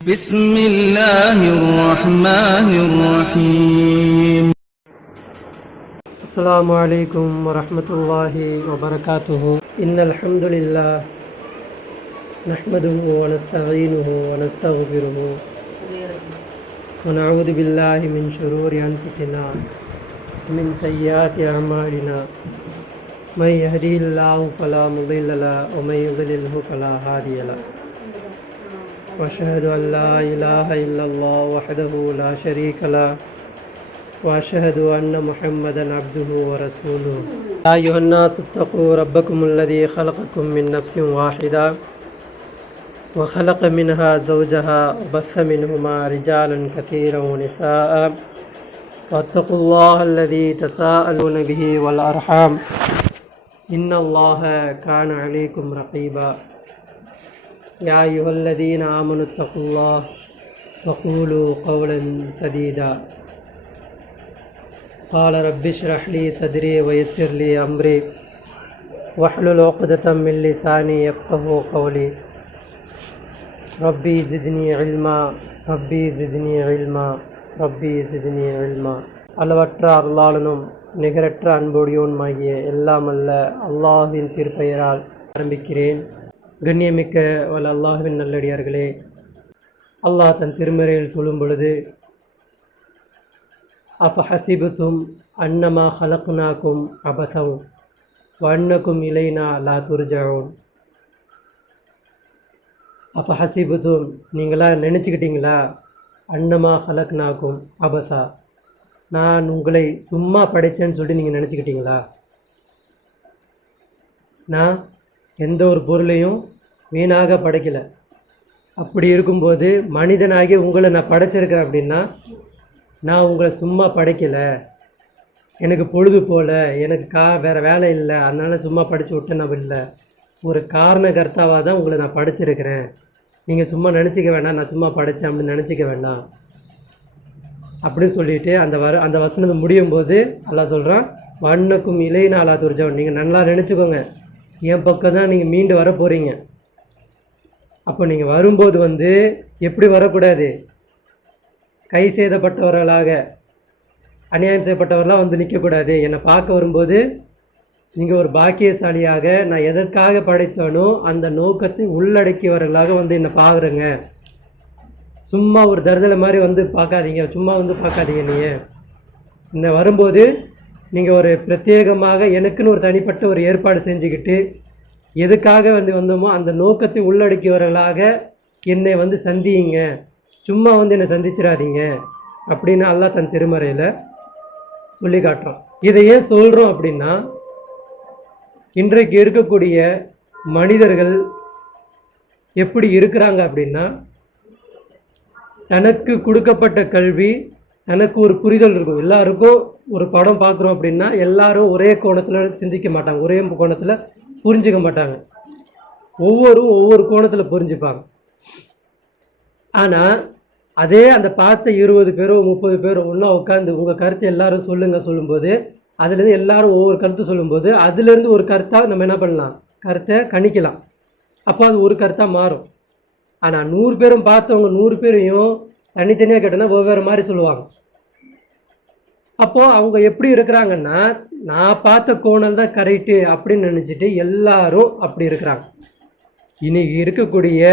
بسم الله الرحمن الرحيم. السلام عليكم ورحمة الله وبركاته. إن الحمد لله نحمده ونستعينه ونستغفره ونعوذ بالله من شرور أنفسنا ومن سيئات أعمالنا من يهده الله فلا مضل له ومن يضلله فلا هادي له وأشهد أن لا إله إلا الله وحده لا شريك له وأشهد أن محمدا عبده ورسوله. يا أيها الناس اتقوا ربكم الذي خلقكم من نفس واحدة وخلق منها زوجها وبث منهما رجالا كثيرا ونساء واتقوا الله الذي تساءلون به والأرحام إن الله كان عليكم رقيبا. يا أيها الذين آمنوا اتقوا الله وقولوا قولا سديدا. قال رب اشرح لي صدري ويسر لي أمري واحلل عقدة من لساني يفقهوا قولي. ربي زدني علما ربي زدني علما ربي زدنி علما. அளவற்ற அருளாளனும் நிகரற்ற அன்புடையோனுமாகிய எல்லாம் அல்ல அல்லாஹ்வின் திருப்பெயரால் ஆரம்பிக்கிறேன். கண்ணியமிக்க வல்ல அல்லாஹ்வின் நல்லடியார்களே, அல்லாஹ் தன் திருமறையில் சொல்லும் பொழுது, அஃபஹசிபுதும் அன்னமா ஹலக்னாக்கும் அபஸம் வஅன்னக்கும் இலைனா லா துர்ஜஊன். அஃபஹசிபுதும், நீங்களா நினச்சிக்கிட்டீங்களா, அன்னமா ஹலக்னாக்கும் அபஸா, நான் உங்களை சும்மா படைச்சேன்னு சொல்லிட்டு நீங்கள் நினச்சிக்கிட்டீங்களா? நான் எந்த ஒரு பொருளையும் வீணாக படைக்கலை. அப்படி இருக்கும்போது மனிதனாகி உங்களை நான் படைச்சிருக்கிறேன் அப்படின்னா, நான் உங்களை சும்மா படைக்கலை, எனக்கு பொழுது போல், எனக்கு வேறு வேலை இல்லை, அதனால் சும்மா படித்து விட்டேன் நான் இல்லை. ஒரு காரணகர்த்தாவாக தான் உங்களை நான் படைச்சிருக்கிறேன். நீங்கள் சும்மா நினச்சிக்க வேண்டாம் நான் சும்மா படைத்தேன் அப்படின்னு நினச்சிக்க வேண்டாம் அப்படின்னு சொல்லிட்டு அந்த வசனத்தை முடியும் போது அல்லாஹ் சொல்கிறான், வண்ணக்கும் இலைனா லா துர்ஜஊன். நீங்கள் நல்லா நினச்சிக்கோங்க, என் பக்கம் தான் நீங்கள் மீண்டு வர போகிறீங்க. அப்போ நீங்கள் வரும்போது எப்படி வரக்கூடாது, கை செய்தப்பட்டவர்களாக, அநியாயம் செய்யப்பட்டவர்களாக நிற்கக்கூடாது. என்னை பார்க்க வரும்போது நீங்கள் ஒரு பாக்கியசாலியாக, நான் எதற்காக படைத்தவனோ அந்த நோக்கத்தை உள்ளடக்கியவர்களாக என்னை பார்க்குறேங்க. சும்மா ஒரு தருதலை மாதிரி பார்க்காதீங்க, சும்மா பார்க்காதீங்க. நீங்கள் இந்த வரும்போது நீங்கள் ஒரு பிரத்யேகமாக எனக்குன்னு ஒரு தனிப்பட்ட ஒரு ஏற்பாடு செஞ்சுக்கிட்டு எதுக்காக வந்தோமோ அந்த நோக்கத்தை உள்ளடக்கியவர்களாக என்னை சந்தியுங்க, சும்மா என்னை சந்திச்சிடாதீங்க அப்படின்னு அல்லாஹ் தன் திருமறையில் சொல்லி காட்டுறோம். இதை ஏன் சொல்கிறோம் அப்படின்னா, இன்றைக்கு இருக்கக்கூடிய மனிதர்கள் எப்படி இருக்கிறாங்க அப்படின்னா, தனக்கு கொடுக்கப்பட்ட கல்வி, தனக்கு ஒரு புரிதல் இருக்கும். எல்லாருக்கும் ஒரு படம் பார்க்குறோம் அப்படின்னா எல்லாரும் ஒரே கோணத்தில் சிந்திக்க மாட்டாங்க, ஒரே கோணத்தில் புரிஞ்சிக்க மாட்டாங்க. ஒவ்வொரு கோணத்தில் புரிஞ்சுப்பாங்க. ஆனால் அதே அந்த பார்த்த 20 பேரோ 30 பேரோ ஒன்றா உட்காந்து உங்கள் கருத்தை எல்லாரும் சொல்லும்போது, அதுலேருந்து எல்லாரும் ஒவ்வொரு கருத்து சொல்லும்போது அதுலேருந்து ஒரு கருத்தாக நம்ம என்ன பண்ணலாம், கருத்தை கணிக்கலாம். அப்போ அது ஒரு கருத்தாக மாறும். ஆனால் 100 பேரும் பார்த்தவங்க 100 பேரையும் தனித்தனியாக கேட்டோன்னா வெவ்வேறு மாதிரி சொல்லுவாங்க. அப்போது அவங்க எப்படி இருக்கிறாங்கன்னா, நான் பார்த்த கோணல் தான் கரெக்டு அப்படின்னு நினச்சிட்டு எல்லாரும் அப்படி இருக்கிறாங்க. இன்னைக்கு இருக்கக்கூடிய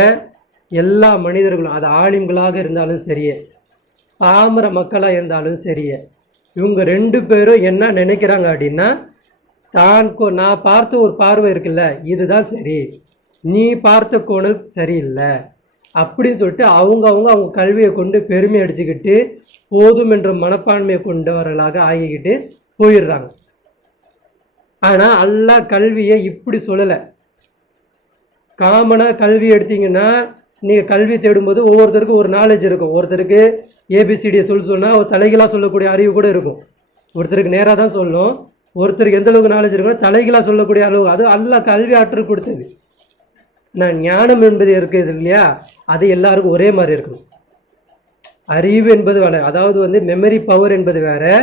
எல்லா மனிதர்களும், அது ஆலிம்களாக இருந்தாலும் சரியே, பாமர மக்களாக இருந்தாலும் சரியே, இவங்க 2 பேரும் என்ன நினைக்கிறாங்க அப்படின்னா, நான் பார்த்த ஒரு பார்வை இருக்குல்ல, இதுதான் சரி, நீ பார்த்த கோணல் சரியில்லை அப்படின்னு சொல்லிட்டு அவங்க கல்வியை கொண்டு பெருமை அடிச்சுக்கிட்டு போதும் என்ற மனப்பான்மையை கொண்டவர்களாக ஆகிக்கிட்டு போயிடுறாங்க. ஆனால் அல்லாஹ் கல்வியை இப்படி சொல்லலை. காமனாக கல்வி எடுத்தீங்கன்னா, நீங்கள் கல்வி தேடும்போது ஒவ்வொருத்தருக்கும் ஒரு நாலேஜ் இருக்கும். ஒருத்தருக்கு ஏபிசிடியை சொன்னால் ஒரு தலைகளாக சொல்லக்கூடிய அறிவு கூட இருக்கும். ஒருத்தருக்கு நேராக தான் சொல்லணும், ஒருத்தருக்கு எந்த அளவுக்கு நாலேஜ் இருக்குன்னா தலைகளாக சொல்லக்கூடிய அளவு. அது அல்லாஹ் கல்வி ஆற்றல் கொடுத்தது. நான் ஞானம் என்பது இருக்குது இல்லையா, அது எல்லாருக்கும் ஒரே மாதிரி இருக்கணும். அறிவு என்பது வேறு, அதாவது மெமரி பவர் என்பது வேறு,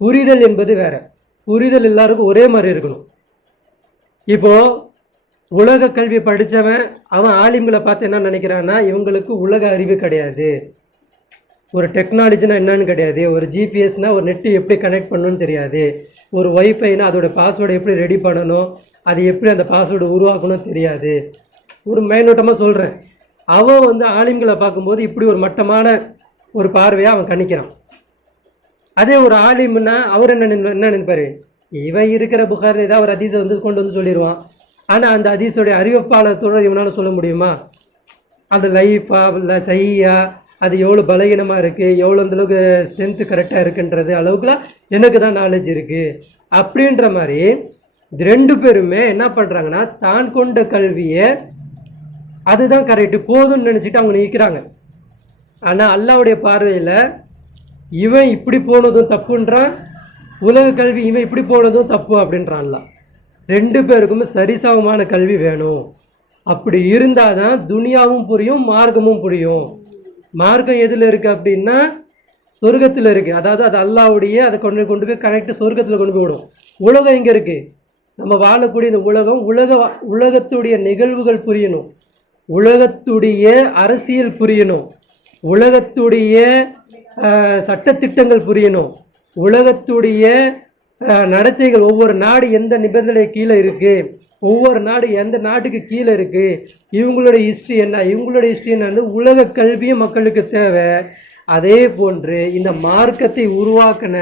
புரிதல் என்பது வேறு. புரிதல் எல்லாருக்கும் ஒரே மாதிரி இருக்கணும். இப்போது உலக கல்வி படித்தவன் அவன் ஆலிம்களை பார்த்து என்ன நினைக்கிறான்னா, இவங்களுக்கு உலக அறிவு கிடையாது, ஒரு டெக்னாலஜினா என்னன்னு கிடையாது, ஒரு ஜிபிஎஸ்னால் ஒரு நெட்டு எப்படி கனெக்ட் பண்ணணும்னு தெரியாது, ஒரு ஒய்ஃபைனா அதோட பாஸ்வேர்டை எப்படி ரெடி பண்ணணும், அது எப்படி அந்த பாஸ்வேர்டு உருவாக்கணும் தெரியாது. ஒரு மேலோட்டமாக சொல்கிறேன். அவன் வந்து ஆலிம்களை பார்க்கும்போது இப்படி ஒரு மட்டமான ஒரு பார்வையாக அவன் கணிக்கிறான். அதே ஒரு ஆலிம்னா அவர் என்ன நினைப்பார், இவன் இருக்கிற புகாரில் ஏதாவது ஒரு ஹதீஸை வந்து கொண்டு வந்து சொல்லிடுவான். ஆனால் அந்த ஹதீஸோடைய அறிவிப்பாளத்தோடு இவனால் சொல்ல முடியுமா? அந்த லைஃபா இல்லை சையா, அது எவ்வளோ பலகீனமாக இருக்குது, எவ்வளோ அந்தளவுக்கு ஸ்ட்ரென்த்து கரெக்டாக இருக்குன்றது அளவுக்குலாம் எனக்கு தான் நாலேஜ் இருக்குது அப்படின்ற மாதிரி ரெண்டு பேருமே என்ன பண்ணுறாங்கன்னா, தான் கொண்ட கல்வியை அதுதான் கரெக்டு போதும்னு நினச்சிட்டு அவங்க நிற்கிறாங்க. ஆனால் அல்லாவுடைய பார்வையில் இவன் இப்படி போனதும் தப்புன்றான், உலக கல்வி இவன் இப்படி போனதும் தப்பு அப்படின்றான். அல்ல ரெண்டு பேருக்குமே சரிசமமான கல்வி வேணும். அப்படி இருந்தால் தான் துனியாவும் புரியும், மார்க்கமும் புரியும். மார்க்கம் எதில் இருக்குது அப்படின்னா சொர்க்கத்தில் இருக்குது. அதாவது அது அல்லாவுடைய அதை கொண்டு போய் கனெக்ட் சொர்க்கத்தில் கொண்டு போய் விடும். உலகம் எங்கே இருக்குது? நம்ம வாழக்கூடிய இந்த உலகத்துடைய நிகழ்வுகள் புரியணும், உலகத்துடைய அரசியல் புரியணும், உலகத்துடைய சட்டத்திட்டங்கள் புரியணும், உலகத்துடைய நடத்தைகள், ஒவ்வொரு நாடு எந்த நிபந்தனை கீழே இருக்குது, ஒவ்வொரு நாடு எந்த நாட்டுக்கு கீழே இருக்குது, இவங்களுடைய ஹிஸ்ட்ரி என்ன, இவங்களுடைய ஹிஸ்ட்ரி என்னன்னு உலக கல்வியும் மக்களுக்கு தேவை. அதே போன்று இந்த மார்க்கத்தை உருவாக்கின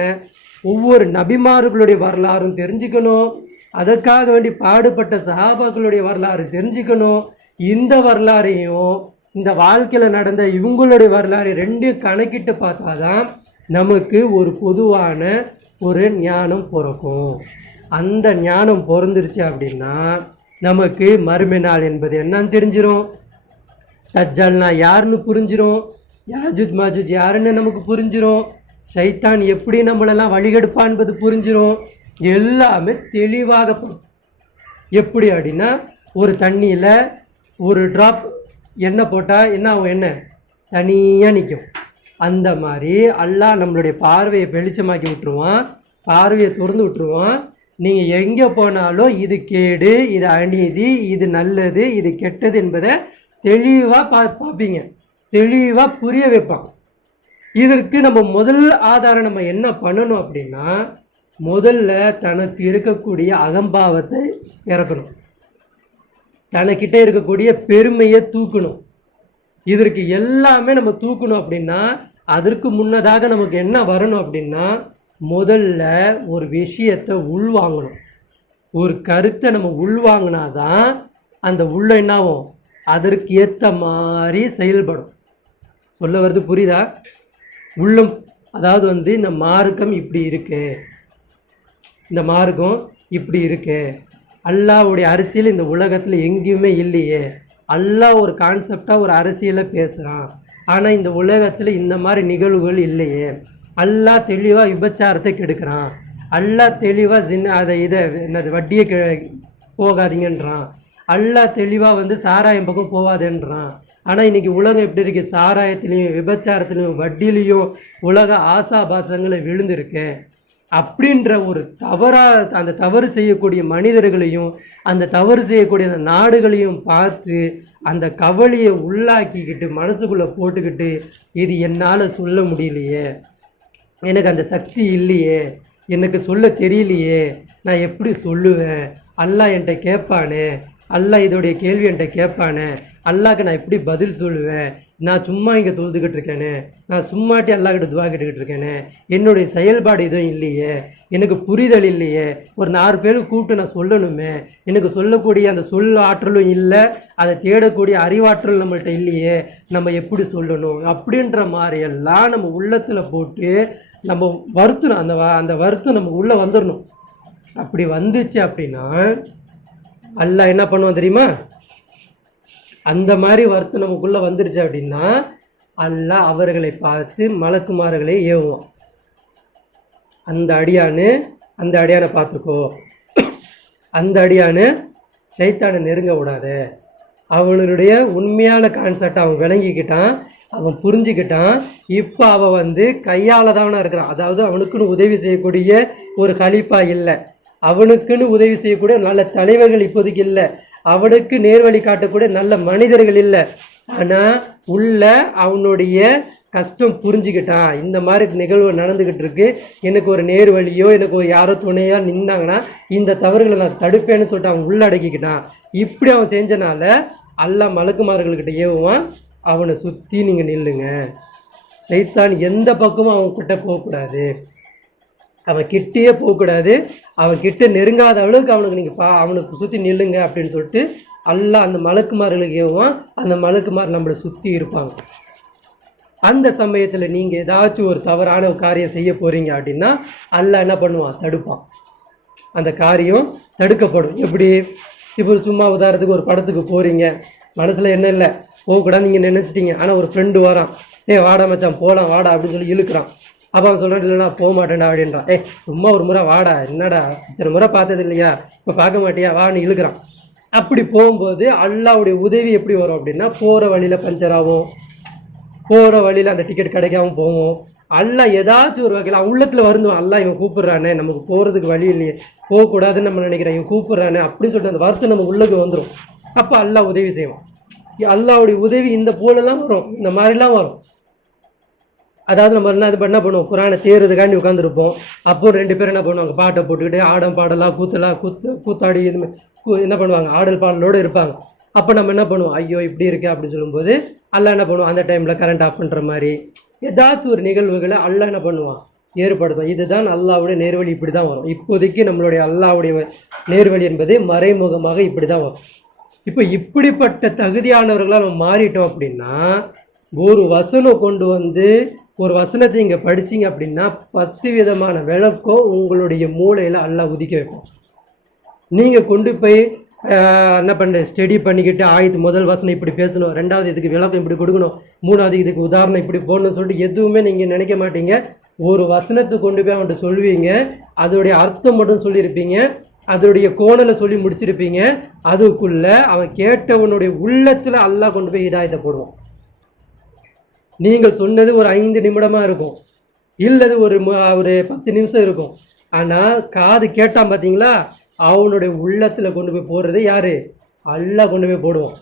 ஒவ்வொரு நபிமார்களுடைய வரலாறும் தெரிஞ்சுக்கணும், அதற்காக வேண்டி பாடுபட்ட சஹாபாக்களுடைய வரலாறு தெரிஞ்சுக்கணும். இந்த வரலாறையும் இந்த வாழ்க்கையில் நடந்த இவங்களுடைய வரலாறு ரெண்டையும் கணக்கிட்டு பார்த்தா தான் நமக்கு ஒரு பொதுவான ஒரு ஞானம் பிறக்கும். அந்த ஞானம் பிறந்துருச்சு அப்படின்னா நமக்கு மறுமை நாள் என்பது என்னன்னு தெரிஞ்சிடும், தஜ்ஜால்னா யாருன்னு புரிஞ்சிடும், யாஜூஜ் மாஜூஜ் யாருன்னு நமக்கு புரிஞ்சிடும், ஷைத்தான் எப்படி நம்மளெல்லாம் வழிகெடுப்பான்பது புரிஞ்சிடும். எல்லாமே தெளிவாக எப்படி அப்படின்னா, ஒரு தண்ணியில் ஒரு ட்ராப் எண்ணெய் போட்டால் என்ன ஆகும், எண்ணெய் தனியாக நிற்கும். அந்த மாதிரி அல்லாஹ் நம்மளுடைய பார்வையை வெளிச்சமாக்கி விட்டுருவான், பார்வையை திறந்து விட்டுருவான். நீங்கள் எங்கே போனாலும் இது கேடு, இது அநீதி, இது நல்லது, இது கெட்டது என்பதை தெளிவாக பார்ப்பீங்க, தெளிவாக புரிய வைப்பான். இதற்கு நம்ம முதல் ஆதாரம் நம்ம என்ன பண்ணணும் அப்படின்னா, முதல்ல தனக்கு இருக்கக்கூடிய அகம்பாவத்தை இறக்கணும், தனக்கிட்ட இருக்கக்கூடிய பெருமையை தூக்கணும். இதற்கு எல்லாமே நம்ம தூக்கணும் அப்படின்னா அதற்கு முன்னதாக நமக்கு என்ன வரணும் அப்படின்னா, முதல்ல ஒரு விஷயத்தை உள்வாங்கணும். ஒரு கருத்தை நம்ம உள்வாங்கினாதான் அந்த உள்ள என்னாகும், அதற்கு ஏற்ற மாதிரி செயல்படும். சொல்ல வருது புரியுதா? உள்ளம் அதாவது வந்து இந்த மார்க்கம் இப்படி இருக்கு, இந்த மார்க்கம் இப்படி இருக்கு, அல்லாஹ்வுடைய அரசியல் இந்த உலகத்தில் எங்கேயுமே இல்லையே, அல்லாஹ் ஒரு கான்செப்டாக ஒரு அரசியலை பேசுகிறான், ஆனால் இந்த உலகத்தில் இந்த மாதிரி நிகழ்வுகள் இல்லையே, அல்லாஹ் தெளிவாக விபச்சாரத்தை கெடுக்கிறான், அல்லாஹ் தெளிவாக இதை என்னது வட்டியை போகாதீங்கன்றான், அல்லாஹ் தெளிவாக வந்து சாராயம் பக்கம் போகாதேன்றான். ஆனால் இன்றைக்கி உலகம் எப்படி இருக்குது, சாராயத்துலேயும் விபச்சாரத்துலேயும் வட்டிலையும் உலக ஆசாபாசங்களை விழுந்திருக்கு. அப்படின்ற ஒரு அந்த தவறு செய்யக்கூடிய மனிதர்களையும் அந்த தவறு செய்யக்கூடிய அந்த நாடுகளையும் பார்த்து அந்த கவலையை உள்ளாக்கிக்கிட்டு மனசுக்குள்ளே போட்டுக்கிட்டு, இது என்னால் சொல்ல முடியலையே, எனக்கு அந்த சக்தி இல்லையே, எனக்கு சொல்ல தெரியலையே, நான் எப்படி சொல்லுவேன், அல்லாஹ் என்கிட்ட கேட்பானே, அல்லாஹ் இதோடைய கேள்வி என்கிட்ட கேட்பானே, அல்லாஹ்க்கு நான் எப்படி பதில் சொல்லுவேன், நான் சும்மா இங்கே தொழுதுகிட்டு இருக்கேனே, நான் சும்மாட்டி அல்லாஹ்கிட்ட துவா கேட்டுக்கிட்டு இருக்கேனே, என்னுடைய செயல்பாடு எதுவும் இல்லையே, எனக்கு புரிதல் இல்லையே, ஒரு 4 பேருக்கு கூப்பிட்டு நான் சொல்லணுமே, எனக்கு சொல்லக்கூடிய அந்த சொல் ஆற்றலும் இல்லை, அதை தேடக்கூடிய அறிவாற்றல் நம்மள்கிட்ட இல்லையே, நம்ம எப்படி சொல்லணும் அப்படின்ற மாதிரியெல்லாம் நம்ம உள்ளத்தில் போட்டு நம்ம வருத்தணும். அந்த வருத்தம் நமக்கு உள்ளே வந்துடணும். அப்படி வந்துச்சு அப்படின்னா அல்லாஹ் என்ன பண்ணுவான் தெரியுமா? அந்த மாதிரி வருத்தம் நமக்குள்ளே வந்துருச்சு அப்படின்னா அல்லாஹ் அவர்களை பார்த்து மலக்குமார்களை ஏவுவான், அந்த அடியானை பார்த்துக்கோ, அந்த அடியானு சைத்தானை நெருங்க விடாத, அவனுடைய உண்மையான கான்செப்டை அவன் விளங்கிக்கிட்டான், அவன் புரிஞ்சுக்கிட்டான். இப்போ அவன் வந்து கையாளதான இருக்கிறான். அதாவது அவனுக்குன்னு உதவி செய்யக்கூடிய ஒரு கலீஃபா இல்லை, அவனுக்குன்னு உதவி செய்யக்கூடிய நல்ல தலைவர்கள் இப்போதைக்கு இல்லை, அவனுக்கு நேர்வழி காட்டக்கூடிய நல்ல மனிதர்கள் இல்லை. ஆனால் உள்ள அவனுடைய கஷ்டம் புரிஞ்சுக்கிட்டான், இந்த மாதிரி நிகழ்வு நடந்துக்கிட்டு இருக்கு, எனக்கு ஒரு நேர் வழியோ எனக்கு ஒரு யாரோ துணையோ நின்னாங்கன்னா இந்த தவறுகளை நான் தடுப்பேன்னு சொல்லிட்டு அவன் உள்ள அடக்கிக்கிட்டான். இப்படி அவன் செஞ்சனால அல்லாஹ் மலக்குமார்கள்கிட்ட ஏவுவான், அவனை சுற்றி நீங்கள் நில்லுங்க, சைத்தான் எந்த பக்கமும் அவன் கிட்ட போகக்கூடாது, அவன் கிட்டேயே போகக்கூடாது, அவன் கிட்ட நெருங்காத அளவுக்கு அவனுக்கு நீங்கள் அவனுக்கு சுற்றி நில்லுங்க அப்படின்னு சொல்லிட்டு அல்லாஹ் அந்த மலக்குமார்களுக்கு ஏவுவான். அந்த மலக்குமார் நம்மளை சுற்றி இருப்பாங்க. அந்த சமயத்தில் நீங்கள் ஏதாச்சும் ஒரு தவறான ஒரு காரியம் செய்ய போகிறீங்க அப்படின்னா அல்லாஹ் என்ன பண்ணுவான், தடுப்பான். அந்த காரியம் தடுக்கப்படும். எப்படி, இப்போ சும்மா உதாரணத்துக்கு ஒரு படத்துக்கு போகிறீங்க, மனசில் என்ன இல்லை போகக்கூடாது நீங்கள் நினச்சிட்டீங்க, ஆனால் ஒரு ஃப்ரெண்டு வரான், வாடா மச்சான் போகலாம் வாடா அப்படின்னு சொல்லி இழுக்கிறான். அப்போ அவன் சொல்கிறான், இல்லைண்ணா போக மாட்டேன்டா அப்படின்றான். சும்மா ஒரு முறை வாடா, என்னடா இத்தனை முறை பார்த்தது இல்லையா, இப்போ பார்க்க மாட்டியா வான்னு இழுக்கிறான். அப்படி போகும்போது அல்லாஹ்வுடைய உதவி எப்படி வரும் அப்படின்னா, போகிற வழியில் பஞ்சர் ஆகும், போகிற வழியில் அந்த டிக்கெட் கிடைக்காம போவோம். அல்லாஹ் ஏதாச்சும் ஒரு வகையில் அவன் உள்ளத்தில் வருந்துவான், அல்லாஹ் இவன் கூப்பிட்றானே, நமக்கு போகிறதுக்கு வழி இல்லையே, போகக்கூடாதுன்னு நம்ம நினைக்கிறேன், இவன் கூப்பிட்றானே அப்படின்னு சொல்லிட்டு அந்த வார்த்தை நம்ம உள்ளுக்கு வந்துடும். அப்போ அல்லாஹ் உதவி செய்வான். அல்லாஹ்வுடைய உதவி இந்த போலெல்லாம் வரும், இந்த மாதிரிலாம் வரும். அதாவது நம்ம எல்லாம் இது என்ன பண்ணுவோம், குரானை தேர்றதுக்காண்டி உட்காந்துருப்போம். அப்போ 2 பேர் என்ன பண்ணுவாங்க, பாட்டை போட்டுக்கிட்டு ஆடம் பாடலாம் கூத்தாடி இது என்ன பண்ணுவாங்க, ஆடல் பாடலோடு இருப்பாங்க. அப்போ நம்ம என்ன பண்ணுவோம், ஐயோ இப்படி இருக்கு அப்படின்னு சொல்லும்போது அல்லாஹ் என்ன பண்ணுவோம், அந்த டைமில் கரண்ட் ஆஃப் பண்ணுற மாதிரி ஏதாச்சும் ஒரு நிகழ்வுகளை அல்லாஹ் என்ன பண்ணுவான், ஏற்படுத்தும். இதுதான் அல்லாஹ்வுடைய நேர்வழி, இப்படி தான் வரும். இப்போதைக்கு நம்மளுடைய அல்லாஹ்வுடைய நேர்வழி என்பது மறைமுகமாக இப்படி தான் வரும். இப்போ இப்படிப்பட்ட தகுதியானவர்களாக நம்ம மாறிட்டோம் அப்படின்னா, ஒரு வசனம் கொண்டு வந்து ஒரு வசனத்தை இங்கே படிச்சிங்க அப்படின்னா 10 விதமான விளக்கம் உங்களுடைய மூளையில் அல்லாஹ் உதிக்க வைக்கும். நீங்கள் கொண்டு போய் என்ன பண்ணுற ஸ்டடி பண்ணிக்கிட்டு ஆயத்து முதல் வசனம் இப்படி பேசணும், 2வது இதுக்கு விளக்கம் இப்படி கொடுக்கணும், 3வது இதுக்கு உதாரணம் இப்படி போடணும்னு சொல்லிட்டு எதுவுமே நீங்கள் நினைக்க மாட்டீங்க. ஒரு வசனத்தை கொண்டு போய் அவன்கிட்ட சொல்லுவீங்க, அதோடைய அர்த்தம் மட்டும் சொல்லியிருப்பீங்க, அதோடைய கோணலை சொல்லி முடிச்சிருப்பீங்க. அதுக்குள்ள அவன் கேட்டவனுடைய உள்ளத்தில் அல்லாஹ் கொண்டு போய் ஹிதாயத்தை போடுவான். நீங்கள் சொன்னது ஒரு 5 நிமிடமாக இருக்கும், இல்லது ஒரு 10 நிமிஷம் இருக்கும். ஆனால் காது கேட்டான் பார்த்தீங்களா, அவனுடைய உள்ளத்தில் கொண்டு போய் போடுறது யாரு, அல்லாஹ் கொண்டு போய் போடுவான்.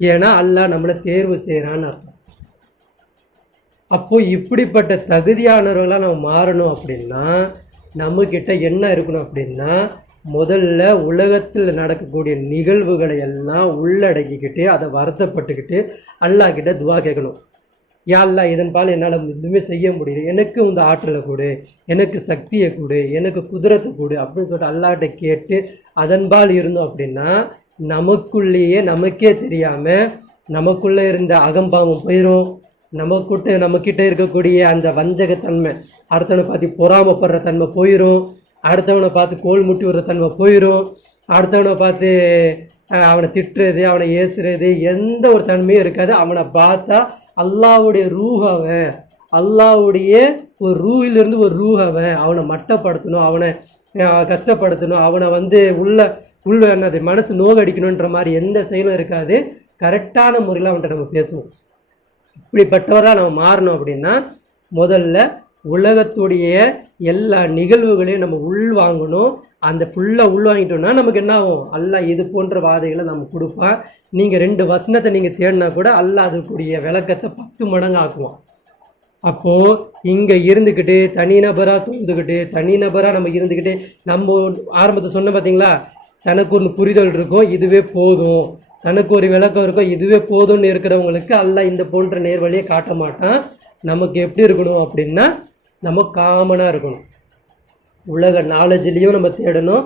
ஏன்னா அல்லாஹ் நம்மளை தேர்வு செய்கிறான்னு அர்த்தம். அப்போ இப்படிப்பட்ட தகுதியானவர்களாக நம்ம மாறணும் அப்படின்னா நம்மக்கிட்ட என்ன இருக்கணும் அப்படின்னா, முதல்ல உலகத்தில் நடக்கக்கூடிய நிகழ்வுகளை எல்லாம் உள்ளடக்கிக்கிட்டு அதை வருத்தப்பட்டுக்கிட்டு அல்லாஹ் கிட்ட துவா கேட்கணும். யா அல்லாஹ் இதன்பால் என்னால் எதுவுமே செய்ய முடியல, எனக்கு இந்த ஆற்றலை கொடு, எனக்கு சக்தியை கொடு, எனக்கு குதிரத்தை கொடு அப்படின்னு சொல்லிட்டு அல்லாஹ்கிட்ட கேட்டு அதன்பால் இருந்தோம் அப்படின்னா நமக்குள்ளேயே நமக்கே தெரியாமல் நமக்குள்ளே இருந்த அகம்பாவம் போயிடும். நம்மக்கிட்ட இருக்கக்கூடிய அந்த வஞ்சகத்தன்மை, அடுத்தவனை பார்த்து பொறாமப்படுற தன்மை போயிடும், அடுத்தவனை பார்த்து கோல் முட்டி விடுற தன்மை போயிடும், அடுத்தவனை பார்த்து அவனை திட்டுறது அவனை ஏசுறது எந்த ஒரு தன்மையும் இருக்காது. அவனை பார்த்தா அல்லாஹ்வுடைய ரூஹவன், அல்லாஹ்வுடைய ஒரு ரூஹிலிருந்து ஒரு ரூஹவன், அவனை மட்டப்படுத்தணும், அவனை கஷ்டப்படுத்தணும், அவனை உள்ள என்னது மனசு நோகடிக்கணுன்ற மாதிரி எந்த செயலும் இருக்காது. கரெக்டான முறையில் அவன்கிட்ட நம்ம பேசுவோம். இப்படிப்பட்டவராக நம்ம மாறணும் அப்படின்னா முதல்ல உலகத்துடைய எல்லா நிகழ்வுகளையும் நம்ம உள்வாங்கணும். அந்த ஃபுல்லாக உள்வாங்கிட்டோம்னா நமக்கு என்ன ஆகும், அல்லாஹ் இது போன்ற வாதைகளை நம்ம கொடுப்பான். நீங்கள் 2 வசனத்தை நீங்கள் தேடினா கூட அல்லாஹ் அதுக்குரிய விளக்கத்தை 10 மடங்கு ஆக்குவான். அப்போது இங்கே இருந்துக்கிட்டு தனிநபராக நம்ம இருந்துக்கிட்டு நம்ம ஆரம்பத்தை சொன்ன பார்த்தீங்களா, தனக்கு ஒரு புரிதல் இருக்கும், இதுவே போதும், தனக்கு ஒரு விளக்கம் இருக்கும், இதுவே போதும்னு இருக்கிறவங்களுக்கு அல்லாஹ் இந்த போன்ற நேர்வழியை காட்ட மாட்டான். நமக்கு எப்படி இருக்கணும் அப்படின்னா, நம்ம காமனாக இருக்கணும். உலக நாலேஜ்லேயும் நம்ம தேடணும்,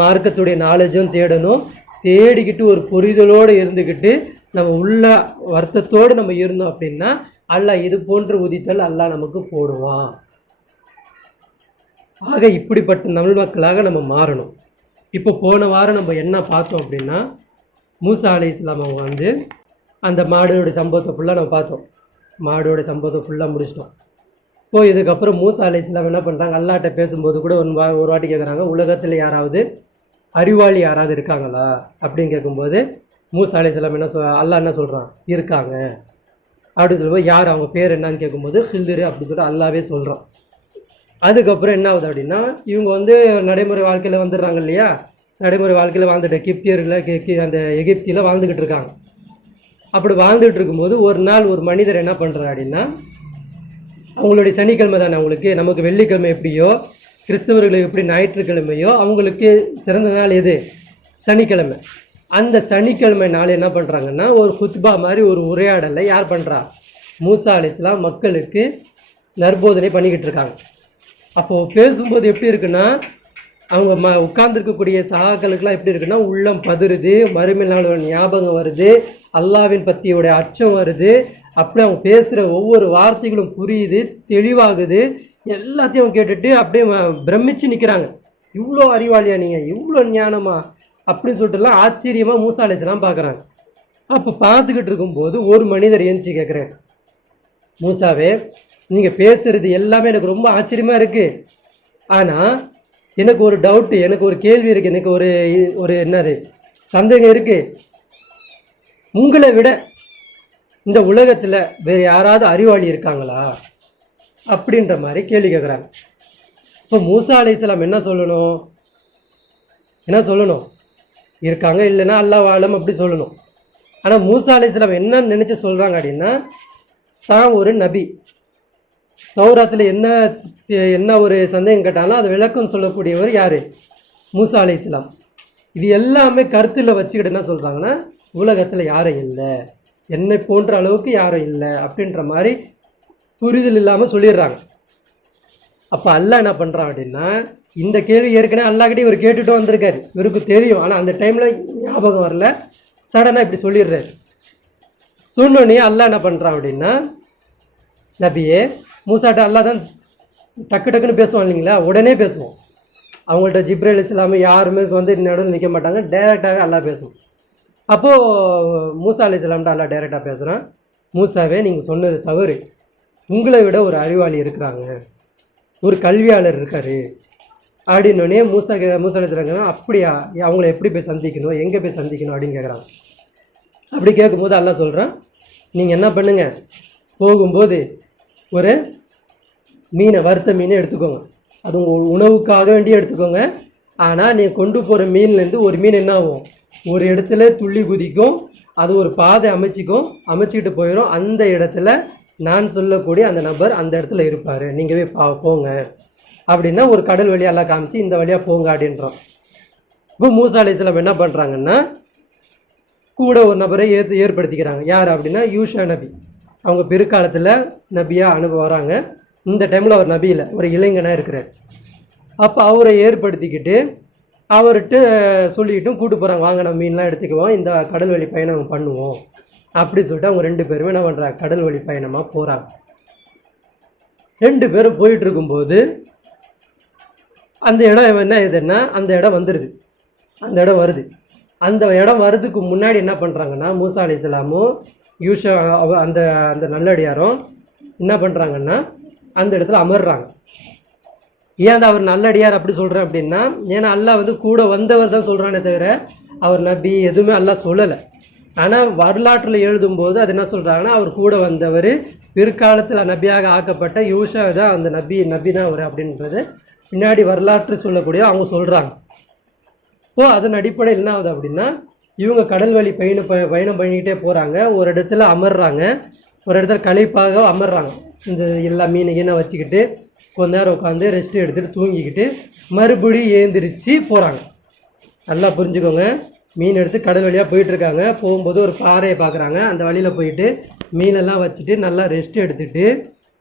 மார்க்கத்துடைய நாலேஜும் தேடணும். தேடிக்கிட்டு ஒரு புரிதலோடு இருந்துக்கிட்டு நம்ம உள்ள வருத்தத்தோடு நம்ம இருந்தோம் அப்படின்னா அல்லாஹ் இது போன்ற உதித்தல் அல்லாஹ் நமக்கு போடுவான். ஆக இப்படிப்பட்ட நல்மக்களாக நம்ம மாறணும். இப்போ போன வாரம் நம்ம என்ன பார்த்தோம் அப்படின்னா, மூசா அலைஹிஸ்ஸலாம் அவங்க அந்த மாடோடைய சம்பவத்தை ஃபுல்லாக நம்ம பார்த்தோம். மாடோடைய சம்பவத்தை ஃபுல்லாக முடிச்சிட்டோம். இப்போ இதுக்கப்புறம் மூசா அலைஹிஸ்ஸலாம் என்ன பண்ணுறாங்க, அல்லாஹ்ட்ட பேசும்போது கூட ஒரு வாட்டி கேட்குறாங்க, உலகத்தில் யாராவது அறிவாளி யாராவது இருக்காங்களா அப்படின்னு கேட்கும்போது மூசா அலைஹிஸ்ஸலாம் அல்லாஹ் என்ன சொல்கிறான், இருக்காங்க அப்படின்னு சொல்லும்போது யார் அவங்க பேர் என்னன்னு கேட்கும்போது ஹில்திரு அப்படின்னு சொல்லிட்டு அல்லாவே சொல்கிறான். அதுக்கப்புறம் என்ன ஆகுது அப்படின்னா, இவங்க நடைமுறை வாழ்க்கையில் வந்துடுறாங்க இல்லையா, நடைமுறை வாழ்க்கையில் வாழ்ந்துட்டு கிப்தியரில் அந்த எகிப்தியில் வாழ்ந்துக்கிட்டு இருக்காங்க. அப்படி வாழ்ந்துட்டு இருக்கும்போது ஒரு நாள் ஒரு மனிதர் என்ன பண்ணுறாரு அப்படின்னா, அவங்களுடைய சனிக்கிழமை தானே அவங்களுக்கு, நமக்கு வெள்ளிக்கிழமை எப்படியோ கிறிஸ்தவர்களுக்கு எப்படி ஞாயிற்றுக்கிழமையோ அவங்களுக்கு சிறந்த நாள் எது? சனிக்கிழமை. அந்த சனிக்கிழமை நாள் என்ன பண்ணுறாங்கன்னா, ஒரு குத்பா மாதிரி ஒரு உரையாடலை யார் பண்ணுறா? மூசா அலைஹிஸ்ஸலாம் மக்களுக்கு நற்போதனை பண்ணிக்கிட்டு இருக்காங்க. அப்போது பேசும்போது எப்படி இருக்குன்னா, அவங்க உட்கார்ந்துருக்கக்கூடிய சகாக்களுக்கெல்லாம் எப்படி இருக்குன்னா, உள்ளம் பதறுது, மறுமை நாளோட ஞாபகம் வருது, அல்லாவின் பற்றியோடைய அச்சம் வருது. அப்படியே அவங்க பேசுகிற ஒவ்வொரு வார்த்தைகளும் புரியுது, தெளிவாகுது. எல்லாத்தையும் கேட்டுட்டு அப்படியே பிரமிச்சு நிற்கிறாங்க. இவ்வளோ அறிவாளியா நீங்கள், இவ்வளோ ஞானமா அப்படின்னு சொல்லிட்டுலாம் ஆச்சரியமாக மூசா அலைஹிஸ்ஸலாம் பார்க்குறாங்க. அப்போ பார்த்துக்கிட்டு இருக்கும்போது ஒரு மனிதர் ஏஞ்சி கேட்குறாரு, மூசாவே நீங்கள் பேசுகிறது எல்லாமே எனக்கு ரொம்ப ஆச்சரியமாக இருக்குது. ஆனால் எனக்கு ஒரு டவுட்டு, எனக்கு ஒரு கேள்வி இருக்குது, எனக்கு ஒரு என்னது சந்தேகம் இருக்குது. உங்களை விட இந்த உலகத்தில் வேறு யாராவது அறிவாளி இருக்காங்களா அப்படின்ற மாதிரி கேள்வி கேட்குறாங்க. இப்போ மூசா அலைஹிஸ்ஸலாம் என்ன சொல்லணும்? இருக்காங்க, இல்லைன்னா அல்லாஹ் ஆலம் அப்படி சொல்லணும். ஆனால் மூசா அலைஹிஸ்ஸலாம் என்ன நினச்சி சொல்கிறாங்க அப்படின்னா, தான் ஒரு நபி, தௌராத்தில் என்ன ஒரு சந்தேகம் கேட்டாலும் அது விளக்கம் சொல்லக்கூடியவர் யார்? மூசா அலைஹிஸ்ஸலாம். இது எல்லாமே கருத்தில் வச்சுக்கிட்டு என்ன சொல்கிறாங்கன்னா, உலகத்தில் யாரும் இல்லை, என்னை போன்ற அளவுக்கு யாரும் இல்லை அப்படின்ற மாதிரி புரிதல் இல்லாமல் சொல்லிடுறாங்க. அப்போ அல்லாஹ் என்ன பண்ணுறான் அப்படின்னா, இந்த கேள்வி ஏற்கனவே அல்லாஹ்கிட்டே இவர் கேட்டுட்டு வந்திருக்காரு, இவருக்கு தெரியும். ஆனால் அந்த டைமில் ஞாபகம் வரல, சடனாக இப்படி சொல்லிடுறாரு. சொன்னோடனே அல்லாஹ் என்ன பண்ணுறான் அப்படின்னா, நபியே மூசாட்ட அல்லாஹ் தான் டக்குன்னு பேசுவான் இல்லைங்களா, உடனே பேசுவோம். அவங்கள்ட்ட ஜிப்ரீல் அலைஹிஸ்ஸலாம் யாருமே வந்து நடுவில் நிற்க மாட்டாங்க, டைரெக்டாகவே அல்லாஹ் பேசுவோம். அப்போது மூசா அலைஹிஸ்ஸலாம்ட்ட அல்லாஹ் டைரெக்டாக பேசுகிறான், மூசாவே நீங்கள் சொன்னது தவறு, உங்களை விட ஒரு அறிவாளி இருக்கிறாங்க, ஒரு கல்வியாளர் இருக்கார் அப்படின்னோடனே மூசா அலைஹிஸ்ஸலாம் அப்படியா, அவங்கள எப்படி போய் சந்திக்கணும், எங்கே போய் சந்திக்கணும் அப்படின்னு கேட்குறாங்க. அப்படி கேட்கும்போது அல்லாஹ் சொல்கிறான், நீங்கள் என்ன பண்ணுங்க, போகும்போது ஒரு மீனை, வறுத்த மீனை எடுத்துக்கோங்க, அது உங்கள் உணவுக்காக வேண்டிய எடுத்துக்கோங்க. ஆனால் நீங்கள் கொண்டு போகிற மீன்லேருந்து ஒரு மீன் என்ன ஆகும், ஒரு இடத்துல துள்ளி குதிக்கும், அது ஒரு பாதை அமைச்சிக்கிட்டு போயிடும். அந்த இடத்துல நான் சொல்லக்கூடிய அந்த நபர் அந்த இடத்துல இருப்பார், நீங்கள் போய் போங்க அப்படின்னா ஒரு கடல் வழியெல்லாம் காமிச்சு இந்த வழியாக போங்க அப்படின்றோம். இப்போ மூசா அலைஹிஸ்ஸலாம் என்ன பண்ணுறாங்கன்னா, கூட ஒரு நபரை ஏற்படுத்திக்கிறாங்க. யார் அப்படின்னா யூஷா நபி. அவங்க பிற்காலத்தில் நபியாக வராங்க. இந்த டைமில் அவர் நபி இல்லை, ஒரு இளைஞனாக இருக்கிறார். அப்போ அவரை ஏற்படுத்திக்கிட்டு அவர்கிட்ட சொல்லிக்கிட்டும் கூட்டு போகிறாங்க, வாங்க நம்ம மீன்லாம் எடுத்துக்குவோம், இந்த கடல் வழி பயணம் பண்ணுவோம் அப்படி சொல்லிட்டு அவங்க 2 பேருமே என்ன பண்ணுறாங்க, கடல் வழி பயணமாக போகிறாங்க. 2 பேரும் போயிட்டு இருக்கும்போது அந்த இடம் என்ன இதுன்னா, அந்த இடம் வந்துடுது, அந்த இடம் வருது. அந்த இடம் வர்றதுக்கு முன்னாடி என்ன பண்ணுறாங்கன்னா, மூசா அலைஹிஸ்ஸலாமும் யூஷா அந்த அந்த நல்லடியாரும் என்ன பண்ணுறாங்கன்னா அந்த இடத்துல அமர்றாங்க. ஏன் அவர் நல்லடியார் அப்படி சொல்கிறேன் அப்படின்னா, ஏன்னா அல்லாஹ் வந்து கூட வந்தவர் தான் சொல்கிறானே தவிர அவர் நபி எதுவுமே அல்லாஹ் சொல்லலை. ஆனால் வரலாற்றில் எழுதும்போது அது என்ன சொல்கிறாங்கன்னா, அவர் கூட வந்தவர், பிற்காலத்தில் நபியாக ஆக்கப்பட்ட யூஷா தான் அந்த நபி தான் அவர் அப்படின்றது பின்னாடி வரலாற்று சொல்லக்கூடிய அவங்க சொல்கிறாங்க. ஸோ அதன் அடிப்படையில் என்ன ஆகுது அப்படின்னா, இவங்க கடல் வழி பயணம் பண்ணிக்கிட்டே போகிறாங்க. ஒரு இடத்துல அமர்றாங்க, ஒரு இடத்துல களைப்பாக அமர்றாங்க. இந்த எல்லா மீனை வச்சுக்கிட்டு கொஞ்ச நேரம் உட்காந்து ரெஸ்ட் எடுத்துகிட்டு தூங்கிக்கிட்டு மறுபடியும் ஏந்திரிச்சு போகிறாங்க. நல்லா புரிஞ்சுக்கோங்க, மீன் எடுத்து கடல் வழியாக போயிட்டுருக்காங்க. போகும்போது ஒரு பாறையை பார்க்குறாங்க, அந்த வழியில் போயிட்டு மீனெல்லாம் வச்சுட்டு நல்லா ரெஸ்ட் எடுத்துகிட்டு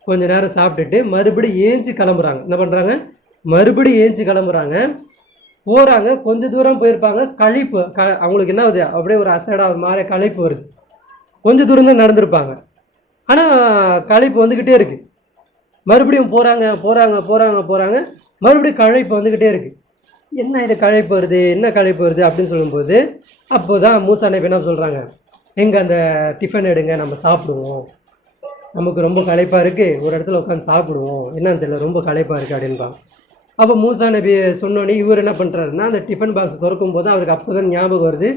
கொஞ்சம் நேரம் சாப்பிட்டுட்டு மறுபடியும் ஏஞ்சி கிளம்புறாங்க. என்ன பண்ணுறாங்க, மறுபடியும் ஏஞ்சி கிளம்புறாங்க. போகிறாங்க, கொஞ்சம் தூரம் போயிருப்பாங்க, களைப்பு அவங்களுக்கு என்ன ஆகுது, அப்படியே ஒரு அசடாக ஒரு மாதிரி களைப்பு வருது. கொஞ்சம் தூரம் தான் நடந்திருப்பாங்க, ஆனால் களைப்பு வந்துக்கிட்டே இருக்குது. மறுபடியும் போகிறாங்க, மறுபடியும் களைப்பு வந்துக்கிட்டே இருக்குது. என்ன இது களைப்பு வருது அப்படின்னு சொல்லும்போது அப்போ தான் மூசா நபி என்ன சொல்கிறாங்க, எங்கே அந்த டிஃபன் எடுங்க, நம்ம சாப்பிடுவோம், நமக்கு ரொம்ப களைப்பாக இருக்குது, ஒரு இடத்துல உட்காந்து சாப்பிடுவோம், என்னன்னு தெரியல, ரொம்ப களைப்பாக இருக்குது அப்படின்பாங்க. அப்போ மூசா நபி சொன்னோன்னே இவர் என்ன பண்ணுறாருன்னா, அந்த டிஃபன் பாக்ஸ் திறக்கும் போது அவருக்கு அப்போ தான் ஞாபகம் வருது,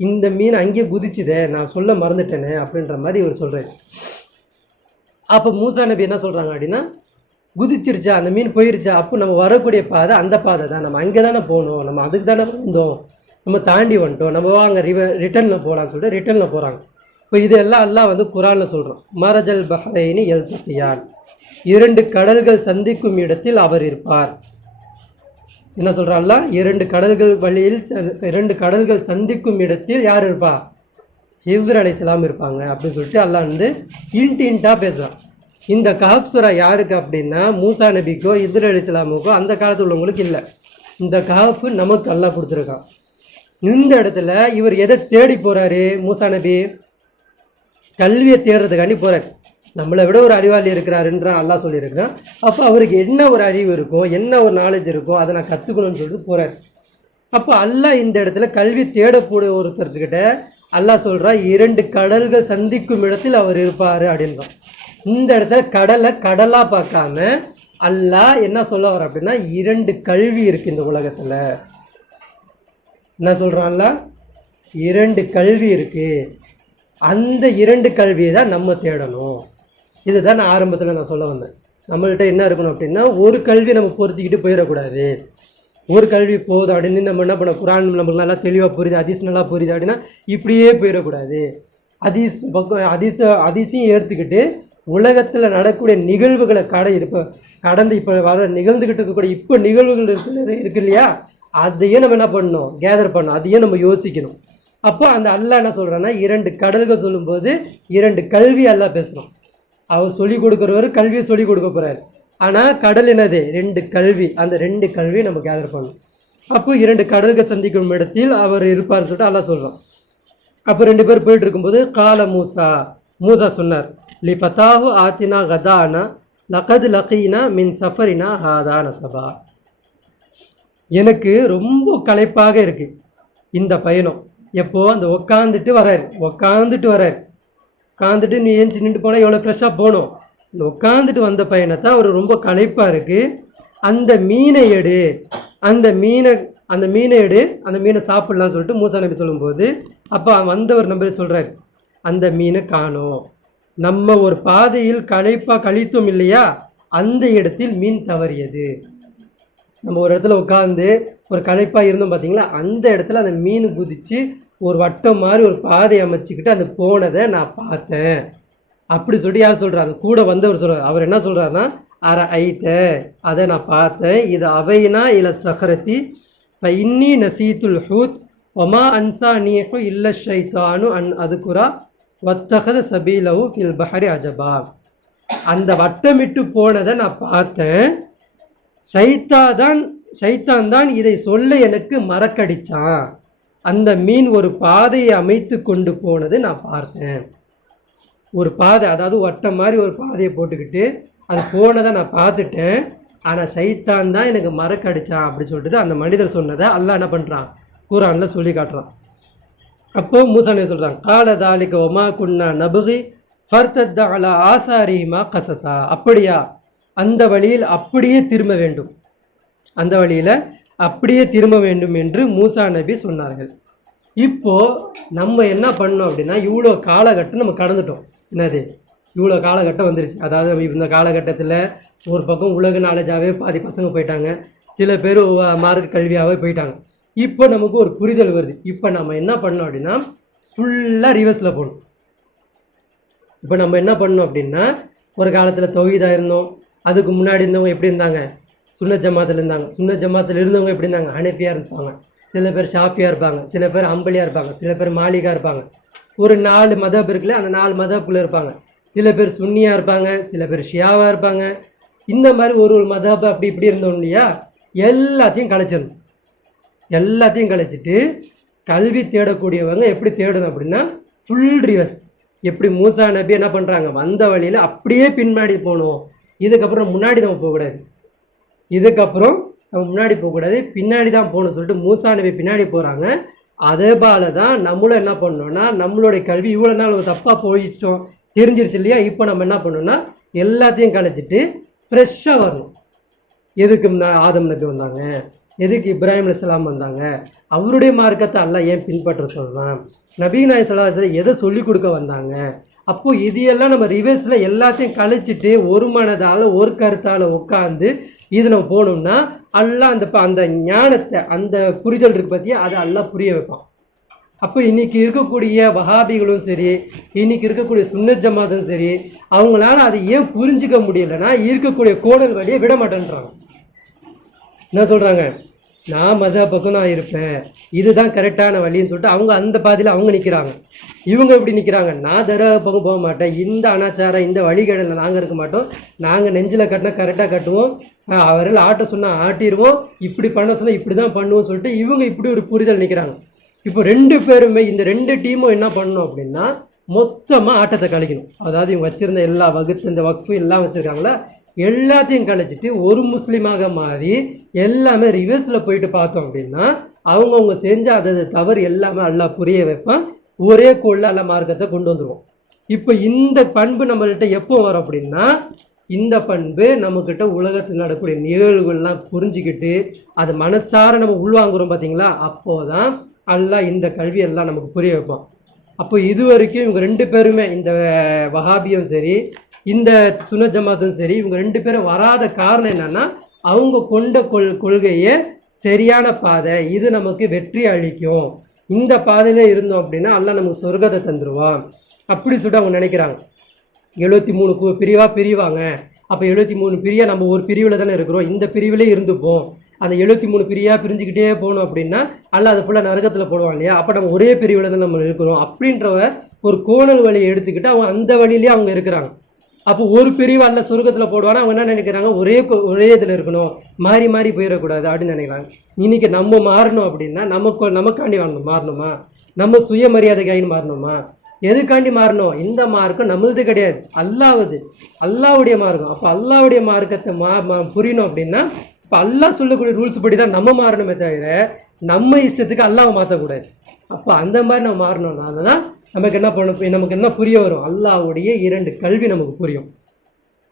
இந்த மீன் அங்கேயே குதிச்சுதே, நான் சொல்ல மறந்துட்டேனே அப்படின்ற மாதிரி இவர் சொல்கிறாரு. அப்போ மூசா நபி என்ன சொல்கிறாங்க அப்படின்னா, குதிச்சிருச்சா, அந்த மீன் போயிருச்சா, அப்போ நம்ம வரக்கூடிய பாதை அந்த பாதை தான், நம்ம அங்கே தானே போகணும், நம்ம அதுக்கு தானே வந்தோம், நம்ம தாண்டி வந்துட்டோம், நம்ம வாங்க ரிட்டர்னில் போகலான்னு சொல்லிட்டு ரிட்டர்னில் போகிறாங்க. இப்போ இதெல்லாம் அல்லாஹ் வந்து குரானில் சொல்கிறோம். மரஜல் பஹ்ரைனி யல்தகியான், 2 கடல்கள் சந்திக்கும் இடத்தில் அவர் இருப்பார். என்ன சொல்கிறான் அல்லாஹ்? 2 கடல்கள் வழியில் 2 கடல்கள் சந்திக்கும் இடத்தில் யார் இருப்பா? ஹிவ்ர் அலைஹிஸ்ஸலாம் இருப்பாங்க அப்படின்னு சொல்லிட்டு அல்லாஹ் வந்து இன்ட்டாக பேசுகிறான். இந்த கஹஃப் சூரா யாருக்கு அப்படின்னா மூசா நபிக்கோ ஹிவ்ர் அலைஹிஸ்ஸலாமுக்கோ அந்த காலத்தில் உள்ளவங்களுக்கு இல்லை. இந்த கஹஃப் நமக்கு அல்லாஹ் கொடுத்துருக்கான். இந்த இடத்துல இவர் எதை தேடி போகிறாரு? மூசா நபி கல்வியை தேடுறதுக்காண்டி போகிறார். நம்மளை விட ஒரு அறிவாளி இருக்கிறாருன்ற அல்லாஹ் சொல்லியிருக்கிறான். அப்போ அவருக்கு என்ன ஒரு அறிவு இருக்கும், என்ன ஒரு நாலேஜ் இருக்கும், அதை நான் கற்றுக்கணும்னு சொல்லிட்டு போகிறார். அப்போ அல்லாஹ் இந்த இடத்துல கல்வி தேடக்கூடிய ஒருத்தர்கிட்ட அல்லாஹ் சொல்கிறா 2 கடல்கள் சந்திக்கும் இடத்தில் அவர் இருப்பார் அப்படின்றான். இந்த இடத்துல கடலை கடலாக பார்க்காம அல்லாஹ் என்ன சொல்ல வர அப்படின்னா 2 கல்வி இருக்குது இந்த உலகத்தில். என்ன சொல்கிறான் அல்லாஹ்? 2 கல்வி இருக்குது, அந்த 2 கல்வியை தான் நம்ம தேடணும். இதுதான் நான் ஆரம்பத்தில் நான் சொல்ல வந்தேன். நம்மள்கிட்ட என்ன இருக்கணும் அப்படின்னா ஒரு கல்வி நம்ம பொருத்திக்கிட்டு போயிடக்கூடாது. ஒரு கல்வி போதும் அப்படின்னு நம்ம என்ன பண்ண, குரான் நம்மளுக்கு நல்லா தெளிவாக புரியுது, ஹதீஸ் நல்லா புரியுது அப்படின்னா இப்படியே போயிடக்கூடாது. ஹதீஸையும் ஏற்றுக்கிட்டு உலகத்தில் நடக்கக்கூடிய நிகழ்வுகளை கடந்து இப்போ வர நிகழ்ந்துக்கிட்டு இருக்கக்கூடிய இப்போ நிகழ்வுகள் இருக்கு இல்லையா, அதையே நம்ம என்ன பண்ணணும், கேதர் பண்ணணும், அதையே நம்ம யோசிக்கணும். அப்போ அந்த அல்லாஹ் என்ன சொல்கிறான்னா 2 கடல்கள் சொல்லும்போது 2 கல்வி அல்லாஹ் பேசுகிறோம். அவர் சொல்லிக் கொடுக்குறவர் கல்வியை சொல்லிக் கொடுக்க போகிறார். ஆனால் கடல் என்னது? 2 கல்வி. அந்த 2 கல்வியை நம்ம கேதர் பண்ணணும். அப்போ 2 கடல்கள் சந்திக்கும் இடத்தில் அவர் இருப்பார்னு சொல்லிட்டு அல்லாஹ் சொல்கிறோம். அப்போ 2 பேர் போயிட்டு இருக்கும்போது கால மூசா சொன்னார், லி பத்தாஹு ஆத்தினா கதானா லகத் லகீனா மின் சஃபரினா ஹாதா நசபா. எனக்கு ரொம்ப களைப்பாக இருக்குது இந்த பயணம். எப்போ அந்த உட்காந்துட்டு வரார், உட்காந்துட்டு நீ ஏஞ்சி நின்று போனால் எவ்வளோ ஃப்ரெஷ்ஷாக போகணும். இந்த உட்காந்துட்டு வந்த பையனைத்தான் அவர் ரொம்ப களைப்பாக இருக்குது. அந்த மீனை எடு, அந்த மீனை சாப்பிட்லான்னு சொல்லிட்டு மூசா நபி சொல்லும்போது அப்போ வந்தவர் நம்பர் சொல்கிறார், அந்த மீனை காணோம், நம்ம ஒரு பாதையில் கழித்தோம் இல்லையா, அந்த இடத்தில் மீன் தவறியது. நம்ம ஒரு இடத்துல உட்காந்து ஒரு களைப்பாக இருந்தோம் பார்த்தீங்களா, அந்த இடத்துல அந்த மீன் குதித்து ஒரு வட்டம் மாதிரி ஒரு பாதை அமைச்சிக்கிட்டு அந்த போனதை நான் பார்த்தேன் அப்படி சொல்லிட்டு யார் சொல்கிறாங்க? கூட வந்தவர் சொல்கிறார். அவர் என்ன சொல்கிறாருன்னா அதை நான் பார்த்தேன், இது அவைனா இல்லை சஹரத்தி இன்னி நசீத்துல் ஹூத் ஒமா அன்சா நீஹு இல்ல ஷைத்தானு அதுக்குரா வத்தகத சபீலஹு ஃபில் பஹரி அஜபா. அந்த வட்டமிட்டு போனதை நான் பார்த்தேன், சைத்தான் தான் இதை சொல்ல எனக்கு மறக்கடிச்சான். அந்த மீன் ஒரு பாதையை அமைத்து கொண்டு போனது நான் பார்த்தேன். ஒரு பாதை, அதாவது வட்டம் மாதிரி ஒரு பாதையை போட்டுக்கிட்டு அது போனதை நான் பார்த்துட்டேன். ஆனால் சைத்தான் தான் எனக்கு மறக்கடிச்சான் அப்படி சொல்லிட்டு அந்த மனிதர் சொன்னதை அல்லாஹ் என்ன பண்ணுறான், குர்ஆனில் சொல்லி காட்டுறான். அப்போ மூசா நபி சொல்கிறாங்க, கால தாலிக ஒமா குன்னா நபுகி ஃபர்தத்த அலா ஆசாரிமா கசசா. அப்படியா, அந்த வழியில் அப்படியே திரும்ப வேண்டும், அந்த வழியில் அப்படியே திரும்ப வேண்டும் என்று மூசா நபி சொன்னார்கள். இப்போது நம்ம என்ன பண்ணோம் அப்படின்னா, இவ்வளோ காலகட்டம் நம்ம கடந்துட்டோம். என்னது, இவ்வளோ காலகட்டம் வந்துருச்சு. அதாவது நம்ம இந்த காலகட்டத்தில் ஒரு பக்கம் உலக நாலேஜாகவே பாதி பசங்க போயிட்டாங்க, சில பேர் மார்க்க கல்வியாகவே போயிட்டாங்க. இப்போ நமக்கு ஒரு புரிதல் வருது. இப்போ நம்ம என்ன பண்ணோம் அப்படின்னா ஃபுல்லாக ரிவர்ஸில் போகணும். இப்போ நம்ம என்ன பண்ணோம் அப்படின்னா, ஒரு காலத்தில் தௌஹீதா இருந்தோம், அதுக்கு முன்னாடி இருந்தவங்க எப்படி இருந்தாங்க, சுன்னத் ஜமாத்தில் இருந்தாங்க. சுன்னத் ஜமாத்தில் இருந்தவங்க எப்படி இருந்தாங்க, ஹனஃபியாக இருப்பாங்க, சில பேர் ஷாஃபியாக இருப்பாங்க, சில பேர் அம்பலியாக இருப்பாங்க, சில பேர் மாலிகா இருப்பாங்க. ஒரு 4 மதப் இருக்குல்ல, அந்த 4 மதப்புக்குள்ளே இருப்பாங்க. சில பேர் சுன்னியாக இருப்பாங்க, சில பேர் ஷியாவாக இருப்பாங்க. இந்த மாதிரி ஒரு மதப் அப்படி இப்படி இருந்தோம் இல்லையா, எல்லாத்தையும் கலைச்சிடணும். எல்லாத்தையும் கலைச்சிட்டு கல்வி தேடக்கூடியவங்க எப்படி தேடணும் அப்படின்னா ஃபுல் ரிவர்ஸ். எப்படி மூசா நபி என்ன பண்ணுறாங்க, வந்த வழியில் அப்படியே பின்னாடி போகணும். இதுக்கப்புறம் முன்னாடி நம்ம போகக்கூடாது, பின்னாடி தான் போகணும் சொல்லிட்டு மூசா நபி பின்னாடி போகிறாங்க. அதே போல தான் நம்மளும் என்ன பண்ணோம்னா, நம்மளுடைய கல்வி இவ்வளோ நாள் நம்ம தப்பாக போயிடுச்சோம், தெரிஞ்சிருச்சு இல்லையா. இப்போ நம்ம என்ன பண்ணோம்னா எல்லாத்தையும் கலைச்சிட்டு ஃப்ரெஷ்ஷாக வரணும். எதுக்கு ஆதம் நபி வந்தாங்க, எதுக்கு இப்ராஹிம் அலைஹிஸ்ஸலாம் வந்தாங்க? அவருடைய மார்க்கத்தை அல்லாஹ் ஏன் பின்பற்ற சொல்கிறான்? நபி நாயகம் ஸல்லல்லாஹு அலைஹி வஸல்லம் எதை சொல்லிக் கொடுக்க வந்தாங்க? அப்போது இது எல்லாம் நம்ம ரிவர்ஸில் எல்லாத்தையும் கழிச்சிட்டு ஒரு மனதால் ஒரு கருத்தால் உட்காந்து இது நம்ம போகணும்னா அல்லாஹ் அந்த ஞானத்தை அந்த புரிதல் இருக்கு பற்றியா அதை அல்லாஹ் புரிய வைப்பான். அப்போ இன்றைக்கி இருக்கக்கூடிய வஹாபிகளும் சரி, இன்றைக்கி இருக்கக்கூடிய சுன்னத் ஜமாத்தும் சரி, அவங்களால அதை ஏன் புரிஞ்சிக்க முடியலைன்னா இருக்கக்கூடிய கோடல் வழியை விட மாட்டேன்றாங்க. என்ன சொல்கிறாங்க? நான் மத பக்கம் நான் இருப்பேன், இதுதான் கரெக்டான வழின்னு சொல்லிட்டு அவங்க அந்த பாதையில் அவங்க நிற்கிறாங்க. இவங்க எப்படி நிற்கிறாங்க? நான் தர பக்கம் போக மாட்டேன், இந்த அனாச்சாரம் இந்த வழிகேடில் நாங்கள் இருக்க மாட்டோம், நாங்கள் நெஞ்சில் கட்டினா கரெக்டாக கட்டுவோம், அவர்கள் ஆட்ட சொன்னால் ஆட்டிடுவோம், இப்படி பண்ண சொன்னால் இப்படி தான் பண்ணுவோம் சொல்லிட்டு இவங்க இப்படி ஒரு புரிதல் நிற்கிறாங்க. இப்போ ரெண்டு பேருமே இந்த ரெண்டு டீமும் என்ன பண்ணணும் அப்படின்னா மொத்தமாக ஆட்டத்தை கழிக்கணும். அதாவது இவங்க வச்சுருந்த எல்லா வகுத்து இந்த வக்ஃபு எல்லாம் வச்சுருக்காங்களா எல்லாத்தையும் கழிச்சிட்டு ஒரு முஸ்லீமாக மாறி எல்லாமே ரிவர்ஸில் போயிட்டு பார்த்தோம் அப்படின்னா அவங்கவுங்க செஞ்ச அதை தவறு எல்லாமே அல்லாஹ் புரிய வைப்பான். ஒரே கோளில் அல்ல மார்க்கத்தை கொண்டு வந்துடுவோம். இப்போ இந்த பண்பு நம்மள்கிட்ட எப்போ வரும் அப்படின்னா இந்த பண்பு நம்மக்கிட்ட உலகத்தில் நடக்கக்கூடிய நிகழ்வுகள்லாம் புரிஞ்சுக்கிட்டு அது மனசார நம்ம உள்வாங்குறோம் பார்த்தீங்களா, அப்போதான் அல்லாஹ் இந்த கல்வியெல்லாம் நமக்கு புரிய வைப்பான். அப்போ இது வரைக்கும் இவங்க ரெண்டு பேருமே இந்த வஹாபியும் சரி இந்த சுன்னத் ஜமாத்தும் சரி இவங்க ரெண்டு பேரும் வராத காரணம் என்னன்னா அவங்க கொண்ட கொள்கையே சரியான பாதை, இது நமக்கு வெற்றி அளிக்கும், இந்த பாதையில இருந்தோம் அப்படின்னா அல்லாஹ் நமக்கு சொர்க்கத்தை தந்துடுவான் அப்படி சொல்லிட்டு அவங்க நினைக்கிறாங்க. 73 பிரிவாக பிரிவாங்க. அப்போ 73 பிரியாக நம்ம ஒரு பிரிவில் தானே இருக்கிறோம், இந்த பிரிவிலே இருந்துப்போம். அந்த 73 பிரியாக பிரிஞ்சுக்கிட்டே போகணும் அப்படின்னா அல்லாஹ் அதை ஃபுல்லாக நரகத்தில் போடுவான் இல்லையா, அப்போ நம்ம ஒரே பிரிவில் தான் நம்ம இருக்கிறோம் அப்படின்ற ஒரு கோணல் வழியை எடுத்துக்கிட்டு அவங்க அந்த வழியிலே அவங்க இருக்கிறாங்க. அப்போ ஒரு பிரிவு அல்ல சொர்க்கத்தில் போடுவானா அவங்க என்ன நினைக்கிறாங்க, ஒரே இதில் இருக்கணும், மாறி மாறி போயிடக்கூடாது அப்படின்னு நினைக்கிறாங்க. இன்றைக்கி நம்ம மாறணும் அப்படின்னா நமக்காண்டி மாறணுமா, நம்ம சுயமரியாதைக்காண்டி மாறணுமா, எதுக்காண்டி மாறணும்? இந்த மார்க்கம் நம்மளது கிடையாது, அல்லாவுடைய மார்க்கம். அப்போ அல்லாவுடைய மார்க்கத்தை புரியணும் அப்படின்னா இப்போ அல்லாஹ் சொல்லக்கூடிய ரூல்ஸ் படி தான் நம்ம மாறணுமே தவிர நம்ம இஷ்டத்துக்கு அல்லாவை மாற்றக்கூடாது. அப்போ அந்த மாதிரி நம்ம மாறணும்னா அதுதான் நமக்கு என்ன பண்ணணும், நமக்கு என்ன புரிய வரும், அல்லாவுடைய 2 கல்வி நமக்கு புரியும்.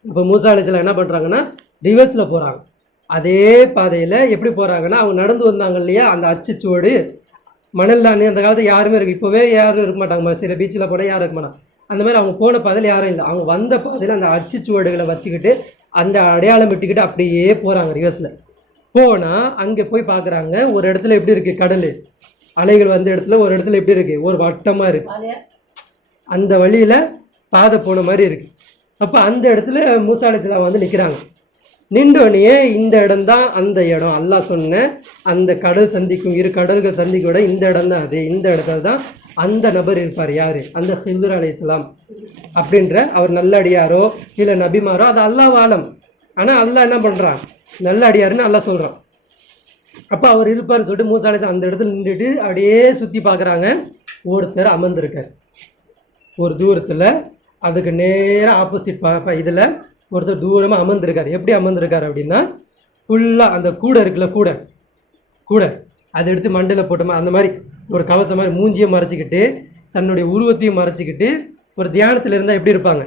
இப்போ மூசா அலைஹிஸ்ஸலாம் என்ன பண்ணுறாங்கன்னா ரிவர்ஸில் போகிறாங்க. அதே பாதையில் எப்படி போகிறாங்கன்னா அவங்க நடந்து வந்தாங்க இல்லையா, அந்த அச்சுச்சுவடு மணல்லானே அந்த காலத்தில் யாருமே இருக்குது, இப்போவே யாரும் இருக்க மாட்டாங்க, சில பீச்சில் போனால் யாரும் இருக்க மாட்டாங்க. அந்த மாதிரி அவங்க போன பாதையில் யாரும் இல்லை, அவங்க வந்த பாதையில் அந்த அச்சுச்சுவடுகளை வச்சுக்கிட்டு அந்த அடையாளம் விட்டுக்கிட்டு அப்படியே போகிறாங்க. ரிவர்ஸில் போனால் அங்கே போய் பார்க்குறாங்க ஒரு இடத்துல எப்படி இருக்குது கடல், அலைகள் வந்த இடத்துல ஒரு இடத்துல எப்படி இருக்குது ஒரு வட்டமாக இருக்குது, அந்த வழியில் பாதை போன மாதிரி இருக்குது. அப்போ அந்த இடத்துல மூசா அலைஹிஸ்ஸலாம் வந்து நிற்கிறாங்க. நின்றோடனே இந்த இடம் தான் அந்த இடம், அல்லாஹ் சொன்ன அந்த கடல் சந்திக்கும் 2 கடல்கள் சந்திக்கோட இந்த இடம் தான் அது, இந்த இடத்துல தான் அந்த நபர் இருப்பார். யார்? அந்த ஹில்ர் அலைஹிஸ்ஸலாம் அப்படின்ற அவர் நல்லடியாரோ இல்லை நபிமாரோ அது அல்லாஹ் ஆலம். ஆனால் அல்லாஹ் என்ன பண்ணுறான், நல்லடியாருன்னு அல்லாஹ் சொல்கிறான். அப்போ அவர் இருப்பார் சொல்லிட்டு மூசா அலைஹிஸ்ஸலாம் அந்த இடத்துல நின்றுட்டு அப்படியே சுற்றி பார்க்குறாங்க. ஒருத்தர் அமர்ந்திருக்கார் ஒரு தூரத்தில், அதுக்கு நேராக ஆப்போசிட் இதில் ஒருத்தர் தூரமாக அமர்ந்திருக்கார். எப்படி அமர்ந்திருக்கார் அப்படின்னா ஃபுல்லாக அந்த கூடை இருக்குல்ல, கூடை அதை எடுத்து மண்டையில் போட்டோமா அந்த மாதிரி ஒரு கவசம் மாதிரி மூஞ்சியை மறைச்சிக்கிட்டு தன்னுடைய உருவத்தையும் மறைச்சிக்கிட்டு ஒரு தியானத்தில் இருந்தால் எப்படி இருப்பாங்க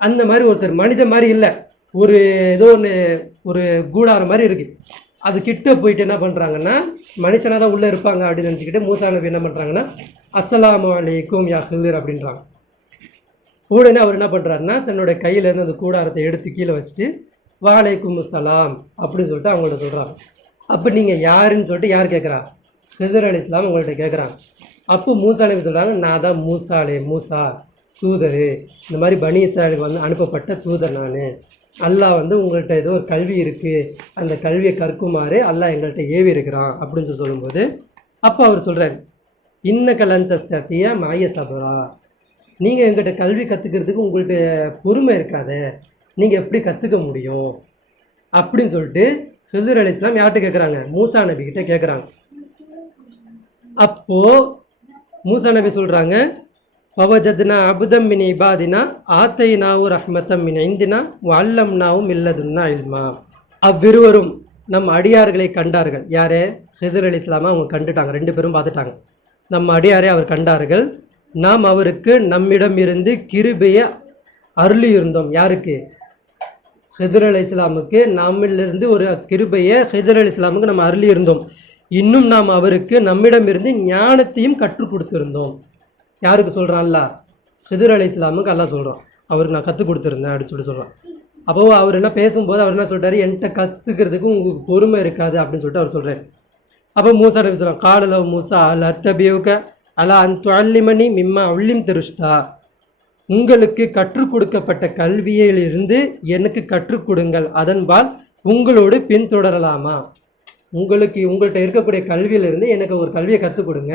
அந்த மாதிரி ஒருத்தர், மனித மாதிரி இல்லை, ஒரு ஏதோ ஒரு கூடார மாதிரி இருக்குது. அது கிட்ட போயிட்டு என்ன பண்ணுறாங்கன்னா மனுஷனாக தான் உள்ளே இருப்பாங்க அப்படின்னு நினச்சிக்கிட்டு மூசா நபி என்ன பண்ணுறாங்கன்னா அஸ்ஸலாமு அலைக்கும் யா ஹில்ர் அப்படின்றாங்க. உடனே அவர் என்ன பண்ணுறாருன்னா தன்னுடைய கையிலேருந்து அந்த கூடாரத்தை எடுத்து கீழே வச்சுட்டு வாலைக்கும் சலாம் அப்படின்னு சொல்லிட்டு அவங்கள்ட்ட சொல்கிறாங்க. அப்போ நீங்கள் யாருன்னு சொல்லிட்டு யார் கேட்குறா? ஹில்ர் அலைஹிஸ்ஸலாம் உங்கள்கிட்ட கேட்குறாங்க. அப்போ மூசா நபி சொல்கிறாங்க, நான் தான் மூசா தூதர், இந்த மாதிரி பனி இஸ்ராயலுக்கு வந்து அனுப்பப்பட்ட தூதர் நான், அல்லாஹ் வந்து உங்கள்கிட்ட ஏதோ ஒரு கல்வி இருக்குது, அந்த கல்வியை கற்குமாறு அல்லாஹ் எங்கள்கிட்ட ஏவி இருக்கிறான் அப்படின்னு சொல்லும்போது அப்போ அவர் சொல்கிறார், இன்னக்கலன் தஸ்திய மாய சபரா, நீங்கள் எங்கிட்ட கல்வி கற்றுக்கிறதுக்கு உங்கள்கிட்ட பொறுமை இருக்காது, நீங்கள் எப்படி கற்றுக்க முடியும் அப்படின்னு சொல்லிட்டு ஹில்ர் அலைஹிஸ்ஸலாம் யார்கிட்ட கேட்குறாங்க? மூசா நபி கிட்ட கேட்குறாங்க. அப்போது மூசா நபி சொல்கிறாங்க, பவஜத்னா அபுதம் மின் இபாதினா ஆத்தைனாவு ரஹ்மத்தம் மின் ஐந்தினா வல்லம்னாவும் இல்லதுன்னா இல்மா. அவ்விருவரும் நம் அடியார்களை கண்டார்கள். யாரே? ஹில்ர் அலைஹிஸ்ஸலாம் அவங்க கண்டுட்டாங்க, 2 பேரும் பார்த்துட்டாங்க. நம்ம அடியாரே அவர் கண்டார்கள். நாம் அவருக்கு நம்மிடம் இருந்து கிருபையை அருளி இருந்தோம். யாருக்கு? ஹிதர் அலைஹிஸ்ஸலாமுக்கு நம்மிலிருந்து ஒரு கிருபையை ஹிதர் அலைஹிஸ்ஸலாமுக்கு நம்ம அருளி இருந்தோம். இன்னும் நாம் அவருக்கு நம்மிடமிருந்து ஞானத்தையும் கற்றுக் கொடுத்திருந்தோம். யாருக்கு சொல்கிறான்? அல்லாஹ் ஹிதர் அலைஹிஸ்ஸலாமுக்கு அல்லாஹ் சொல்கிறான், அவருக்கு நான் கற்றுக் கொடுத்துருந்தேன் அப்படின்னு சொல்கிறான். அப்போ அவர் என்ன பேசும்போது அவர் என்ன சொல்கிறாரு, என்கிட்ட கற்றுக்கிறதுக்கு உங்களுக்கு பொறுமை இருக்காது அப்படின்னு சொல்லிட்டு அவர் சொல்கிறார். அப்போ மூசா நபி சொல்கிறான், காலலவ் மூசா அல் அத்தபியுக அலா அன் துஅல்லிமனி மிம்மா உல்லிம் திருஷ்டா, உங்களுக்கு கற்றுக் கொடுக்கப்பட்ட கல்வியிலிருந்து எனக்கு கற்றுக் கொடுங்கள், அதன்பால் உங்களோடு பின்தொடரலாமா? உங்கள்கிட்ட இருக்கக்கூடிய கல்வியிலிருந்து எனக்கு ஒரு கல்வியை கற்றுக் கொடுங்க,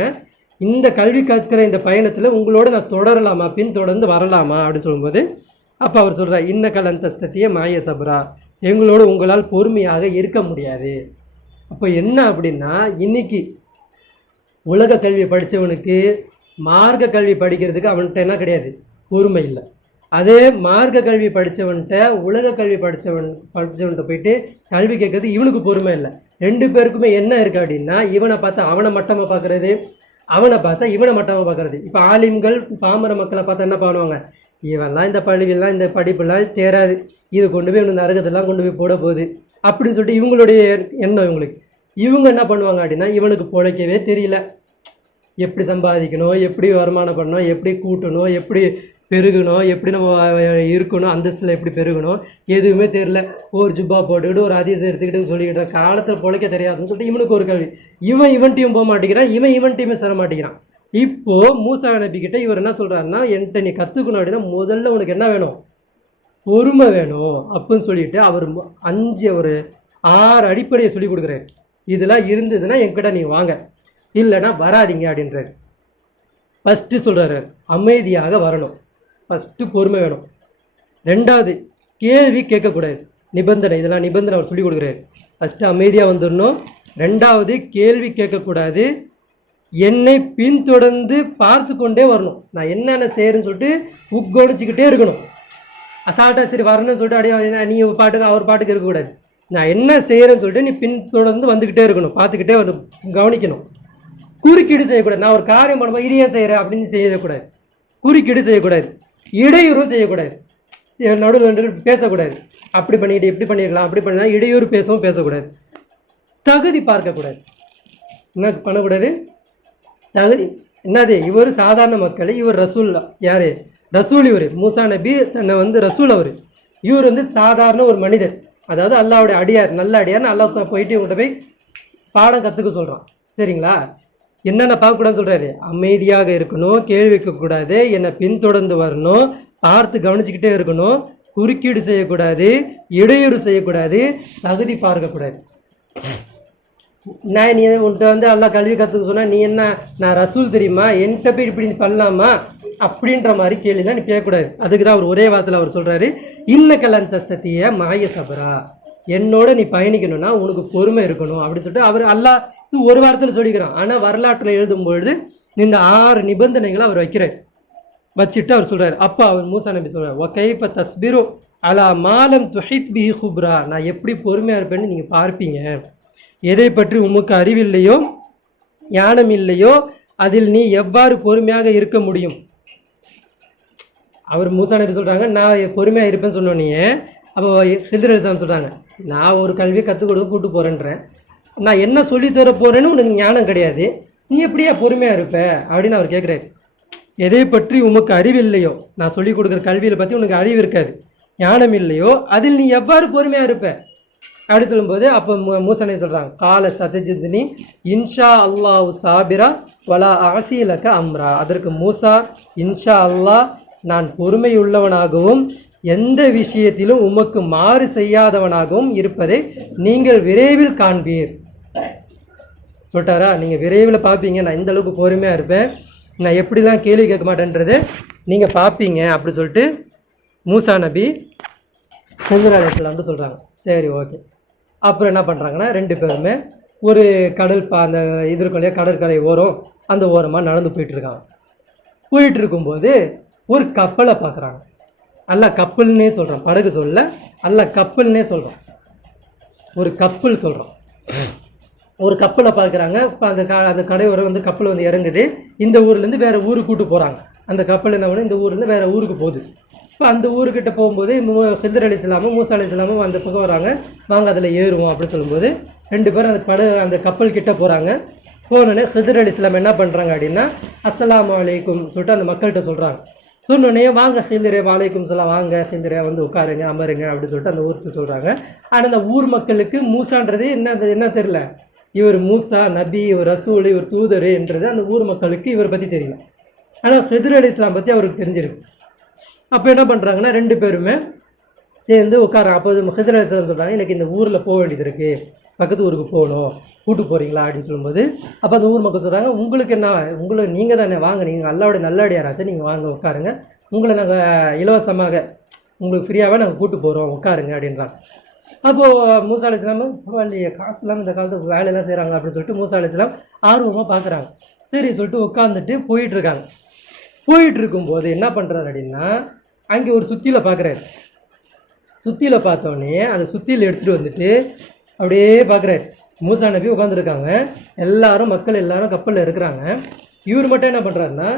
இந்த கல்வி கற்கிற இந்த பயணத்தில் உங்களோட நான் தொடரலாமா, பின்தொடர்ந்து வரலாமா அப்படின்னு சொல்லும்போது அப்போ அவர் சொல்கிறார், இன்னக்கல் அந்தஸ்தத்திய மாய சபரா, எங்களோடு உங்களால் பொறுமையாக இருக்க முடியாது. அப்போ என்ன அப்படின்னா, இன்னைக்கு உலக கல்வி படித்தவனுக்கு மார்க்க கல்வி படிக்கிறதுக்கு அவன்கிட்ட என்ன கிடையாது, பொறுமை இல்லை. அதே மார்க்க கல்வி படித்தவன்கிட்ட உலக கல்வி படித்தவன்கிட்ட போயிட்டு கல்வி கேட்கறது இவனுக்கு பொறுமை இல்லை. ரெண்டு பேருக்குமே என்ன இருக்குது அப்படின்னா, இவனை பார்த்தா அவனை மட்டமாக பார்க்குறது, அவனை பார்த்தா இவனை மட்டமாக பார்க்குறது. இப்போ ஆலிம்கள் பாமர மக்களை பார்த்தா என்ன பண்ணுவாங்க, இவெல்லாம் இந்த பள்ளியெல்லாம் இந்த படிப்பெல்லாம் தேராது, இது கொண்டு போய் இவனு நரகத்தெல்லாம் கொண்டு போய் போட போகுது அப்படின்னு சொல்லிட்டு இவங்களுடைய எண்ணம் இவங்களுக்கு. இவங்க என்ன பண்ணுவாங்க அப்படின்னா, இவனுக்கு பிழைக்கவே தெரியல, எப்படி சம்பாதிக்கணும், எப்படி வருமானம் பண்ணணும், எப்படி கூட்டணும், எப்படி பெருகணும், எப்படி நம்ம இருக்கணும், அந்தஸ்தில் எப்படி பெருகணும், எதுவுமே தெரியல. ஒரு ஜுப்பா போட்டுக்கிட்டு ஒரு அதிசயம் எடுத்துக்கிட்டு சொல்லிக்கிட்ட காலத்தில் பிழைக்க தெரியாதுன்னு சொல்லிட்டு இவனுக்கு ஒரு கல்வி, இவன்ட்டையும் போக மாட்டேங்கிறான், இவன்ட்டையுமே சேர மாட்டேங்கிறான். இப்போது மூசா நபி கிட்ட இவர் என்ன சொல்கிறாருன்னா, என்கிட்ட நீ கற்றுக்கணும் அப்படின்னா முதல்ல உனக்கு என்ன வேணும், பொறுமை வேணும் அப்படின்னு சொல்லிட்டு அவர் 6 அடிப்படையை சொல்லி கொடுக்குறாரு. இதெல்லாம் இருந்ததுன்னா என்கிட்ட நீ வாங்க, இல்லைன்னா வராதிங்க அப்படின்றாரு. ஃபஸ்ட்டு சொல்கிறாரு அமைதியாக வரணும், ஃபஸ்ட்டு பொறுமை வேணும். 2வது கேள்வி கேட்கக்கூடாது, நிபந்தனை, இதெல்லாம் நிபந்தனை அவர் சொல்லி கொடுக்குறாரு. ஃபஸ்ட்டு அமைதியாக வந்துடணும், 2வது கேள்வி கேட்கக்கூடாது, என்னை பின்தொடர்ந்து பார்த்து கொண்டே வரணும், நான் என்னென்ன செய்கிறேன்னு சொல்லிட்டு உட்கொடிச்சிக்கிட்டே இருக்கணும். அசால்ட்டாக சரி வரணும்னு சொல்லிட்டு அப்படியே நீ பாட்டுக்கு அவர் பாட்டுக்கு இருக்கக்கூடாது. நான் என்ன செய்கிறேன்னு சொல்லிட்டு நீ பின்தொடர்ந்து வந்துக்கிட்டே இருக்கணும், பார்த்துக்கிட்டே வரணும், கவனிக்கணும். குறுக்கீடு செய்யக்கூடாது. நான் ஒரு காரியம் பண்ணும்போது இது ஏன் செய்கிறேன் அப்படின்னு செய்யக்கூடாது, குறுக்கீடு செய்யக்கூடாது, இடையூறும் செய்யக்கூடாது, நடுவில் பேசக்கூடாது. அப்படி பண்ணிக்கிட்டு எப்படி பண்ணிருக்கலாம், அப்படி பண்ணலாம், இடையூறு பேசக்கூடாது. தகுதி பார்க்கக்கூடாது. என்ன பண்ணக்கூடாது, தகுதி என்னது, இவர் சாதாரண மக்கள், இவர் ரசூல். யார் ரசூல்? இவர் மூசா நபி தன்னை ரசூல். இவர் சாதாரண ஒரு மனிதர், அதாவது அல்லாவுடைய அடியார், நல்ல அடியார்னு அல்லாஹ் போயிட்டு இவங்கள்ட்ட போய் பாடம் கற்றுக்க சொல்கிறான். சரிங்களா? என்னென்ன பார்க்கக்கூடாதுன்னு சொல்கிறாரு, அமைதியாக இருக்கணும், கேள்வி வைக்கக்கூடாது, என்னை பின்தொடர்ந்து வரணும், பார்த்து கவனிச்சுக்கிட்டே இருக்கணும், குறுக்கீடு செய்யக்கூடாது, இடையூறு செய்யக்கூடாது, தகுதி பார்க்கக்கூடாது. நான் நீ உன்கிட்ட எல்லாம் கல்வி கற்றுக்க சொன்னால் நீ என்ன நான் ரசூல் தெரியுமா, என்கிட்ட போய் இப்படி பண்ணலாமா அப்படின்ற மாதிரி கேள்விலாம் நீ கேட்கக்கூடாது. அதுக்கு தான் அவர் ஒரே வார்த்தையில் அவர் சொல்கிறாரு, இன்னக்கல் அந்தஸ்தத்திய மாய சபரா, என்னோட நீ பயணிக்கணும்னா உனக்கு பொறுமை இருக்கணும் அப்படின்னு சொல்லிட்டு அவர் அல்லாஹ் ஒரு வாரத்தில் சொல்லிக்கிறான். ஆனால் வரலாற்றில் எழுதும்பொழுது இந்த 6 நிபந்தனைகளை அவர் வச்சுட்டு அவர் சொல்கிறார். அப்போ அவர் மூசா நபி சொல்கிறார், ஒ கைஃப தஸ்பிரு அலா மாலம் துஹித் பிஹி குப்ரா, நான் எப்படி பொறுமையாக இருப்பேன்னு நீங்கள் பார்ப்பீங்க, எதை பற்றி உமக்கு அறிவில்லையோ ஞானம் இல்லையோ அதில் நீ எவ்வாறு பொறுமையாக இருக்க முடியும். அவர் மூசா நபி சொல்கிறாங்க, நான் பொறுமையாக இருப்பேன்னு சொன்னோன்னே. அப்போ ஹிதர் அலைஹிஸ்ஸலாம் சொல்கிறாங்க, நான் ஒரு கல்வியை கற்றுக் கொடுக்க கூப்பிட்டு போகிறேன்றேன், நான் என்ன சொல்லித்தர போகிறேன்னு உனக்கு ஞானம் கிடையாது, நீ எப்படியா பொறுமையாக இருப்ப அப்படின்னு அவர் கேட்குறாரு. எதை பற்றி உமக்கு அறிவில்லையோ, நான் சொல்லிக் கொடுக்குற கல்வியில் பற்றி உனக்கு அறிவு இருக்காது, ஞானம் இல்லையோ அதில் நீ எவ்வாறு பொறுமையாக இருப்ப அப்படி சொல்லும்போது அப்போ மூசா நபி சொல்கிறாங்க, கால சதஜித்னி இன்ஷா அல்லாஹ் சாபிரா வலா ஆசீலக அம்ரா. அதற்கு மூசா, இன்ஷா அல்லாஹ் நான் பொறுமையுள்ளவனாகவும் எந்த விஷயத்திலும் உமக்கு மாறு செய்யாதவனாகவும் இருப்பதை நீங்கள் விரைவில் காண்பீர் சொல்லிட்டாரா. நீங்கள் விரைவில் பார்ப்பீங்க, நான் இந்த அளவுக்கு பொறுமையாக இருப்பேன், நான் எப்படிலாம் கேள்வி கேட்க மாட்டேன்றது நீங்கள் பார்ப்பீங்க அப்படி சொல்லிட்டு மூசா நபி ஹிதர் அலைஹிஸ்ஸலாம் சொல்கிறாங்க. சரி ஓகே. அப்புறம் என்ன பண்ணுறாங்கன்னா 2 பேருமே ஒரு கடல் அந்த இதற்குள்ளேயே கடற்கரை ஓரம், அந்த ஓரமாக நடந்து போயிட்டுருக்காங்க. போயிட்டு இருக்கும்போது ஒரு கப்பலை பார்க்குறாங்க. அல்ல கப்பல்னே சொல்கிறோம், படகு சொல்ல, அல்ல கப்பல்னே சொல்கிறோம், ஒரு கப்பல் சொல்கிறோம். ஒரு கப்பலை பார்க்குறாங்க. இப்போ அந்த கடையோரம் கப்பல் இறங்குது. இந்த ஊர்லேருந்து வேறு ஊருக்கு கூட்டு போகிறாங்க. அந்த கப்பல் என்ன பண்ணு இந்த ஊர்லேருந்து வேறு ஊருக்கு போகுது. இப்போ அந்த ஊருக்கிட்ட போகும்போது ஹிதர் அலைஹிஸ்ஸலாமும் மூசா அலைஹிஸ்ஸலாமும் அந்த பக்கம் வராங்க, வாங்க அதில் ஏறுவோம் அப்படின்னு சொல்லும்போது 2 பேரும் அந்த கப்பல் கிட்ட போகிறாங்க. போனோடனே ஹிதர் அலைஹிஸ்ஸலாம் என்ன பண்ணுறாங்க அப்படின்னா அஸ்ஸலாமு அலைக்கும் சொல்லிட்டு அந்த மக்கள்கிட்ட சொல்கிறாங்க. சொன்னோடனே வாங்க ஹிதரே வாலைக்கும் சலாம், வாங்க ஹிதரே வந்து உட்காருங்க அமருங்க அப்படின்னு சொல்லிட்டு அந்த ஊருக்கு சொல்கிறாங்க. ஆனால் அந்த ஊர் மக்களுக்கு மூசான்றது என்ன தெரியல. இவர் மூசா நபி, இவர் ரசூல், இவர் தூதர் என்றது அந்த ஊர் மக்களுக்கு இவரை பற்றி தெரியல. ஆனால் ஹிதர் அலைஹிஸ்ஸலாம் பற்றி அவருக்கு தெரிஞ்சிருக்கு. அப்போ என்ன பண்ணுறாங்கன்னா 2 பேருமே சேர்ந்து உட்காராங்க. அப்போ ஹிதர் அலைஹிஸ்ஸலாம் சொல்கிறாங்க, எனக்கு இந்த ஊரில் போக வேண்டியது இருக்குது, பக்கத்து ஊருக்கு போகணும், கூட்டு போகிறீங்களா அப்படின்னு சொல்லும்போது அப்போ அந்த ஊர் மக்கள் சொல்கிறாங்க, உங்களுக்கு என்ன, நீங்கள் தானே, வாங்க, நீங்கள் அல்லாவுடைய நல்லடியாராச்சும், நீங்கள் வாங்க உட்காருங்க, உங்களை நாங்கள் இலவசமாக உங்களுக்கு ஃப்ரீயாகவே நாங்கள் கூட்டு போகிறோம், உட்காருங்க அப்படின்றாங்க. அப்போது மூசா அலைஹிஸ்ஸலாம் பரவாயில்லையே, காசு இல்லாமல் இந்த காலத்து வேலையெல்லாம் செய்கிறாங்க அப்படின்னு சொல்லிட்டு மூசா அலைஹிஸ்ஸலாம் ஆர்வமாக பார்க்குறாங்க. சரி சொல்லிட்டு உட்காந்துட்டு போயிட்டுருக்காங்க. போயிட்டு இருக்கும்போது என்ன பண்ணுறாரு அப்படின்னா அங்கே ஒரு சுத்தியில் பார்க்குறாரு. சுத்தியில் பார்த்தோன்னே அந்த சுத்தியில் எடுத்துகிட்டு வந்துட்டு அப்படியே பார்க்குறாரு. மூசா நபி உட்காந்துருக்காங்க, மக்கள் எல்லாரும் கப்பலில் இருக்கிறாங்க. இவர் மட்டும் என்ன பண்ணுறாருன்னா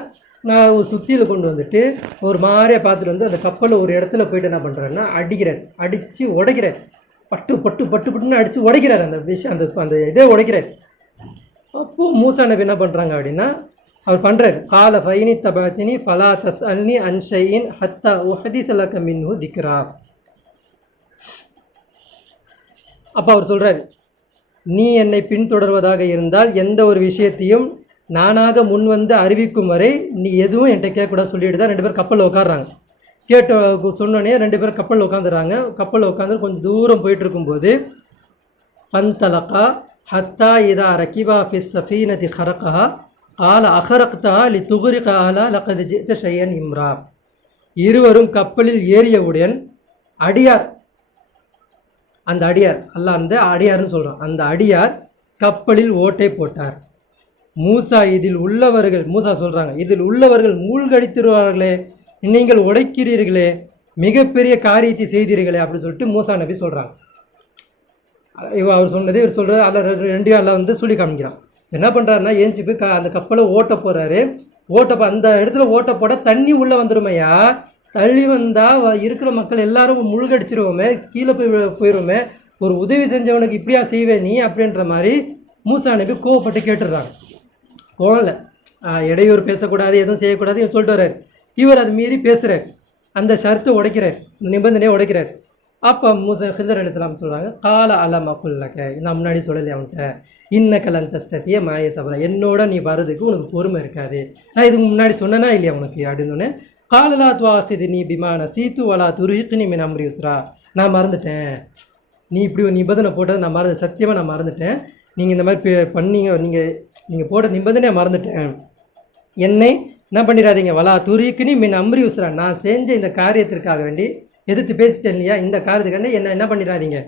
நான் ஒரு சுத்தியில் கொண்டு வந்துட்டு ஒரு மாதிரியாக பார்த்துட்டு வந்து அந்த கப்பலில் ஒரு இடத்துல போயிட்டு என்ன பண்ணுறாருன்னா அடிக்கிறார், அடித்து உடைக்கிறார், பட்டு பட்டு பட்டு பட்டுன்னு அடித்து உடைக்கிறார். அந்த விஷயம் அந்த இதே உடைக்கிறார். அப்போது மூசா நபி என்ன பண்ணுறாங்க அப்படின்னா அவர் பண்ணுறாரு, கால ஃபைனி தபாத்தினி ஃபலா தஸ் அல்னி அன்ஷைன் ஹத்தா உஹதிஸ லக மின்ஹு திக்ரா. அப்போ அவர் சொல்கிறார், நீ என்னை பின்தொடர்வதாக இருந்தால் எந்த ஒரு விஷயத்தையும் நானாக முன் வந்து அறிவிக்கும் வரை நீ எதுவும் என்கிட்ட கேட்கக்கூடாது சொல்லிட்டு தான் 2 பேர் கப்பலில் உட்காடுறாங்க. சொன்னோடனே 2 பேர் கப்பலில் உட்காந்துடுறாங்க. கப்பலில் உட்காந்து கொஞ்சம் தூரம் போயிட்டு இருக்கும்போது ஃபன்தலகா ஹத்தா இதா ரகிபா ஃபிஸ் சஃபீனதி ஹரகஹா கால அஹரக்தா லி துகுரிக அலா லகத் ஜித ஷையன் இம்ரா. இருவரும் கப்பலில் ஏறியவுடன் அடியார், அந்த அடியார் அல்லாஹ் அந்த அடியார்னு சொல்கிறான், அந்த அடியார் கப்பலில் ஓட்டை போட்டார். மூசா சொல்கிறாங்க, இதில் உள்ளவர்கள் மூழ்கடித்திருவார்களே, நீங்கள் உடைக்கிறீர்களே, மிகப்பெரிய காரியத்தை செய்தீர்களே அப்படின்னு சொல்லிட்டு மூசா நபி சொல்கிறாங்க. அவர் சொன்னது இவர் சொல்கிறார். அல்ல வந்து சொல்லி காமிக்கிறான். என்ன பண்ணுறாருன்னா ஏஞ்சி போய் அந்த கப்பலை ஓட்ட போகிறாரு. அந்த இடத்துல ஓட்ட போட தண்ணி உள்ளே வந்துடுமையா, தள்ளி வந்தால் இருக்கிற மக்கள் எல்லாரும் முழுகடிச்சிருவோமே, கீழே போயிடுவோமே, ஒரு உதவி செஞ்சவனுக்கு இப்படியா செய்வேன் நீ அப்படின்ற மாதிரி மூசா நபி கோவப்பட்டு கேட்டுடுறாங்க. கோவல இடையூறு பேசக்கூடாது, எதுவும் செய்யக்கூடாது இவர் சொல்லிட்டு வர்றாரு. இவர் அது மீறி பேசுகிறார், அந்த ஷர்த்தை உடைக்கிறார், நிபந்தனையை உடைக்கிறார். அப்போ ஹிதர் அலைஹிஸ்ஸலாம் சொல்கிறாங்க, கால அலம குல்லக, நான் முன்னாடி சொல்லலை அவன்கிட்ட, இன்னக்கலன் தஸ்தத்திய மாய சபரா, என்னோட நீ வர்றதுக்கு உனக்கு பொறுமை இருக்காது, நான் இதுக்கு முன்னாடி சொன்னனா இல்லையா உனக்கு அப்படின்னு. காலலா துவாஹிது நீ பிமான சீத்து வலா துருஹிக்னி மின் அம்ரி யுஸ்ரா, நான் மறந்துட்டேன், நீ இப்படி ஒரு நிபந்தனை போட்டது நான் சத்தியமாக நான் மறந்துட்டேன், நீங்கள் இந்த மாதிரி பண்ணீங்க, நீங்கள் போட்ட நிபந்தனையை மறந்துட்டேன், என்னை என்ன பண்ணிடாதீங்க, வலா துருஹிக்னி மின் அம்ரி யுஸ்ரா, நான் செஞ்ச இந்த காரியத்திற்காக வேண்டி எதிர்த்து பேசிட்டேன் இல்லையா, இந்த காரியத்துக்காண்டி என்ன பண்ணிடாதீங்க,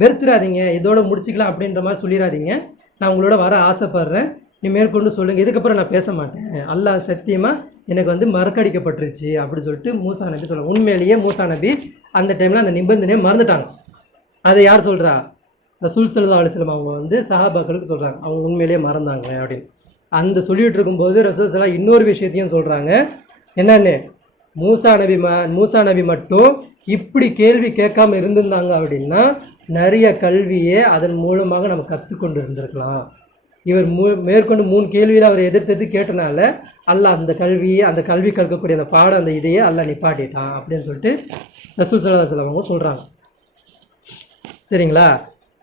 வெறுத்துடாதீங்க, இதோட முடிச்சிக்கலாம் அப்படின்ற மாதிரி சொல்லிடாதீங்க, நான் உங்களோட வர ஆசைப்படுறேன், நீ மேற்கொண்டு சொல்லுங்கள், இதுக்கப்புறம் நான் பேச மாட்டேன், அல்லாஹ் சத்தியமாக எனக்கு வந்து மறக்கடிக்கப்பட்டுருச்சு அப்படி சொல்லிட்டு மூசா நபி சொல்லுவாங்க. உண்மையிலேயே மூசா நபி அந்த டைமில் அந்த நிபந்தனையை மறந்துட்டாங்க. அதை யார் சொல்கிறா? ரசூல் ஸல்லல்லாஹு அலைஹி வஸல்லம் அவங்க வந்து சஹாபாக்களுக்கு சொல்கிறாங்க, அவங்க உண்மையிலேயே மறந்தாங்க அப்படின்னு. அந்த சொல்லிகிட்டு இருக்கும்போது ரசூல் ஸல்லல்லாஹு இன்னொரு விஷயத்தையும் சொல்கிறாங்க. என்னென்னு, மூசா நபி மட்டும் இப்படி கேள்வி கேட்காம இருந்திருந்தாங்க அப்படின்னா நிறைய கல்வியே அதன் மூலமாக நம்ம கற்றுக்கொண்டு இருந்திருக்கலாம். இவர் மேற்கொண்டு 3 கேள்வியில் அவர் எதிர்த்து கேட்டனால அல்லாஹ் அந்த கல்வி கற்கக்கூடிய அந்த பாடம், அந்த இதையே அல்லாஹ் நிப்பாட்டிட்டான் அப்படின்னு சொல்லிட்டு ரசூல் ஸல்லல்லாஹு அலைஹி வஸல்லம் அவங்க சொல்கிறாங்க. சரிங்களா?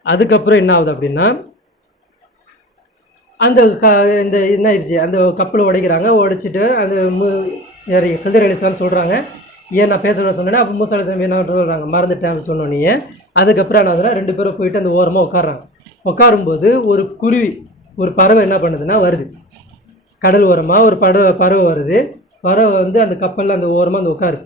அதுக்கப்புறம் என்ன ஆகுது அப்படின்னா இந்த என்ன ஆயிடுச்சு, அந்த கப்பலை உடைக்கிறாங்க. உடைச்சிட்டு அந்த ஹிதர் அலைஹிஸ்ஸலாம் சொல்கிறாங்க, ஏன் நான் பேச சொன்னேன்னா அப்போ மூசா அலைஹிஸ்ஸலாம் என்ன சொல்கிறாங்க, மறந்துட்டேன் அப்படின்னு சொன்னோன்னே. அதுக்கப்புறம் என்ன ஆகுதுன்னா 2 பேரும் போயிட்டு அந்த ஓரமாக உட்காடுறாங்க. உட்காரும்போது ஒரு குருவி, ஒரு பறவை என்ன பண்ணுதுன்னா வருது, கடல் ஓரமாக ஒரு பறவை வருது. பறவை வந்து அந்த கப்பலில் அந்த ஓரமாக அந்த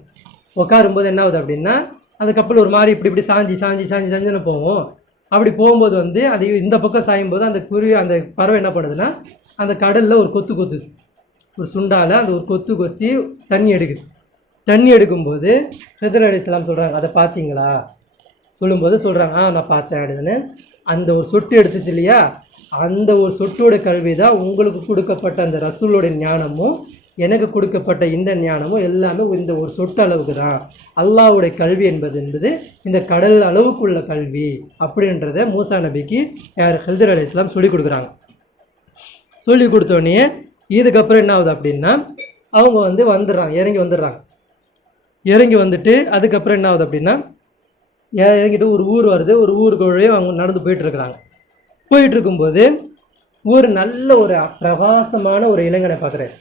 உட்காரும்போது என்ன ஆகுது அப்படின்னா அந்த கப்பல் ஒரு மாதிரி இப்படி சாஞ்சுன்னு போவோம். அப்படி போகும்போது வந்து அது இந்த பக்கம் சாயும்போது அந்த குருவி, அந்த பறவை என்ன பண்ணுதுன்னா அந்த கடலில் ஒரு கொத்துது, ஒரு சுண்டால் அந்த ஒரு கொத்தி தண்ணி எடுக்கும்போது ஹிதர் அலைஹிஸ்ஸலாம் சொல்கிறாங்க, அதை பார்த்தீங்களா சொல்லும்போது சொல்கிறாங்க, நான் பார்த்தேன் அப்படின்னு. அந்த ஒரு சொட்டு எடுத்துச்சு இல்லையா, அந்த ஒரு சொட்டோட கல்வி தான் உங்களுக்கு கொடுக்கப்பட்ட அந்த ரசூலோட ஞானமும் எனக்கு கொடுக்கப்பட்ட இந்த ஞானமும் எல்லாமே இந்த ஒரு சொட்டு அளவுக்கு தான். அல்லாஹ்வுடைய கல்வி என்பது இந்த கடல் அளவுக்குள்ள கல்வி அப்படின்றத மூசா நபிக்கு யார் ஹிதர் அலைஹிஸ்ஸலாம் சொல்லி கொடுக்குறாங்க. சொல்லி கொடுத்தோடனே இதுக்கப்புறம் என்ன ஆகுது அப்படின்னா அவங்க வந்துடுறாங்க, இறங்கி வந்துட்டு அதுக்கப்புறம் என்ன ஆகுது அப்படின்னா இறங்கிட்டு ஒரு ஊர் வருது. ஒரு ஊருக்கு வழியே அவங்க நடந்து போயிட்டுருக்குறாங்க. போயிட்டுருக்கும்போது ஒரு நல்ல ஒரு பிரகாசமான ஒரு இளைஞனை பார்க்குறாரு.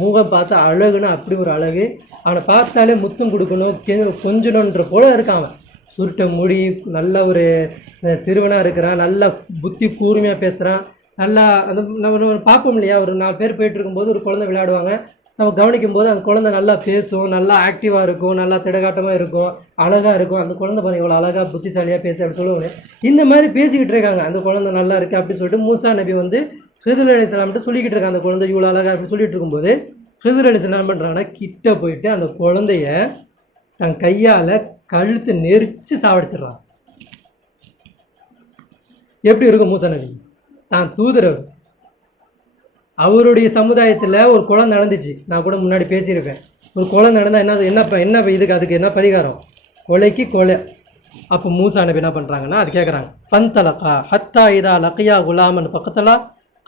முகம் பார்த்தா அழகுன்னா அப்படி ஒரு அழகு. அவனை பார்த்தாலே முத்தம் கொடுக்கணும் கொஞ்சணுன்ற போல இருக்கான். அவன் சுருட்ட முடி, நல்ல ஒரு சிறுவனாக இருக்கிறான், நல்லா புத்தி கூர்மையாக பேசுகிறான். நல்லா அந்த நம்ம பார்ப்போம் இல்லையா, ஒரு 4 பேர் போயிட்டு இருக்கும்போது ஒரு குழந்தை விளையாடுவாங்க, நம்ம கவனிக்கும் போது அந்த குழந்தை நல்லா பேசும், நல்லா ஆக்டிவாக இருக்கும், நல்லா திடகாட்டமாக இருக்கும், அழகாக இருக்கும். அந்த குழந்தை பாருங்க இவ்வளோ அழகாக புத்திசாலியாக பேச அப்படி சொல்லுவாங்க. இந்த மாதிரி பேசிக்கிட்டு இருக்காங்க. அந்த குழந்தை நல்லா இருக்குது அப்படின்னு சொல்லிட்டு மூசா நபி ஹிதர் அலைஹிஸ்ஸலாம்கிட்ட சொல்லிக்கிட்டு இருக்காங்க. அந்த குழந்தை இவ்வளோ அழகாக அப்படி சொல்லிட்டு இருக்கும்போது ஹிதர் அலைஹிஸ்ஸலாம் என்ன பண்ணுறாங்கன்னா கிட்ட போயிட்டு அந்த குழந்தைய தன் கையால் கழுத்து நெரிச்சு சாவடிச்சிடுறான். எப்படி இருக்கும் மூசா நபி? தான் தூதர், அவருடைய சமுதாயத்தில் ஒரு குழந்தை நடந்துச்சு. நான் கூட முன்னாடி பேசியிருப்பேன். ஒரு குழந்தை நடந்தால் என்ன இதுக்கு அதுக்கு என்ன பரிகாரம்? கொலைக்கு கொலை. அப்போ மூசா நபி என்ன பண்ணுறாங்கன்னா அது கேட்குறாங்க. ஃபன்தலகா ஹத்தா இதா லக்கியா குலாமன் பக்கத்தலா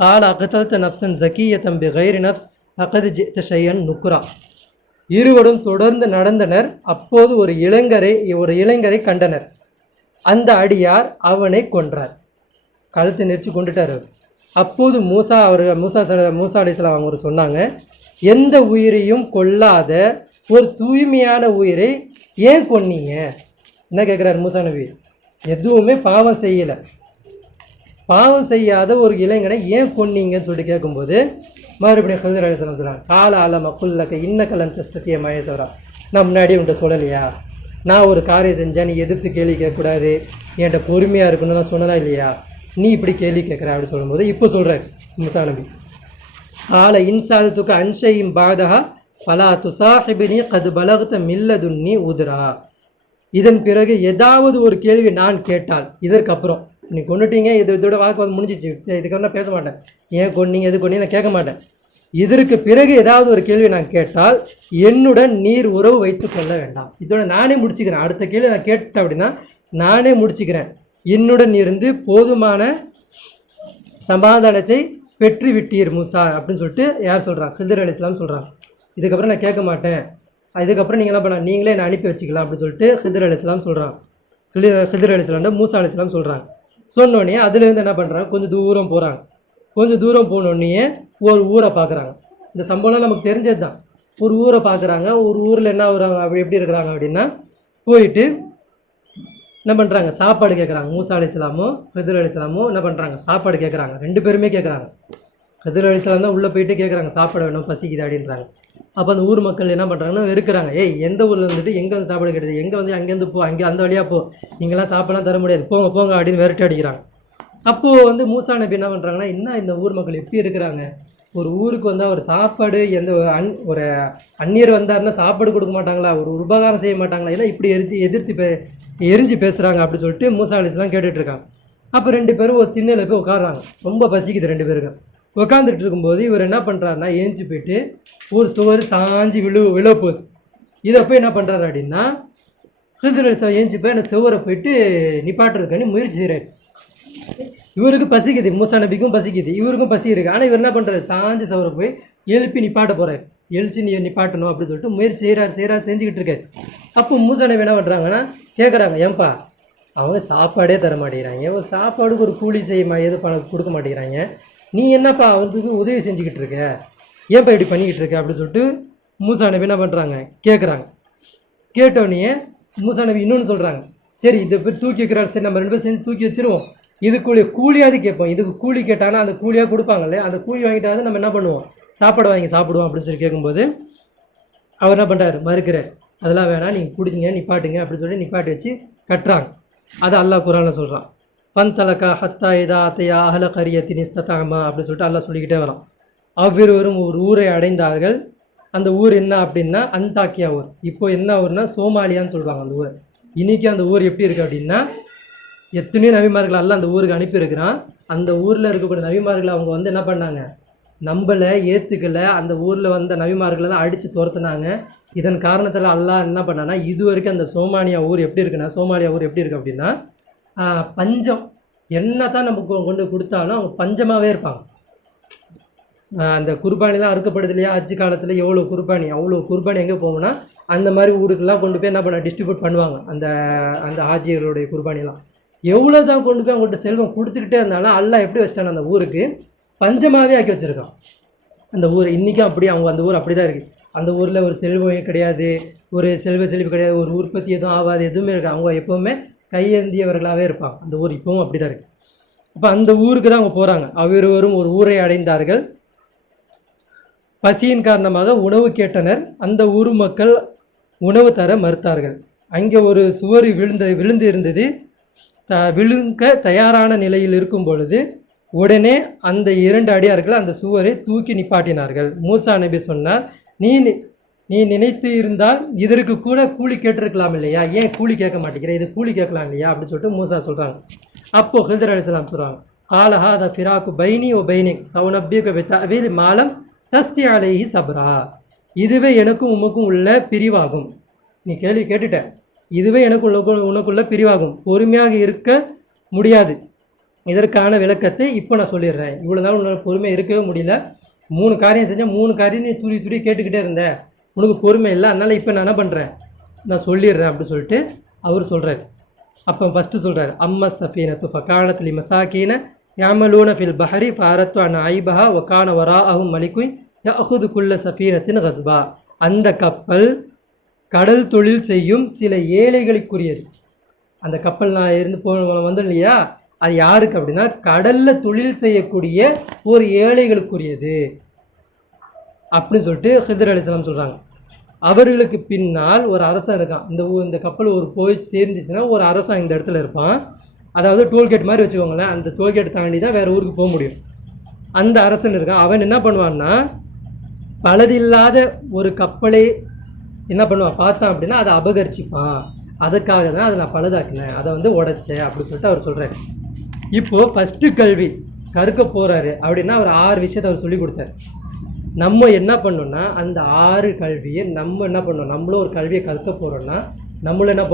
கால அகத்தல்த நப்சன் ஜக்கியத்தம் பிகைரி நப்ஸ் அகது ஜித்த ஷையன் நுக்குரா. இருவரும் தொடர்ந்து நடந்தனர். அப்போது ஒரு இளைஞரை கண்டனர். அந்த அடியார் அவனை கொன்றார், கழுத்தை நெரிச்சு கொண்டுட்டார். அப்போது மூசா அலைஹிஸ்ஸலாம் அவங்க சொன்னாங்க, எந்த உயிரையும் கொல்லாத ஒரு தூய்மையான உயிரை ஏன் கொன்னீங்க? என்ன கேட்குறாரு மூசா நபி? எதுவுமே பாவம் செய்யலை, பாவம் செய்யாத ஒரு இளைஞனை ஏன் கொன்னீங்கன்னு சொல்லிட்டு கேட்கும்போது மறுபடியும் ஹிதர் அலைஹிஸ்ஸலாம் சொல்கிறாங்க, கால ஆலம குல்லக்க இன்னக்கலன் தஸ்தத்திய மயசவரா. நான் முன்னாடி உன்ட்ட சொல்லலையா, நான் ஒரு காரியம் செஞ்சேன் நீ எதிர்த்து கேள்வி கேட்கக்கூடாது, என்கிட்ட பொறுமையாக இருக்கணும்னு நான் சொன்னதா இல்லையா? நீ இப்படி கேள்வி கேட்குற அப்படி சொல்லும்போது இப்போ சொல்கிறார் மூசா நபி, கால இன்சாதத்துக்கு அன்ஷையும் பாதகா பலா துசாஹிபினி கது பலகத்த மில்லதுன்னி உதுரா. இதன் பிறகு ஏதாவது ஒரு கேள்வி நான் கேட்டால், இதற்கப்புறம் நீ கொண்டுட்டீங்க, இதோட வாக்கு முடிஞ்சிச்சு, இதுக்கப்புறம் நான் பேச மாட்டேன், ஏன் கொன்னீங்க எது கொன்னீங்க நான் கேட்க மாட்டேன். இதற்கு பிறகு ஏதாவது ஒரு கேள்வி நான் கேட்டால் என்னுடன் நீர் உறவு வைத்து கொள்ள வேண்டாம். இதோட நானே முடிச்சுக்கிறேன். அடுத்த கேள்வி நான் கேட்டேன் அப்படின்னா நானே முடிச்சுக்கிறேன். என்னுடன் இருந்து போதுமான சமாதானத்தை பெற்று விட்டீர் மூசா அப்படின்னு சொல்லிட்டு யார் சொல்கிறாங்க? ஹிதர் அலைஹிஸ்ஸலாம் சொல்கிறாங்க. இதுக்கப்புறம் நான் கேட்க மாட்டேன், இதுக்கப்புறம் நீங்கள் என்ன பண்ணலாம், நீங்களே நான் அனுப்பி வச்சுக்கலாம் அப்படின்னு சொல்லிட்டு ஹிதர் அலைஹிஸ்ஸலாம் சொல்கிறாங்க. ஹிதர் அலைஹிஸ்ஸலாம் மூசா அலைஹிஸ்ஸலாம் சொல்கிறாங்க. சொன்னோடனே அதுலேருந்து என்ன பண்ணுறாங்க, கொஞ்சம் தூரம் போகிறாங்க. கொஞ்சம் தூரம் போனோடனே ஒரு ஊரை பார்க்குறாங்க. இந்த சம்பவம்லாம் நமக்கு தெரிஞ்சது தான். ஒரு ஊரை பார்க்குறாங்க. ஒரு ஊரில் என்ன வராங்க, எப்படி இருக்கிறாங்க அப்படின்னா போயிட்டு என்ன பண்ணுறாங்க, சாப்பாடு கேட்குறாங்க. மூசா அலைஹிஸ்ஸலாமோ ஹிதர் அலைஹிஸ்ஸலாமோ என்ன பண்ணுறாங்க, சாப்பாடு கேட்குறாங்க. 2 பேருமே கேட்குறாங்க. ஹிதர் அலைஹிஸ்ஸலாம் தான் உள்ளே போயிட்டு கேட்குறாங்க, சாப்பாடு வேணும் பசிக்குது அப்படின்றாங்க. அப்போ அந்த ஊர் மக்கள் என்ன பண்ணுறாங்கன்னா வெறுக்கிறாங்க. எந்த ஊரில் இருந்துட்டு எங்கே வந்து சாப்பாடு கிடையாது, எங்கே அங்கேருந்து போ, அங்கே அந்த வழியாக போ, இங்கெல்லாம் சாப்பாடுலாம் தர முடியாது, போங்க போங்க அப்படின்னு விரட்டி அடிக்கிறாங்க. அப்போது மூசா நபி என்ன பண்ணுறாங்கன்னா, இன்னும் இந்த ஊர் மக்கள் எப்படி இருக்கிறாங்க, ஒரு ஊருக்கு வந்தால் ஒரு சாப்பாடு ஒரு அந்நியர் வந்தாருன்னா சாப்பாடு கொடுக்க மாட்டாங்களா, ஒரு உபகாரம் செய்ய மாட்டாங்களா, ஏன்னா இப்படி எரிஞ்சு பேசுகிறாங்க அப்படி சொல்லிட்டு மூசா அலைஹிஸ்ஸலாம் கேட்டுட்ருக்காங்க. அப்போ 2 பேரும் ஒரு திண்ணையில் போய் உட்காடுறாங்க. ரொம்ப பசிக்குது 2 பேருக்கும். உட்காந்துட்டு இருக்கும்போது இவர் என்ன பண்ணுறாருன்னா ஏஞ்சி போயிட்டு ஒரு சுவர் சாஞ்சி விழ போகுது. இதை போய் என்ன பண்ணுறாரு அப்படின்னா ஹிதர் அலைஹிஸ்ஸலாம் ஏஞ்சி போய் அந்த சுவரை போயிட்டு நிப்பாட்டுறதுக்காண்டி முயற்சி செய்கிறாரு. இவருக்கு பசிக்குது, மூசா நபிக்கும் பசிக்குது, இவருக்கும் பசி இருக்குது. ஆனால் இவர் என்ன பண்ணுறாரு, சாஞ்சி சவரை போய் எழுப்பி நிப்பாட்ட போகிறார். எழுச்சி நீ நிப்பாட்டணும் அப்படின்னு சொல்லிட்டு முயற்சி செய்கிறார் செஞ்சுக்கிட்டு இருக்காரு. அப்போ மூசா நபி என்ன பண்ணுறாங்கன்னா கேட்குறாங்க, ஏன்பா அவங்க சாப்பாடே தர மாட்டேங்கிறாங்க, ஒரு சாப்பாடுக்கு ஒரு கூலி செய்யுமா எது பணம் கொடுக்க மாட்டேங்கிறாங்க, நீ என்னப்பா அவங்களுக்கு உதவி செஞ்சுக்கிட்டு இருக்க, ஏன்ப்பா இப்படி பண்ணிக்கிட்டு இருக்க அப்படின்னு சொல்லிட்டு மூசா நபி என்ன பண்ணுறாங்க கேட்குறாங்க. கேட்டோடனே மூசா நபி இன்னொன்று சொல்கிறாங்க, சரி இதை போய் தூக்கி வைக்கிறாரு, சரி நம்ம 2 பேரும் சேர்ந்து தூக்கி வச்சிருவோம், இதுக்குள்ளே கூலியாவது கேட்போம், இதுக்கு கூலி கேட்டாங்கன்னா அந்த கூலியாக கொடுப்பாங்களே, அந்த கூலி வாங்கிட்டாவது நம்ம என்ன பண்ணுவோம், சாப்பாடு வாங்கி சாப்பிடுவோம் அப்படின்னு சொல்லி கேட்கும்போது அவர் என்ன பண்ணுறாரு, மறுக்கிறார், அதெல்லாம் வேணாம் நீங்கள் பிடிச்சிங்க நிப்பாட்டுங்க அப்படின்னு சொல்லி நிப்பாட்டி வச்சு கட்டுறாங்க. அது அல்லாஹ் குர்ஆனில் சொல்கிறான், பந்தலக்கா ஹத்தா இதா அத்தையா அஹல கரியத்தின் இஸ்ததாமா அப்படின்னு சொல்லிட்டு அல்லாஹ் சொல்லிக்கிட்டே வரோம். அவ்விருவரும் ஒரு ஊரை அடைந்தார்கள். அந்த ஊர் என்ன அப்படின்னா அந்தாக்கியா ஊர். இப்போ என்ன ஊர்னா சோமாலியான்னு சொல்லுவாங்க அந்த ஊர். இன்றைக்கி அந்த ஊர் எப்படி இருக்குது அப்படின்னா எத்தனையோ நபிமார்கள் எல்லாம் அந்த ஊருக்கு அனுப்பியிருக்கிறான். அந்த ஊரில் இருக்கக்கூடிய நபிமார்கள் அவங்க என்ன பண்ணாங்க, நம்மளை ஏற்றுக்கல, அந்த ஊரில் வந்த நபிமார்களெல்லாம் அடித்து துரத்துனாங்க. இதன் காரணத்தில் அல்லாஹ் என்ன பண்ணான்னா, இது வரைக்கும் அந்த சோமாலியா ஊர் எப்படி இருக்குது அப்படின்னா, பஞ்சம் என்ன தான் நம்ம கொண்டு கொடுத்தாலும் அவங்க பஞ்சமாகவே இருப்பாங்க. அந்த குர்பானி தான் அறுக்கப்படுது இல்லையா, ஹஜ்ஜு காலத்தில் எவ்வளோ குர்பானி, அவ்வளோ குர்பானி எங்கே போகும்னா அந்த மாதிரி ஊருக்கெல்லாம் கொண்டு போய் என்ன பண்ண டிஸ்ட்ரிபியூட் பண்ணுவாங்க. அந்த அந்த ஹாஜிகளுடைய குர்பானிலாம் எவ்வளோ தான் கொண்டு போய் அவங்கள்ட்ட செல்வம் கொடுத்துக்கிட்டே இருந்தாலும் அல்லாஹ் எப்படி வச்சிட்டான், அந்த ஊருக்கு பஞ்சமாகவே ஆக்கி வச்சுருக்கான் அந்த ஊர். இன்றைக்கும் அப்படி அவங்க அந்த ஊர் அப்படி தான் இருக்குது. அந்த ஊரில் ஒரு செல்வம் கிடையாது, ஒரு செழிப்பு கிடையாது, ஒரு உற்பத்தி எதுவும் ஆகாது, எதுவுமே இருக்காது. அவங்க எப்போவுமே கையேந்தியவர்களாகவே இருப்பாங்க. அந்த ஊர் இப்போவும் அப்படி தான் இருக்குது. அப்போ அந்த ஊருக்கு தான் அவங்க போகிறாங்க. அவ்விருவரும் ஒரு ஊரை அடைந்தார்கள். பசியின் காரணமாக உணவு கேட்டனர். அந்த ஊர் மக்கள் உணவு தர மறுத்தார்கள். அங்கே ஒரு சுவர் விழுந்து இருந்தது. விழுங்க தயாரான நிலையில் இருக்கும் பொழுது உடனே அந்த 2 அடியார்கள் அந்த சுவரை தூக்கி நிப்பாட்டினார்கள். மூசா நபி சொன்னார், நீ நினைத்து இருந்தால் இதற்கு கூட கூலி கேட்டிருக்கலாம் இல்லையா, ஏன் கூலி கேட்க மாட்டேங்கிற, இது கூலி கேட்கலாம் இல்லையா அப்படின்னு சொல்லிட்டு மூசா சொல்கிறாங்க. அப்போது ஹிதர் அலைஹிஸ்ஸலாம் சொல்கிறாங்க, காலஹா த ஃபிராக்கு பைனி ஓ பைனிக் சவுனப்பியக வித்தவில் மாலம் தஸ்தி அலைஹி சப்ரா. இதுவே எனக்கும் உமக்கும் உள்ள பிரிவாகும். நீ கேள்வி கேட்டுட்ட, இதுவே எனக்கு உனக்குள்ள பிரிவாகும், பொறுமையாக இருக்க முடியாது. இதற்கான விளக்கத்தை இப்போ நான் சொல்லிடுறேன். இவ்வளோ நாள் உன்னோட பொறுமை இருக்கவே முடியல, 3 காரியம் செஞ்சேன், 3 காரியம் நீ துடி கேட்டுக்கிட்டே இருந்த, உனக்கு பொறுமை இல்லை, அதனால் இப்போ நான் என்ன பண்ணுறேன், நான் சொல்லிடுறேன் அப்படி சொல்லிட்டு அவர் சொல்கிறார். அப்போ ஃபஸ்ட்டு சொல்கிறார், அம்மா சஃபீனத்து ஃபகானத்லி மசாக்கீன யாமலூன ஃபில் பஹரி ஃபாரத்து அன் ஐபஹா ஒகான வரா அஹும் மலிக்குய் யஹுது குல்ல சஃபீனத்தின் ஹஸ்பா. அந்த கப்பல் கடல் தொழில் செய்யும் சில ஏழைகளுக்குரியது. அந்த கப்பல் நான் வந்தேன் இல்லையா, அது யாருக்கு அப்படின்னா கடலில் தொழில் செய்யக்கூடிய ஒரு ஏழைகளுக்குரியது அப்படின்னு சொல்லிட்டு ஹிதர் அலைஹிஸ்ஸலாம் சொல்கிறாங்க. அவர்களுக்கு பின்னால் ஒரு அரசன் இருக்கான். இந்த கப்பல் ஒரு போய் சேர்ந்துச்சுன்னா ஒரு அரசன் இந்த இடத்துல இருப்பான். அதாவது டோல்கேட் மாதிரி வச்சுக்கோங்களேன். அந்த டோல்கேட் தாண்டி தான் வேறு ஊருக்கு போக முடியும். அந்த அரசன் இருக்கான். அவன் என்ன பண்ணுவான்னா, பழுதில்லாத ஒரு கப்பலை என்ன பண்ணுவான் பார்த்தான் அப்படின்னா அதை அபகரிச்சிப்பான். அதுக்காக தான் அதை நான் பழுதாக்கினேன், அதை உடைச்சேன் அப்படின்னு சொல்லிட்டு அவர் சொல்கிறார். இப்போது ஃபஸ்ட்டு கல்வி கற்க போகிறாரு அப்படின்னா அவர் 6 விஷயத்தை அவர் சொல்லி கொடுத்தார். நம்ம என்ன பண்ணோன்னா அந்த 6 கல்வியை நம்ம என்ன பண்ணோம், நம்மளும் ஒரு கல்வியை கற்க போகிறோன்னா நம்மளும் என்ன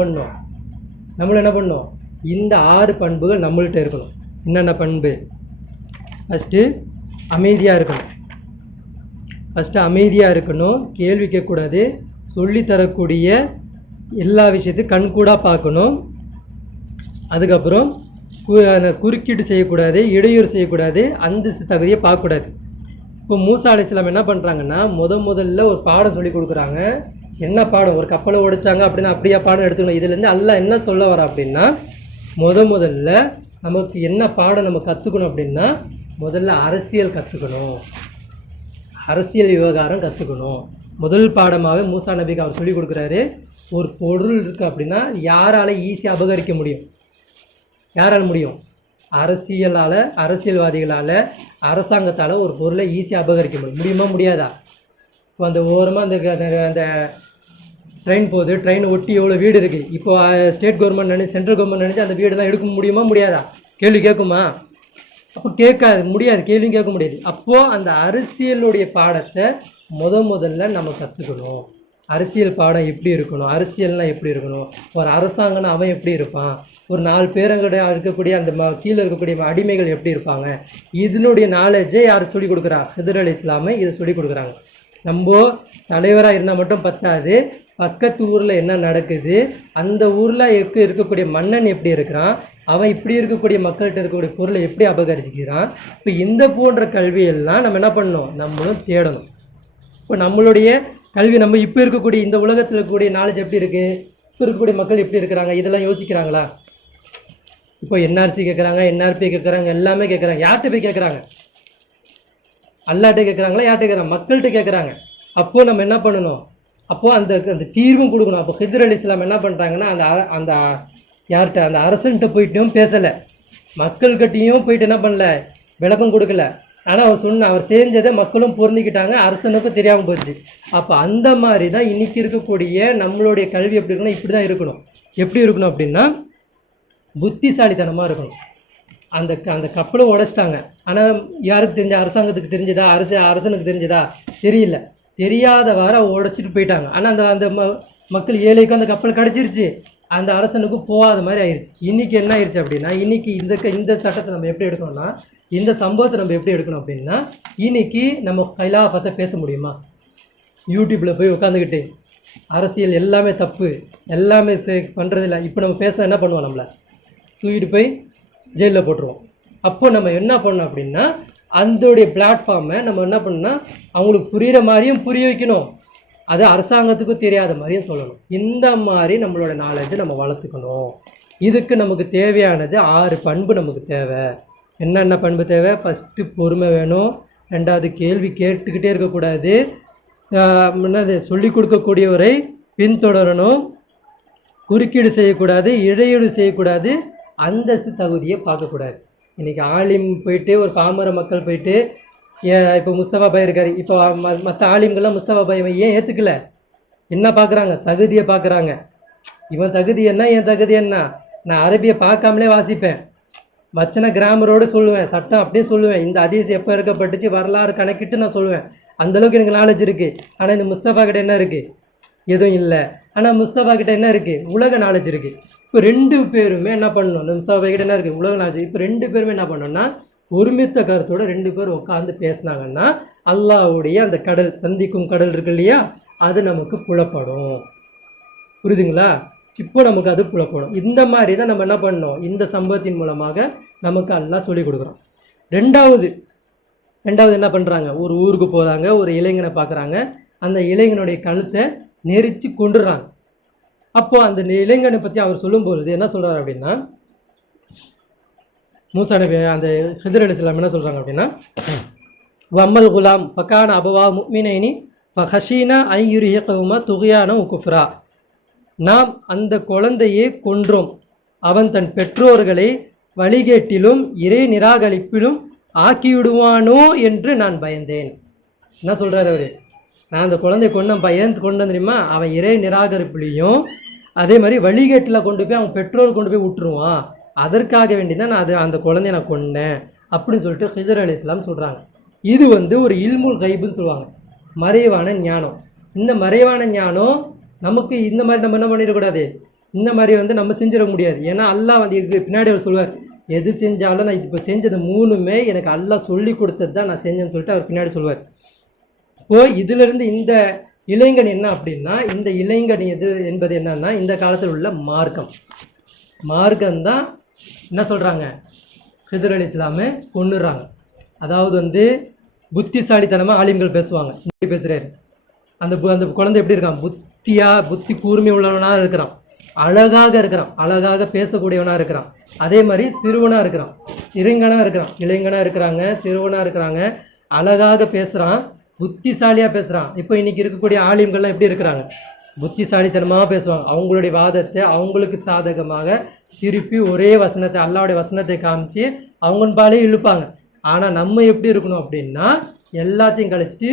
பண்ணோம், இந்த 6 பண்புகள் நம்மள்கிட்ட இருக்கணும். என்னென்ன பண்பு? ஃபஸ்ட்டு அமைதியாக இருக்கணும், கேள்வி கேட்கக்கூடாது, சொல்லித்தரக்கூடிய எல்லா விஷயத்தையும் கண்கூடாக பார்க்கணும். அதுக்கப்புறம் குறுக்கீடு செய்யக்கூடாது, இடையூறு செய்யக்கூடாது, அந்தஸ்து தகுதியை பார்க்கக்கூடாது. இப்போ மூசா அலைஹிஸ்ஸலாம் என்ன பண்ணுறாங்கன்னா முதல்ல ஒரு பாடம் சொல்லி கொடுக்குறாங்க. என்ன பாடம்? ஒரு கப்பலை உடைச்சாங்க அப்படின்னா அப்படியே பாடம் எடுத்துக்கணும். இதுலேருந்து அல்லாஹ் என்ன சொல்ல வர அப்படின்னா, முதல்ல நமக்கு என்ன பாடம் நம்ம கற்றுக்கணும் அப்படின்னா, முதல்ல அரசியல் கற்றுக்கணும், அரசியல் விவகாரம் கற்றுக்கணும். முதல் பாடமாகவே மூசா நபிக்கு அவர் சொல்லி கொடுக்குறாரு. ஒரு பொருள் இருக்குது அப்படின்னா யாரால் ஈஸியாக அபகரிக்க முடியும்? யாரால் முடியும்? அரசியல்வாதிகளால், அரசாங்கத்தால் ஒரு பொருளை ஈஸியாக அபகரிக்க முடியுமா முடியாதா? இப்போ அந்த ஓரமாக அந்த ட்ரெயின் போகுது, ட்ரெயின் ஒட்டி எவ்வளோ வீடு இருக்குது. இப்போ ஸ்டேட் கவர்மெண்ட் சென்ட்ரல் கவர்மெண்ட் நினச்சி அந்த வீடெல்லாம் எடுக்க முடியுமா முடியாதா? கேள்வி கேட்குமா? அப்போ கேட்காது, முடியாது, கேள்வியும் கேட்க முடியாது. அப்போது அந்த அரசியலுடைய பாடத்தை முதல்ல நம்ம கற்றுக்கணும். அரசியல் பாடம் எப்படி இருக்கணும், அரசியல்னால் எப்படி இருக்கணும், ஒரு அரசாங்கம்னா அவன் எப்படி இருப்பான், ஒரு 4 பேரங்கட இருக்கக்கூடிய அந்த கீழே இருக்கக்கூடிய அடிமைகள் எப்படி இருப்பாங்க, இதனுடைய நாலேஜை யார் சொல்லிக் கொடுக்குறா? ஹிதர் அலைஹிஸ்ஸலாம் இதை சொல்லிக் கொடுக்குறாங்க. நம்ம தலைவராக இருந்தால் மட்டும் பத்தாது, பக்கத்து ஊரில் என்ன நடக்குது, அந்த ஊரில் இருக்கக்கூடிய மன்னன் எப்படி இருக்கிறான், அவன் இப்படி இருக்கக்கூடிய மக்கள்கிட்ட இருக்கக்கூடிய பொருளை எப்படி அபகரிக்கிறான். இப்போ இந்த போன்ற கல்வியெல்லாம் நம்ம என்ன பண்ணணும், நம்மளும் தேடணும். இப்போ நம்மளுடைய கல்வி நம்ம இப்போ இருக்கக்கூடிய இந்த உலகத்தில் இருக்கக்கூடிய நாலேஜ் எப்படி இருக்குது, இப்போ இருக்கக்கூடிய மக்கள் எப்படி இருக்கிறாங்க, இதெல்லாம் யோசிக்கிறாங்களா? இப்போ என்ஆர்சி கேட்குறாங்க, என்ஆர்பி கேட்குறாங்க, எல்லாமே கேட்குறாங்க. யார்கிட்ட போய் கேட்குறாங்க? அல்லாட்ட கேட்குறாங்களா? யார்கிட்ட கேட்குறாங்க? மக்கள்கிட்ட கேட்குறாங்க. அப்போது நம்ம என்ன பண்ணணும், அப்போது அந்த தீர்வும் கொடுக்கணும். அப்போ ஹிதர் அலைஹிஸ்ஸலாம் என்ன பண்ணுறாங்கன்னா அந்த யார்கிட்ட, அந்த அரசன்கிட்ட போயிட்டும் பேசலை, மக்கள்கிட்டையும் போயிட்டு என்ன பண்ணல, விளக்கம் கொடுக்கல. ஆனால் அவர் செஞ்சதை மக்களும் பொருந்திக்கிட்டாங்க, அரசனுக்கும் தெரியாமல் போச்சு. அப்போ அந்த மாதிரி தான் இன்றைக்கி இருக்கக்கூடிய நம்மளுடைய கல்வி எப்படி இருக்கணும், இப்படி தான் இருக்கணும். எப்படி இருக்கணும் அப்படின்னா புத்திசாலித்தனமாக இருக்கணும். அந்த அந்த கப்பலும் உடைச்சிட்டாங்க. ஆனால் யாருக்கு தெரிஞ்ச, அரசாங்கத்துக்கு தெரிஞ்சதா, அரசனுக்கு தெரிஞ்சதா தெரியல. தெரியாதவாறு அவங்க உடைச்சிட்டு போயிட்டாங்க. ஆனால் அந்த அந்த மக்கள் ஏழைக்கும் அந்த கப்பல் கிடச்சிருச்சு, அந்த அரசனுக்கும் போகாத மாதிரி ஆயிடுச்சு. இன்றைக்கி என்ன ஆயிடுச்சு அப்படின்னா, இன்றைக்கி இந்த சட்டத்தை நம்ம எப்படி எடுக்கணும்னா, இந்த சம்பவத்தை நம்ம எப்படி எடுக்கணும் அப்படின்னா, இன்றைக்கி நம்ம கைலாஃபத்தை பேச முடியுமா? யூடியூப்பில் போய் உட்காந்துக்கிட்டு அரசியல் எல்லாமே தப்பு, எல்லாமே பண்ணுறதில்ல, இப்போ நம்ம பேசினா என்ன பண்ணுவோம்? நம்மளை தூக்கிட்டு போய் ஜெயிலில் போட்டுருவோம். அப்போ நம்ம என்ன பண்ணணும் அப்படின்னா, அதோடைய பிளாட்ஃபார்மை நம்ம என்ன பண்ணணும்னா, அவங்களுக்கு புரிகிற மாதிரியும் புரிய வைக்கணும், அது அரசாங்கத்துக்கும் தெரியாத மாதிரியும் சொல்லணும். இந்த மாதிரி நம்மளோட நாலேஜை நம்ம வளர்த்துக்கணும். இதுக்கு நமக்கு தேவையானது 6 பண்பு நமக்கு தேவை. என்னென்ன பண்பு தேவை? ஃபஸ்ட்டு பொறுமை வேணும். 2வது கேள்வி கேட்டுக்கிட்டே இருக்கக்கூடாது. என்னது, சொல்லிக் கொடுக்கக்கூடியவரை பின்தொடரணும். குறுக்கீடு செய்யக்கூடாது, இடையீடு செய்யக்கூடாது, அந்தஸ்து தகுதியை பார்க்கக்கூடாது. இன்றைக்கி ஆலிம் போயிட்டு, ஒரு பாமர மக்கள் போயிட்டு, இப்போ முஸ்தபா பாய் இருக்கார், இப்போ மற்ற ஆலிம்கள்லாம் முஸ்தபா பாய் ஏன் ஏற்றுக்கல? என்ன பார்க்குறாங்க? தகுதியை பார்க்குறாங்க. இவன் தகுதி என்ன, என் தகுதி என்ன? நான் அரபியை பார்க்காமலே வாசிப்பேன், வச்சன கிராமரோடு சொல்லுவேன், சட்டம் அப்படியே சொல்லுவேன், இந்த ஹதீஸ் எப்போ இருக்கப்பட்டுச்சு வரலாறு கணக்கிட்டு நான் சொல்லுவேன். அந்தளவுக்கு எனக்கு நாலேஜ் இருக்குது. ஆனால் இந்த முஸ்தபா கிட்ட என்ன இருக்குது? எதுவும் இல்லை. ஆனால் முஸ்தபா கிட்ட என்ன இருக்குது? உலக நாலேஜ் இருக்குது. இப்போ 2 பேருமே என்ன பண்ணணும்? இந்த முஸ்தபா கிட்ட என்ன இருக்குது? உலக நாலேஜ். இப்போ 2 பேருமே என்ன பண்ணணும்னா, ஒருமித்த கருத்தோட 2 பேர் உட்காந்து பேசினாங்கன்னா, அல்லாஹ்வுடைய அந்த கடல், சந்திக்கும் கடல் இருக்கு இல்லையா, அது நமக்கு புலப்படும். புரியுதுங்களா? இப்போ நமக்கு அது புலப்படும். இந்த மாதிரி தான் நம்ம என்ன பண்ணணும், இந்த சம்பவத்தின் மூலமாக நமக்கு அல்லாஹ் சொல்லிக் கொடுக்குறோம். ரெண்டாவது என்ன பண்ணுறாங்க? ஒரு ஊருக்கு போகிறாங்க, ஒரு இளைஞனை பார்க்குறாங்க, அந்த இளைஞனுடைய கழுத்தை நெரிச்சு கொண்டுடுறாங்க. அப்போது அந்த இளைஞனை பற்றி அவர் சொல்லும்பொழுது என்ன சொல்கிறார் அப்படின்னா, மூசா நபி, அந்த ஹிதர் அலைஹிஸ்ஸலாம் என்ன சொல்கிறாங்க அப்படின்னா, வம்மல் குலாம் ஃபகான அபவா முஃமினைனி ஃபஹஷீனா ஐயுரிஹிகஹுமா துகியானா குஃப்ரா. நாம் அந்த குழந்தையை கொன்றோம், அவன் தன் பெற்றோர்களை வழிகேட்டிலும் இறை நிராகரிப்பிலும் ஆக்கிவிடுவானோ என்று நான் பயந்தேன். என்ன சொல்கிறார் அவர்? நான் அந்த குழந்தைய ஏன் கொண்டு தெரியுமா? அவன் இறை நிராகரிப்புலையும் அதே மாதிரி வழிகேட்டில் கொண்டு போய் அவன் பெற்றோர் கொண்டு போய் விட்டுருவான், அதற்காக வேண்டி தான் நான் அந்த குழந்தைய நான் கொண்டேன் அப்படின்னு சொல்லிட்டு ஹிதர் அலைஹிஸ்ஸலாம் சொல்கிறாங்க. இது ஒரு இல்முல் கைபுன்னு சொல்லுவாங்க, மறைவான ஞானம். இந்த மறைவான ஞானம் நமக்கு இந்த மாதிரி நம்ம என்ன பண்ணிடக்கூடாது, இந்த மாதிரி நம்ம செஞ்சிட முடியாது. ஏன்னா அல்லாஹ் இதுக்கு பின்னாடி அவர் சொல்லுவார், எது செஞ்சாலும் நான் இப்போ செஞ்சது 3மே எனக்கு அல்லாஹ் சொல்லி கொடுத்தது தான் நான் செஞ்சேன்னு சொல்லிட்டு அவர் பின்னாடி சொல்லுவார். இதிலிருந்து இந்த இளைஞன் என்ன அப்படின்னா, இந்த இளைஞன் என்பது என்னன்னா, இந்த காலத்தில் உள்ள மார்க்கம்தான் என்ன சொல்கிறாங்க, ஹிதர் அலைஹிஸ்ஸலாமை கொன்னுறாங்க. அதாவது புத்திசாலித்தனமாக ஆலிம்கள் பேசுவாங்க, இப்படி பேசுகிறாரு. அந்த குழந்தை எப்படி இருக்கான்? புத்தி கூர்மை உள்ளவனாக இருக்கிறான், அழகாக இருக்கிறான், அழகாக பேசக்கூடியவனாக இருக்கிறான். அதே மாதிரி சிறுவனாக இருக்கிறான், இளைஞனாக இருக்கிறாங்க, சிறுவனாக இருக்கிறாங்க, அழகாக பேசுகிறான், புத்திசாலியாக பேசுகிறான். இப்போ இன்றைக்கி இருக்கக்கூடிய ஆலிம்கள்லாம் எப்படி இருக்கிறாங்க? புத்திசாலித்தனமாக பேசுவாங்க. அவங்களுடைய வாதத்தை அவங்களுக்கு சாதகமாக திருப்பி ஒரே வசனத்தை, அல்லாஹ்வுடைய வசனத்தை காமிச்சு அவங்கன் பாலே இழுப்பாங்க. ஆனால் நம்ம எப்படி இருக்கணும் அப்படின்னா, எல்லாத்தையும் கழிச்சிட்டு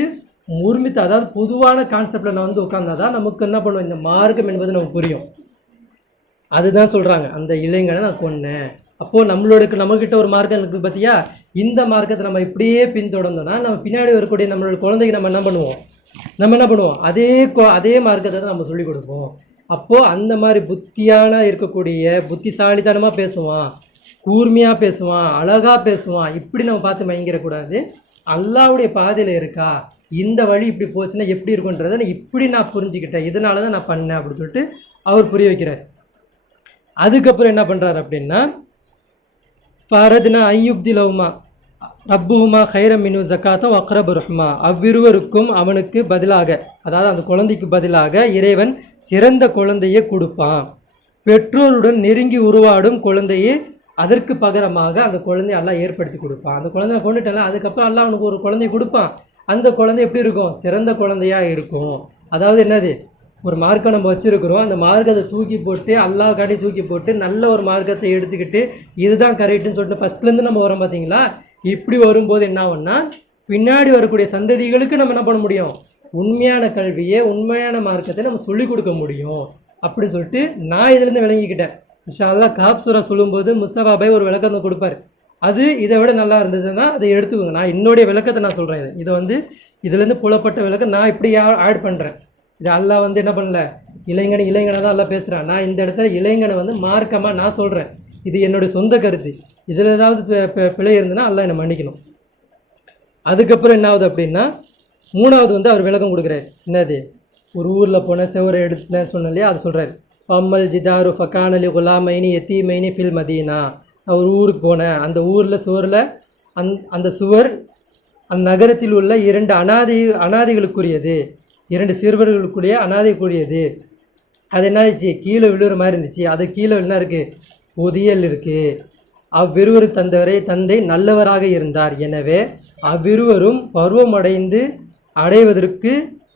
முழுமித்த, அதாவது பொதுவான கான்செப்டில் நான் உட்கார்ந்தா தான் நமக்கு என்ன பண்ணுவோம், இந்த மார்க்கம் என்பது நமக்கு புரியும். அதுதான் சொல்கிறாங்க, அந்த இளைஞனை நான் கொன்னேன். அப்போது நம்மக்கிட்ட ஒரு மார்க்கம் இருக்குது பார்த்தியா, இந்த மார்க்கத்தை நம்ம இப்படியே பின்தொடர்ந்தோன்னா நம்ம பின்னாடி வரக்கூடிய நம்மளோட குழந்தைக்கு நம்ம என்ன பண்ணுவோம், அதே மார்க்கத்தை தான் நம்ம சொல்லிக் கொடுப்போம். அப்போது அந்த மாதிரி புத்திசாலித்தனமாக பேசுவான், கூர்மையாக பேசுவான், அழகாக பேசுவான், இப்படி நம்ம பார்த்து மயங்கிடக்கூடாது. அல்லாஹ்வுடைய பாதையில் இருக்கா, இந்த வழி இப்படி போச்சுன்னா எப்படி இருக்குன்றதை இப்படி நான் புரிஞ்சுக்கிட்டேன், இதனால தான் நான் பண்ணேன் அப்படின்னு சொல்லிட்டு அவர் புரிய வைக்கிறார். அதுக்கப்புறம் என்ன பண்ணுறாரு அப்படின்னா, ஃபரத்னா ஐயுப்திலவுமா ரப்புஹுமா ஹைரம் மினு ஜக்காத்தம் அக்ரபு ரஹ்மா. அவ்விருவருக்கும் அவனுக்கு பதிலாக, அதாவது அந்த குழந்தைக்கு பதிலாக இறைவன் சிறந்த குழந்தையை கொடுப்பான். பெற்றோருடன் நெருங்கி உருவாடும் குழந்தையை அதற்கு பகரமாக அந்த குழந்தைய எல்லாம் ஏற்படுத்தி கொடுப்பான். அந்த குழந்தைய கொண்டுட்டால அதுக்கப்புறம் எல்லாம் அவனுக்கு ஒரு குழந்தைய கொடுப்பான். அந்த குழந்தை எப்படி இருக்கும்? சிறந்த குழந்தையாக இருக்கும். அதாவது என்னது, ஒரு மார்க்கை நம்ம வச்சுருக்கிறோம், அந்த மார்க்கத்தை தூக்கி போட்டு அல்லாஹ்காண்டி தூக்கி போட்டு நல்ல ஒரு மார்க்கத்தை எடுத்துக்கிட்டு இதுதான் கரெக்டுன்னு சொல்லிட்டு ஃபஸ்ட்லேருந்து நம்ம வரோம் பார்த்தீங்களா. இப்படி வரும்போது என்ன ஆகும்னா, பின்னாடி வரக்கூடிய சந்ததிகளுக்கு நம்ம என்ன பண்ண முடியும், உண்மையான கல்வியை, உண்மையான மார்க்கத்தை நம்ம சொல்லிக் கொடுக்க முடியும். அப்படி சொல்லிட்டு நான் இதுலேருந்து விளங்கிக்கிட்டேன். இன்ஷா அல்லாஹ் காப் சூரா சொல்லும்போது முஸ்தபா பாய் ஒரு விளக்கத்தை கொடுப்பார். அது இதை விட நல்லா இருந்ததுன்னா அதை எடுத்துக்கோங்க. நான் என்னுடைய விளக்கத்தை நான் சொல்கிறேன். இதை வந்து இதுலேருந்து புலப்பட்ட விளக்கம் நான் இப்படி ஆட் பண்ணுறேன். இது அல்லாஹ் வந்து என்ன பண்ணல, இளைஞனை தான் எல்லாம் பேசுகிறான். நான் இந்த இடத்துல இளைஞனை வந்து மார்க்கமாக நான் சொல்கிறேன். இது என்னுடைய சொந்த கருத்து. இதில் ஏதாவது பிழை இருந்ததுன்னா அல்லாஹ் என்னை மன்னிக்கணும். அதுக்கப்புறம் என்ன ஆகுது அப்படின்னா, மூணாவது வந்து அவர் விளக்கம் கொடுக்குறாரு. என்னது, ஒரு ஊரில் போன செவரை எடுத்துனேன் சொன்னேன் இல்லையா, அது சொல்கிறார். அம்மல் ஜிதாரு ஃபகானலி குலாமைனி எத்தீமைனி ஃபில் மதீனா. நான் ஒரு ஊருக்கு போனேன். அந்த ஊரில் சுவரில் அந்த சுவர் அந்த நகரத்தில் உள்ள 2 அனாதைகளுக்குரியது, 2 சிறுவர்களுக்குரிய அனாதைக்குரியது. அது என்ன ஆயிடுச்சு, கீழே விழுகிற மாதிரி இருந்துச்சு. அது கீழே என்ன இருக்குது, புதியல் இருக்குது. அவ்விருவர் தந்தை நல்லவராக இருந்தார். எனவே அவ்விருவரும் பருவம் அடைவதற்கு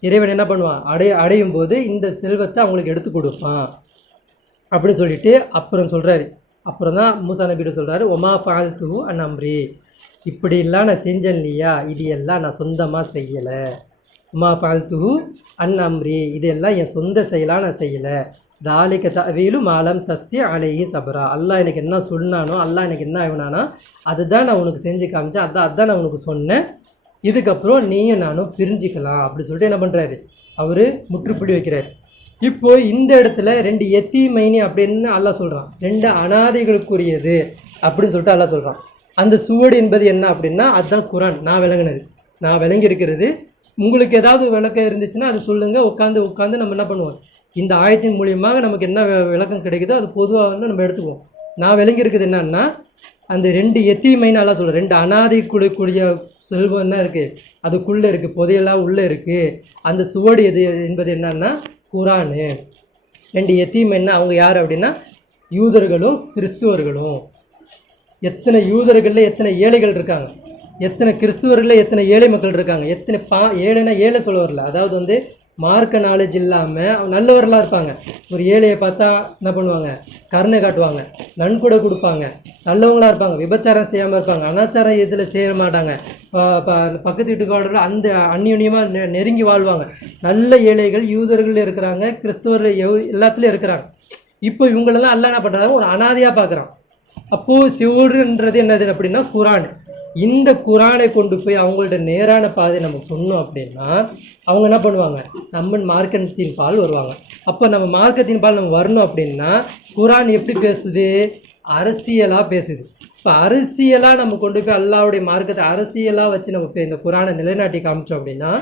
இறைவன் என்ன பண்ணுவான், அடையும் போது இந்த செல்வத்தை அவங்களுக்கு எடுத்து கொடுப்பான் அப்படின்னு சொல்லிட்டு அப்புறம் சொல்கிறாரு. அப்புறம் தான் மூசா நபிகிட்ட சொல்கிறாரு, ஒமா ஃபால்து அந்நம்ரி, இப்படிலாம் நான் செஞ்சேன் இல்லையா, இது எல்லாம் நான் சொந்தமாக செய்யலை. உமா ஃபால்து அந்நம்ரி, இதெல்லாம் என் சொந்த செயலாக நான் செய்யலை. தாலிக்க தவீலும் ஆலம் தஸ்தி அலைஹி சபரா. அல்லாஹ் எனக்கு என்ன சொன்னானோ, அல்லாஹ் எனக்கு என்ன ஆகினானோ அதுதான் நான் உனக்கு செஞ்சு காமிச்சேன், அதுதான் நான் உனக்கு சொன்னேன். இதுக்கப்புறம் நீயும் நானும் பிரிஞ்சிக்கலாம் அப்படி சொல்லிட்டு என்ன பண்ணுறாரு, அவர் முற்றுப்புள்ளி வைக்கிறார். இப்போது இந்த இடத்துல 2 எத்தீமைனி அப்படின்னு அல்லாஹ் சொல்கிறான். 2 அனாதைகளுக்குரியது அப்படின்னு சொல்லிட்டு அல்லாஹ் சொல்கிறான். அந்த சுவடு என்பது என்ன அப்படின்னா, அதுதான் குரான். நான் விளங்கி இருக்கிறது. உங்களுக்கு ஏதாவது விளக்கம் இருந்துச்சுன்னா அது சொல்லுங்கள். உட்காந்து நம்ம என்ன பண்ணுவோம், இந்த ஆயத்தின் மூலியமாக நமக்கு என்ன விளக்கம் கிடைக்குதோ அது பொதுவாக வந்து நம்ம எடுத்துக்குவோம். நான் விளங்கி இருக்குது என்னன்னா, அந்த 2 எத்தீமைன்னு எல்லாம் சொல்கிறேன். 2 அனாதைக்குரிய செல்வம் என்ன இருக்குது, அதுக்குள்ளே இருக்குது, புதையெல்லாம் உள்ளே இருக்குது. அந்த சுவடு எது என்பது என்னன்னா குரானு. 2 எத்தீமைன்னா அவங்க யார் அப்படின்னா, யூதர்களும் கிறிஸ்துவர்களும். எத்தனை யூதர்களில் எத்தனை ஏழைகள் இருக்காங்க, எத்தனை கிறிஸ்துவர்களில் எத்தனை ஏழை மக்கள் இருக்காங்க. எத்தனை ஏழைனா ஏழை சொல்ல வரல, அதாவது வந்து மார்க்க நாலேஜ் இல்லாமல் நல்லவர்களாக இருப்பாங்க. ஒரு ஏழையை பார்த்தா என்ன பண்ணுவாங்க, கருணை காட்டுவாங்க, நன்கொடை கொடுப்பாங்க, நல்லவங்களாக இருப்பாங்க, விபச்சாரம் செய்யாமல் இருப்பாங்க, அனாச்சாரம் இதில் செய்ய மாட்டாங்க, பக்கத்து வீட்டுக்காரர்கள் அந்த அந்யுன்யமாக நெருங்கி வாழ்வாங்க. நல்ல ஏழைகள் யூதர்கள் இருக்கிறாங்க, கிறிஸ்துவர்கள் எல்லாத்துலேயும் இருக்கிறாங்க. இப்போ இவங்களெல்லாம் எல்லாம் என்ன பண்ணுறாங்க, ஒரு அனாதையாக பார்க்குறான். அப்போது சிவருன்றது என்னது அப்படின்னா குரான். இந்த குரானை கொண்டு போய் அவங்கள்ட்ட நேரான பாதை நம்ம சொன்னோம் அப்படின்னா அவங்க என்ன பண்ணுவாங்க, நம்ம மார்க்கத்தின் பால் வருவாங்க. அப்போ நம்ம மார்க்கத்தின் பால் நம்ம வரணும் அப்படின்னா குரான் எப்படி பேசுது, அரசியலாக பேசுது. இப்போ அரசியலாக நம்ம கொண்டு போய் அல்லாவுடைய மார்க்கத்தை அரசியலாக வச்சு நம்ம இந்த குரானை நிலைநாட்டி காமிச்சோம் அப்படின்னா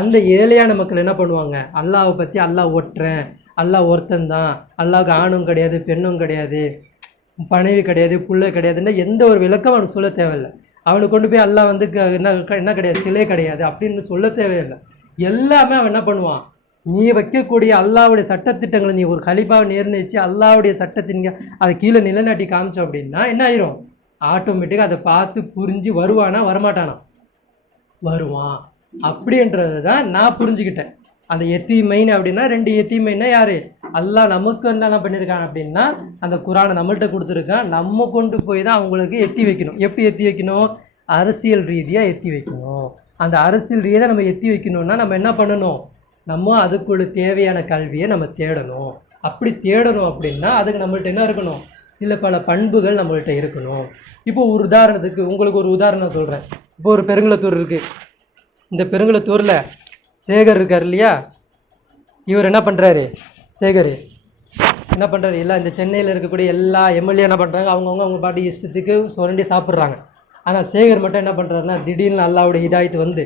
அந்த ஏழையான மக்கள் என்ன பண்ணுவாங்க, அல்லாவை பற்றி அல்லாஹ் ஒட்டுறேன், அல்லாஹ் ஒருத்தந்தான், அல்லாவுக்கு ஆணும் கிடையாது பெண்ணும் கிடையாது, பணவி கிடையாது, புள்ள கிடையாதுன்னா எந்த ஒரு விளக்கம் அவனுக்கு சொல்ல தேவையில்லை. அவனுக்கு கொண்டு போய் அல்லாஹ் வந்து என்ன கிடையாது, சிலை கிடையாது அப்படின்னு சொல்ல தேவையில்லை. எல்லாமே அவன் என்ன பண்ணுவான், நீ வைக்கக்கூடிய அல்லாவுடைய சட்டத்திட்டங்களை நீ ஒரு கலிப்பாவை நிர்ணயிச்சு அல்லாவுடைய சட்டத்தின் அதை கீழே நிலைநாட்டி காமிச்சோம் அப்படின்னா என்ன ஆயிரும், ஆட்டோமேட்டிக்காக அதை பார்த்து புரிஞ்சு வருவானா வரமாட்டானா, வருவான். அப்படின்றது தான் நான் புரிஞ்சுக்கிட்டேன். அந்த எத்தீமைன்னு அப்படின்னா 2 எத்தீமைன்னா யார், அல்லாஹ் நமக்கு என்னெல்லாம் பண்ணியிருக்கான் அப்படின்னா அந்த குரானை நம்மள்கிட்ட கொடுத்துருக்கான். நம்ம கொண்டு போய் தான் அவங்களுக்கு எத்தி வைக்கணும். எப்படி எத்தி வைக்கணும், அரசியல் ரீதியாக எத்தி வைக்கணும். அந்த அரசியல் ரீதியாக நம்ம எத்தி வைக்கணும்னா நம்ம என்ன பண்ணணும், நம்ம அதுக்குள்ள தேவையான கல்வியை நம்ம தேடணும். அப்படி தேடணும் அப்படின்னா அதுக்கு நம்மள்ட்ட என்ன இருக்கணும், சில பல பண்புகள் நம்மள்கிட்ட இருக்கணும். இப்போ ஒரு உதாரணத்துக்கு உங்களுக்கு ஒரு உதாரணம் சொல்கிறேன். இப்போ ஒரு பெருங்குளத்தூர் இருக்குது. இந்த பெருங்குளத்தூரில் சேகர் இருக்கார் இல்லையா, இவர் என்ன பண்ணுறாரு, சேகர் என்ன பண்ணுறாரு, எல்லாம் இந்த சென்னையில் இருக்கக்கூடிய எல்லா எம்எல்ஏ என்ன பண்ணுறாங்க, அவங்க பாட்டி இஷ்டத்துக்கு சுரண்டி சாப்பிட்றாங்க. ஆனால் சேகர் மட்டும் என்ன பண்ணுறாருன்னா திடீர்னு அல்லாவுடைய இதாயத்து வந்து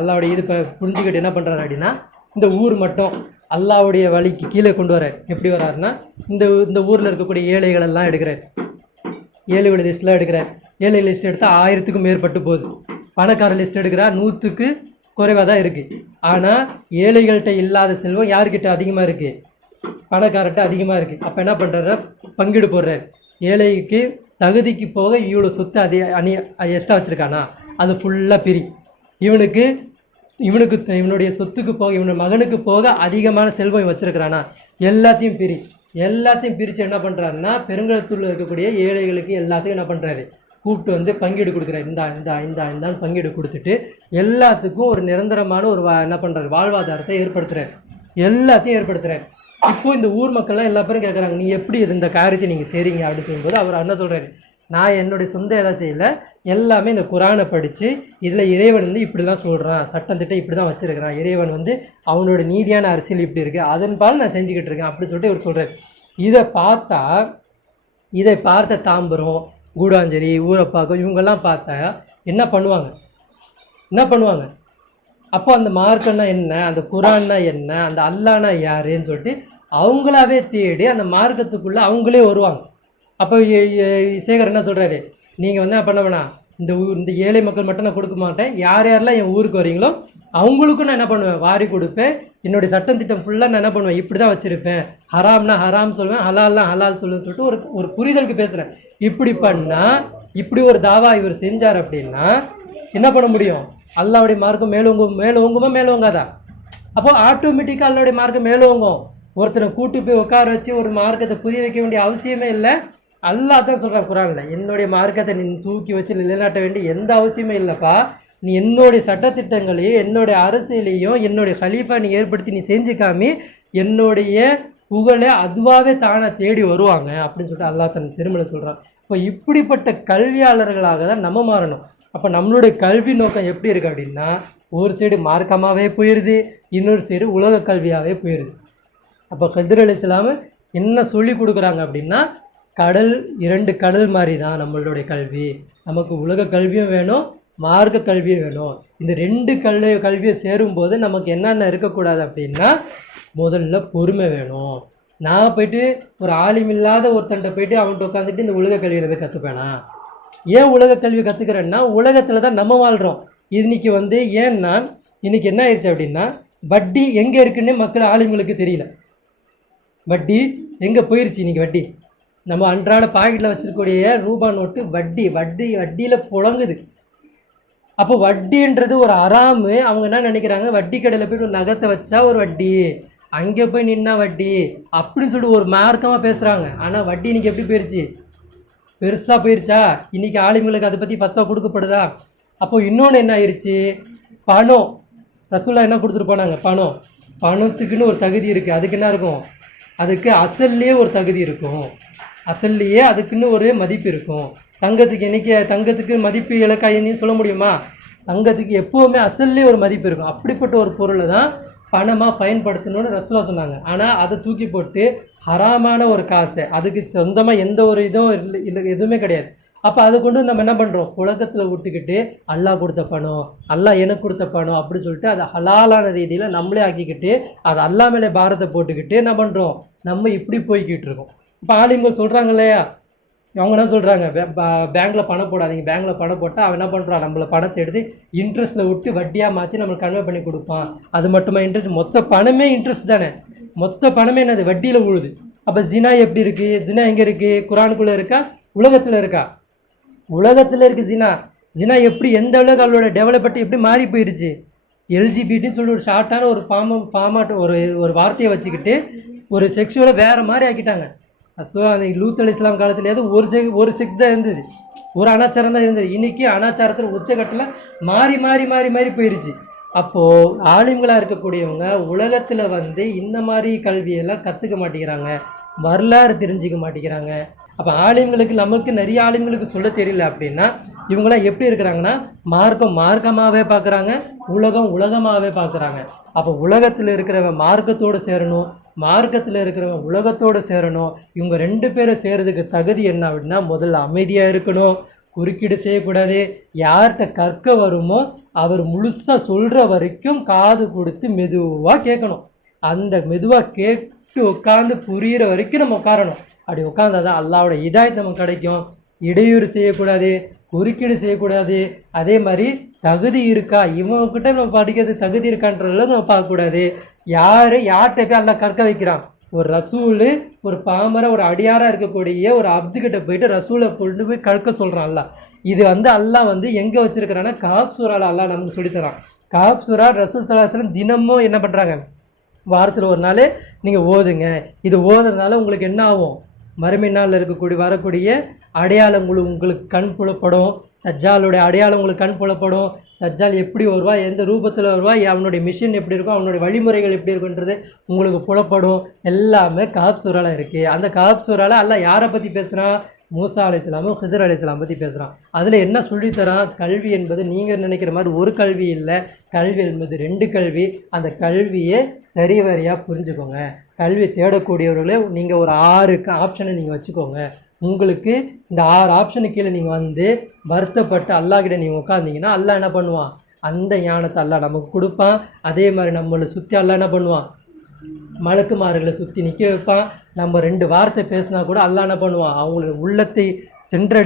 அல்லாவுடைய இது புரிஞ்சுக்கிட்டு என்ன பண்ணுறாரு அப்படின்னா இந்த ஊர் மட்டும் அல்லாவுடைய வழிக்கு கீழே கொண்டு வர. எப்படி வர்றாருன்னா இந்த ஊரில் இருக்கக்கூடிய ஏழைகளெல்லாம் எடுக்கிறார், ஏழையோட லிஸ்ட்லாம் எடுக்கிறார். ஏழை லிஸ்ட் எடுத்தால் 1000க்கும் மேற்பட்டு போகுது. பணக்கார லிஸ்ட் எடுக்கிறார், 100க்கு குறைவாக தான் இருக்குது. ஆனால் ஏழைகள்கிட்ட இல்லாத செல்வம் யார்கிட்ட அதிகமாக இருக்குது, பணக்காரர்கிட்ட அதிகமாக இருக்குது. அப்போ என்ன பண்ணுறாரு, பங்கீடு போடுறாரு. ஏழைக்கு தகுதிக்கு போக இவ்வளோ சொத்து எக்ஸ்ட்ரா வச்சுருக்கானா அது ஃபுல்லாக பிரி, இவனுடைய சொத்துக்கு போக இவனுடைய மகனுக்கு போக அதிகமான செல்வம் வச்சுருக்கிறானா எல்லாத்தையும் பிரித்து என்ன பண்ணுறாருன்னா பெருங்குளத்தூரில் இருக்கக்கூடிய ஏழைகளுக்கு எல்லாத்தையும் என்ன பண்ணுறாரு, கூப்பிட்டு வந்து பங்கீடு கொடுக்குறாரு. இந்த பங்கீடு கொடுத்துட்டு எல்லாத்துக்கும் ஒரு நிரந்தரமான ஒரு என்ன பண்ணுறாரு, வாழ்வாதாரத்தை ஏற்படுத்துகிறார். எல்லாத்தையும் ஏற்படுத்துகிறார். இப்போ இந்த ஊர் மக்கள்லாம் எல்லா பேரும் கேட்குறாங்க, நீ எப்படி இந்த காரியத்தை நீங்கள் செய்கிறீங்க அப்படின்னு சொல்லும்போது அவர் என்ன சொல்கிறாரு, நான் என்னுடைய சொந்த எல்லாம் செய்யலை, எல்லாமே இந்த குரானை படித்து இதில் இறைவன் வந்து இப்படிலாம் சொல்கிறான், சட்டம் திட்டம் இப்படி தான் வச்சுருக்கிறான், இறைவன் வந்து அவனோட நீதியான அரசியல் இப்படி இருக்குது, அதன்பால் நான் செஞ்சுக்கிட்டு இருக்கேன் அப்படி சொல்லிட்டு இவர் சொல்கிறார். இதை பார்த்த தாம்பரம், கூடாஞ்சேரி, ஊரப்பாக்கம் இவங்கெல்லாம் பார்த்தா என்ன பண்ணுவாங்க? அப்போ அந்த மார்க்கன்னா என்ன, அந்த குரான்னா என்ன, அந்த அல்லானா யாருன்னு சொல்லிட்டு அவங்களாவே தேடி அந்த மார்க்கத்துக்குள்ளே அவங்களே வருவாங்க. அப்போ சேகர் என்ன சொல்கிறாரு, நீங்கள் வந்து பண்ண வேணாம், இந்த ஏழை மக்கள் மட்டும் நான் கொடுக்க மாட்டேன், யாரெல்லாம் என் ஊருக்கு வரீங்களோ அவங்களுக்கும் நான் என்ன பண்ணுவேன், வாரி கொடுப்பேன், என்னுடைய சட்டம் திட்டம் ஃபுல்லாக நான் என்ன பண்ணுவேன், இப்படி தான் வச்சுருப்பேன், ஹராம்னா ஹராம் சொல்லுவேன், ஹலால்லாம் ஹலால் சொல்லுவேன்னு சொல்லிட்டு ஒரு புரிதலுக்கு பேசுகிறேன். இப்படி பண்ணால், இப்படி ஒரு தாவா இவர் செஞ்சார் அப்படின்னா என்ன பண்ண முடியும், அல்லாவுடைய மார்க்கம் மேலோங்குமா? அப்போ ஆட்டோமேட்டிக்காக அல்லாவுடைய மார்க்கம் மேலோங்கும். ஒருத்தனை கூட்டு போய் உட்கார வச்சு ஒரு மார்க்கத்தை புரிய வைக்க வேண்டிய அவசியமே இல்லை. அல்லாஹ் தான் சொல்கிறான் குரான்ல, என்னுடைய மார்க்கத்தை நீ தூக்கி வச்சு நிலைநாட்ட வேண்டிய எந்த அவசியமே இல்லைப்பா, நீ என்னுடைய சட்டத்திட்டங்களையும் என்னுடைய அரசியலையும் என்னுடைய ஹலீஃபா நீ ஏற்படுத்தி நீ செஞ்சுக்காமி என்னுடைய புகழை அதுவாகவே தானே தேடி வருவாங்க அப்படின்னு சொல்லிட்டு அல்லாஹ் தன் திருமலை சொல்கிறான். இப்போ இப்படிப்பட்ட கல்வியாளர்களாக தான் நம்ம மாறணும். அப்போ நம்மளுடைய கல்வி நோக்கம் எப்படி இருக்குது அப்படின்னா, ஒரு சைடு மார்க்கமாகவே போயிடுது, இன்னொரு சைடு உலக கல்வியாகவே போயிடுது. அப்போ கதிர் அலைஹிஸ்ஸலாம் என்ன சொல்லி கொடுக்குறாங்க அப்படின்னா, இரண்டு கடல் மாதிரி தான் நம்மளுடைய கல்வி. நமக்கு உலக கல்வியும் வேணும், மார்க்க கல்வியும் வேணும். இந்த ரெண்டு கல்வியை சேரும்போது நமக்கு என்னென்ன இருக்கக்கூடாது அப்படின்னா, முதல்ல பொறுமை வேணும். நான் போயிட்டு ஒரு ஆலிமில்லாத ஒருத்தன்ட்ட போயிட்டு அவன்கிட்ட உட்காந்துட்டு இந்த உலக கல்வியை போய் கற்றுப்பேனா? ஏன் உலக கல்வி கற்றுக்கிறேன்னா, உலகத்தில் தான் நம்ம வாழ்கிறோம். இன்றைக்கி வந்து ஏன்னா இன்றைக்கி என்ன ஆயிடுச்சு அப்படின்னா, வட்டி எங்கே இருக்குன்னு மக்கள் ஆளுங்களுக்கு தெரியல. வட்டி எங்கே போயிடுச்சு இன்றைக்கி? வட்டி நம்ம அன்றாட பாக்கெட்டில் வச்சுருக்கக்கூடிய ரூபா நோட்டு வட்டியில் புழங்குது. அப்போ வட்டின்றது ஒரு அறாமு. அவங்க என்ன நினைக்கிறாங்க, வட்டி கடையில் போய்ட்டு ஒரு நகத்தை வச்சா ஒரு வட்டி, அங்கே போய் நின்னா வட்டி அப்படின்னு சொல்லிட்டு ஒரு மார்க்கமாக பேசுகிறாங்க. ஆனால் வட்டி இன்றைக்கி எப்படி போயிடுச்சு, பெருசாக போயிடுச்சா? இன்றைக்கி ஆளுங்களுக்கு அதை பற்றி பத்தா கொடுக்கப்படுதா? அப்போது இன்னொன்று என்ன ஆயிடுச்சு, பணம். ரசூலா என்ன கொடுத்துட்டு போனாங்க, பணத்துக்குன்னு ஒரு தகுதி இருக்குது. அதுக்கு என்ன இருக்கும், அதுக்கு அசல்லையே ஒரு தகுதி இருக்கும், அசல்லையே அதுக்குன்னு ஒரு மதிப்பு இருக்கும். தங்கத்துக்கு மதிப்பு இலக்காயின்னு சொல்ல முடியுமா? தங்கத்துக்கு எப்போவுமே அசல்லே ஒரு மதிப்பு இருக்கும். அப்படிப்பட்ட ஒரு பொருளை தான் பணமாக பயன்படுத்தணும்னு ரசூலா சொன்னாங்க. ஆனால் அதை தூக்கி போட்டு ஹராமான ஒரு காசை, அதுக்கு சொந்தமாக எந்த ஒரு இதுவும் இல்லை, எதுவுமே கிடையாது. அப்போ அதை கொண்டு நம்ம என்ன பண்ணுறோம், உலகத்தில் விட்டுக்கிட்டு அல்லாஹ் கொடுத்த பணம், அல்லாஹ் எனக்கு கொடுத்த பணம் அப்படி சொல்லிட்டு அதை ஹலாலான ரீதியில் நம்மளே ஆக்கிக்கிட்டு அதை அல்லாஹ் மேலே பாரத்தை போட்டுக்கிட்டு என்ன பண்ணுறோம், நம்ம இப்படி போய்கிட்டு இருக்கோம். இப்போ ஆலிம்கள் சொல்கிறாங்க இல்லையா, அவங்க என்ன சொல்கிறாங்க, பேங்க்கில் பணம் போடாதீங்க, பேங்க்கில் பணம் போட்டால் அவன் என்ன பண்ணுறான், நம்மளை பணத்தை எடுத்து இன்ட்ரெஸ்ட்டில் விட்டு வட்டியாக மாற்றி நம்மளுக்கு கன்வே பண்ணி கொடுப்பான். அது மட்டுமா இன்ட்ரெஸ்ட், மொத்த பணமே இன்ட்ரெஸ்ட் தானே, மொத்த பணமே என்னது, வட்டியில் உழுது. அப்போ ஜினா எப்படி இருக்குது, ஜினா எங்கே இருக்குது, குரானுக்குள்ளே இருக்கா, உலகத்தில் இருக்கா? உலகத்தில் இருக்குது ஜினா எப்படி எந்த அளவுக்கு அவளோட டெவலப்மெண்ட் எப்படி மாறி போயிடுச்சு. எல்ஜிபிடின்னு சொல்லி ஒரு ஷார்ட்டான ஒரு ஃபார்மாட் ஒரு வார்த்தையை வச்சுக்கிட்டு ஒரு செக்ஷுவலை வேறு மாதிரி ஆக்கிட்டாங்க. ஸோ அந்த லூத் அலைஹிஸ்ஸலாம் காலத்துலேயாவது ஒரு செக்ஸ் தான் இருந்தது, ஒரு அனாச்சாரம் தான் இருந்தது. இன்றைக்கி அனாச்சாரத்தில் உச்சக்கட்டில் மாறி போயிடுச்சு. அப்போது ஆலிம்களாக இருக்கக்கூடியவங்க உலகத்தில் வந்து இந்த மாதிரி கல்வியெல்லாம் கற்றுக்க மாட்டேங்கிறாங்க, வரலாறு தெரிஞ்சிக்க மாட்டேங்கிறாங்க. அப்போ ஆலிம்களுக்கு நமக்கு நிறைய ஆலிம்களுக்கு சொல்ல தெரியல அப்படின்னா இவங்களாம் எப்படி இருக்கிறாங்கன்னா, மார்க்கமாகவே பார்க்குறாங்க, உலகமாகவே பார்க்குறாங்க. அப்போ உலகத்தில் இருக்கிறவன் மார்க்கத்தோடு சேரணும், மார்க்கத்தில் இருக்கிறவன் உலகத்தோடு சேரணும். இவங்க ரெண்டு பேரும் சேரதுக்கு தகுதி என்ன அப்படின்னா, முதல்ல அமைதியாக இருக்கணும், குறுக்கீடு செய்யக்கூடாது. யார்கிட்ட கற்க வருமோ அவர் முழுசாக சொல்கிற வரைக்கும் காது கொடுத்து மெதுவாக கேட்கணும். அந்த மெதுவாக கேட்டு உட்காந்து புரிகிற வரைக்கும் நம்ம உட்காரணும். அப்படி உட்காந்தா தான் அல்லாஹ்வோட ஹிதாயத் நமக்கு கிடைக்கும். இடையூறு செய்யக்கூடாது, குறுக்கீடு செய்யக்கூடாது. அதே மாதிரி தகுதி இருக்கா, இவங்கக்கிட்ட நம்ம படிக்கிறது தகுதி இருக்கான்றதுல நம்ம பார்க்கக்கூடாது. யார்கிட்ட போய் அல்லாஹ் கற்க வைக்கிறான், ஒரு ரசூல் ஒரு பாமர ஒரு அடியாராக இருக்கக்கூடிய ஒரு அப்துக்கிட்ட போயிட்டு ரசூலை கொண்டு போய் கற்க சொல்கிறான் அல்லாஹ். இது வந்து அல்லாஹ் வந்து எங்கே வச்சுருக்கிறான்னா கஹஃப் சூரால அல்லாஹ் நமக்கு சொல்லித்தரான். கஹஃப் சூரா ரசூல் ஸல்லல்லாஹு அலைஹி வஸல்லம் தினமும் என்ன பண்ணுறாங்க, வாரத்தில் ஒரு நாள் நீங்கள் ஓதுங்க. இது ஓதுறதுனால உங்களுக்கு என்ன ஆகும், மறுமை நாளில் வரக்கூடிய அடையாளங்கள் உங்களுக்கு கண் புலப்படும், தஜ்ஜாலுடைய அடையாளம் உங்களுக்கு கண் புலப்படும், தஜ்ஜால் எப்படி வருவா, எந்த ரூபத்தில் வருவா, அவனுடைய மிஷன் எப்படி இருக்கும், அவனுடைய வழிமுறைகள் எப்படி இருக்குன்றது உங்களுக்கு புலப்படும். எல்லாமே கஹப் சூறால இருக்குது. அந்த கஹப் சூறால அல்லாஹ் யாரை பற்றி பேசுகிறான்? மூசா அலைஹிஸ்ஸலாமும் ஹிதர் அலைஹிஸ்ஸலாம் பற்றி பேசுகிறான். அதில் என்ன சொல்லித்தரான்? கல்வி என்பது நீங்கள் நினைக்கிற மாதிரி ஒரு கல்வி இல்லை, கல்வி என்பது 2 கல்வி. அந்த கல்வியை சரிவரியாக புரிஞ்சுக்கோங்க. கல்வி தேடக்கூடியவர்களே நீங்கள் ஒரு 6 ஆப்ஷனை நீங்கள் வச்சுக்கோங்க. உங்களுக்கு இந்த 6 ஆப்ஷனுக்கு கீழே நீங்கள் வந்து வருத்தப்பட்டு அல்லாஹ்கிட்ட நீங்கள் உட்காந்திங்கன்னா அல்லாஹ் என்ன பண்ணுவான்? அந்த ஞானத்தை அல்லாஹ் நமக்கு கொடுப்பான். அதே மாதிரி நம்மளை சுற்றி அல்லாஹ் என்ன பண்ணுவான்? மலக்குமார்களை சுற்றி நிற்க வைப்பான். நம்ம 2 வார்த்தை பேசினா கூட அல்லாஹ் என்ன பண்ணுவான்? அவங்களோட உள்ளத்தை சென்று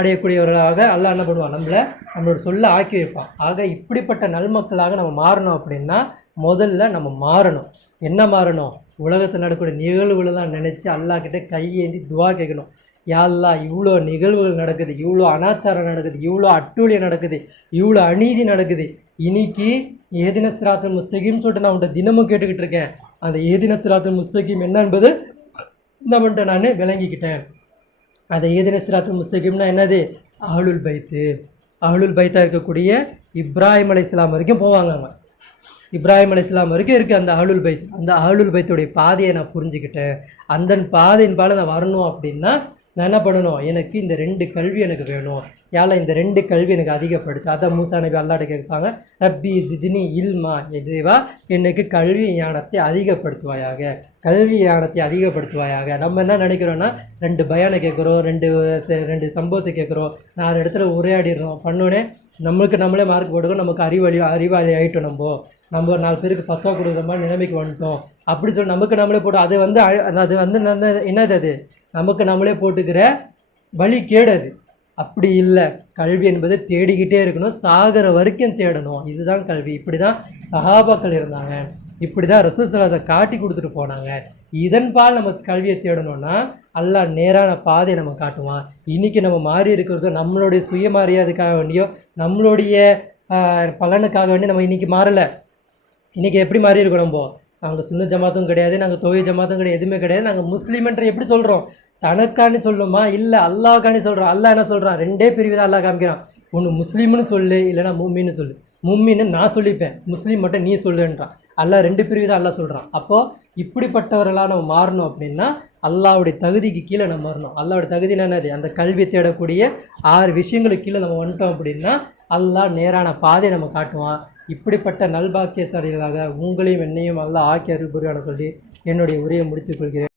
அடையக்கூடியவர்களாக அல்லாஹ் என்ன பண்ணுவான்? நம்மளோட சொல்ல ஆக்கி வைப்பான். ஆக இப்படிப்பட்ட நல்மக்களாக நம்ம மாறணும் அப்படின்னா முதல்ல நம்ம மாறணும். என்ன மாறணும்? உலகத்தில் நடக்கக்கூடிய நிகழ்வுகளை தான் நினச்சி அல்லாஹ்கிட்ட கையேந்தி துவா கேட்கணும். யா அல்லாஹ், இவ்வளோ நிகழ்வுகள் நடக்குது, இவ்வளோ அனாச்சாரம் நடக்குது, இவ்வளோ அட்டூழியம் நடக்குது, இவ்வளோ அநீதி நடக்குது. இன்னைக்கு ஏதின சிராத்துல் முஸ்தகீம்னு சொல்லிட்டு நான் உன்ட்ட தினமும் கேட்டுக்கிட்டு இருக்கேன். அந்த ஏதின சிராத்துல் முஸ்தகீம் என்ன என்பது நம்மன்ட்ட நான் விளங்கிக்கிட்டேன். அந்த ஏதின சிராத்துல் முஸ்தகீம்னா என்னது? அஹ்லுல் பைத்து. அஹ்லுல் பைத்தாக இருக்கக்கூடிய இப்ராஹிம் அலைஹிஸ்ஸலாம் வரைக்கும் போவாங்க. அவங்க இப்ராஹிம் அலைஹிஸ்ஸலாம் வரைக்கும் இருக்குது அந்த அஹ்லுல் பைத். அந்த அஹ்லுல் பைத்துடைய பாதையை நான் புரிஞ்சுக்கிட்டேன். அந்த பாதையின் பால நான் வரணும் அப்படின்னா நான் என்ன பண்ணணும்? எனக்கு இந்த 2 கல்வி எனக்கு வேணும். யால இந்த 2 கல்வி எனக்கு அதிகப்படுத்து. அதான் மூசா நபி அல்லாஹ்ட்ட கேட்பாங்க, ரப்பி ஜித்னி இல்மா, இதுவா எனக்கு கல்வி ஞானத்தை அதிகப்படுத்துவாயாக, கல்வி ஞானத்தை அதிகப்படுத்துவாயாக. நம்ம என்ன நினைக்கிறோன்னா 2 பயானை கேட்குறோம், 2 சம்பவத்தை கேட்குறோம், 4 இடத்துல உரையாடிடுறோம். பண்ணோடனே நம்மளே மார்க் போட்டுக்கோ, நமக்கு அறிவாளி ஆகிட்டோம். நம்ம 4 பேருக்கு 10 கொடுக்குற மாதிரி நிலைமைக்கு வந்துட்டோம் அப்படி சொல்லி நமக்கு நம்மளே போட்டோம். அது வந்து என்னது? அது நமக்கு நம்மளே போட்டுக்கிற வழி கேடாது. அப்படி இல்லை. கல்வி என்பது தேடிக்கிட்டே இருக்கணும், சாகிற வரைக்கும் தேடணும். இதுதான் கல்வி. இப்படி தான் சஹாபாக்கள் இருந்தாங்க, இப்படி தான் ரசூல் ஸல்லல்லாஹு அலைஹி வஸல்லம் காட்டி கொடுத்துட்டு போனாங்க. இதன்பால் நம்ம கல்வியை தேடணும்னா அல்லாஹ் நேரான பாதையை நம்ம காட்டுவான். இன்றைக்கி நம்ம மாறி இருக்கிறதோ நம்மளுடைய சுயமரியாதைக்காக வேண்டியோ நம்மளுடைய பலனுக்காக வேண்டி நம்ம இன்றைக்கி மாறலை. இன்றைக்கி எப்படி மாறி இருக்கோம்? நாங்கள் சுன்ன ஜமாத்தும் கிடையாது, நாங்கள் தொகை ஜமாத்தும் கிடையாது, எதுவுமே கிடையாது. நாங்கள் முஸ்லீம்ன்ற எப்படி சொல்கிறோம்? தனக்கானு சொல்லுமா? இல்லை, அல்லாஹ்கானு சொல்கிறோம். அல்லாஹ் என்ன சொல்கிறான்? 2 பிரிவு தான் அல்லாஹ் காமிக்கிறான். ஒன்று முஸ்லீம்னு சொல்லு, இல்லைனா மும்மின்னு சொல்லு. மும்மின்னு நான் சொல்லிப்பேன், முஸ்லீம் மட்டும் நீ சொல்லுன்றான். அல்லாஹ் 2 பிரிவு தான் அல்லாஹ் சொல்கிறான். அப்போது இப்படிப்பட்டவர்களாக நம்ம மாறணும் அப்படின்னா அல்லாஹ்வுடைய தகுதிக்கு கீழே நம்ம வரணும். அல்லாஹ்வுடைய தகுதி என்னது? அந்த கல்வி தேடக்கூடிய 6 விஷயங்களுக்கு கீழே நம்ம வந்துட்டோம் அப்படின்னா அல்லாஹ் நேரான பாதையை நம்ம காட்டுவான். இப்படிப்பட்ட நல்பாக்கியசாலிகளாக உங்களையும் என்னையும் அல்லாஹ் ஆக்கி அருள் புரிவான சொல்லி என்னுடைய உரையை முடித்துக் கொள்கிறேன்.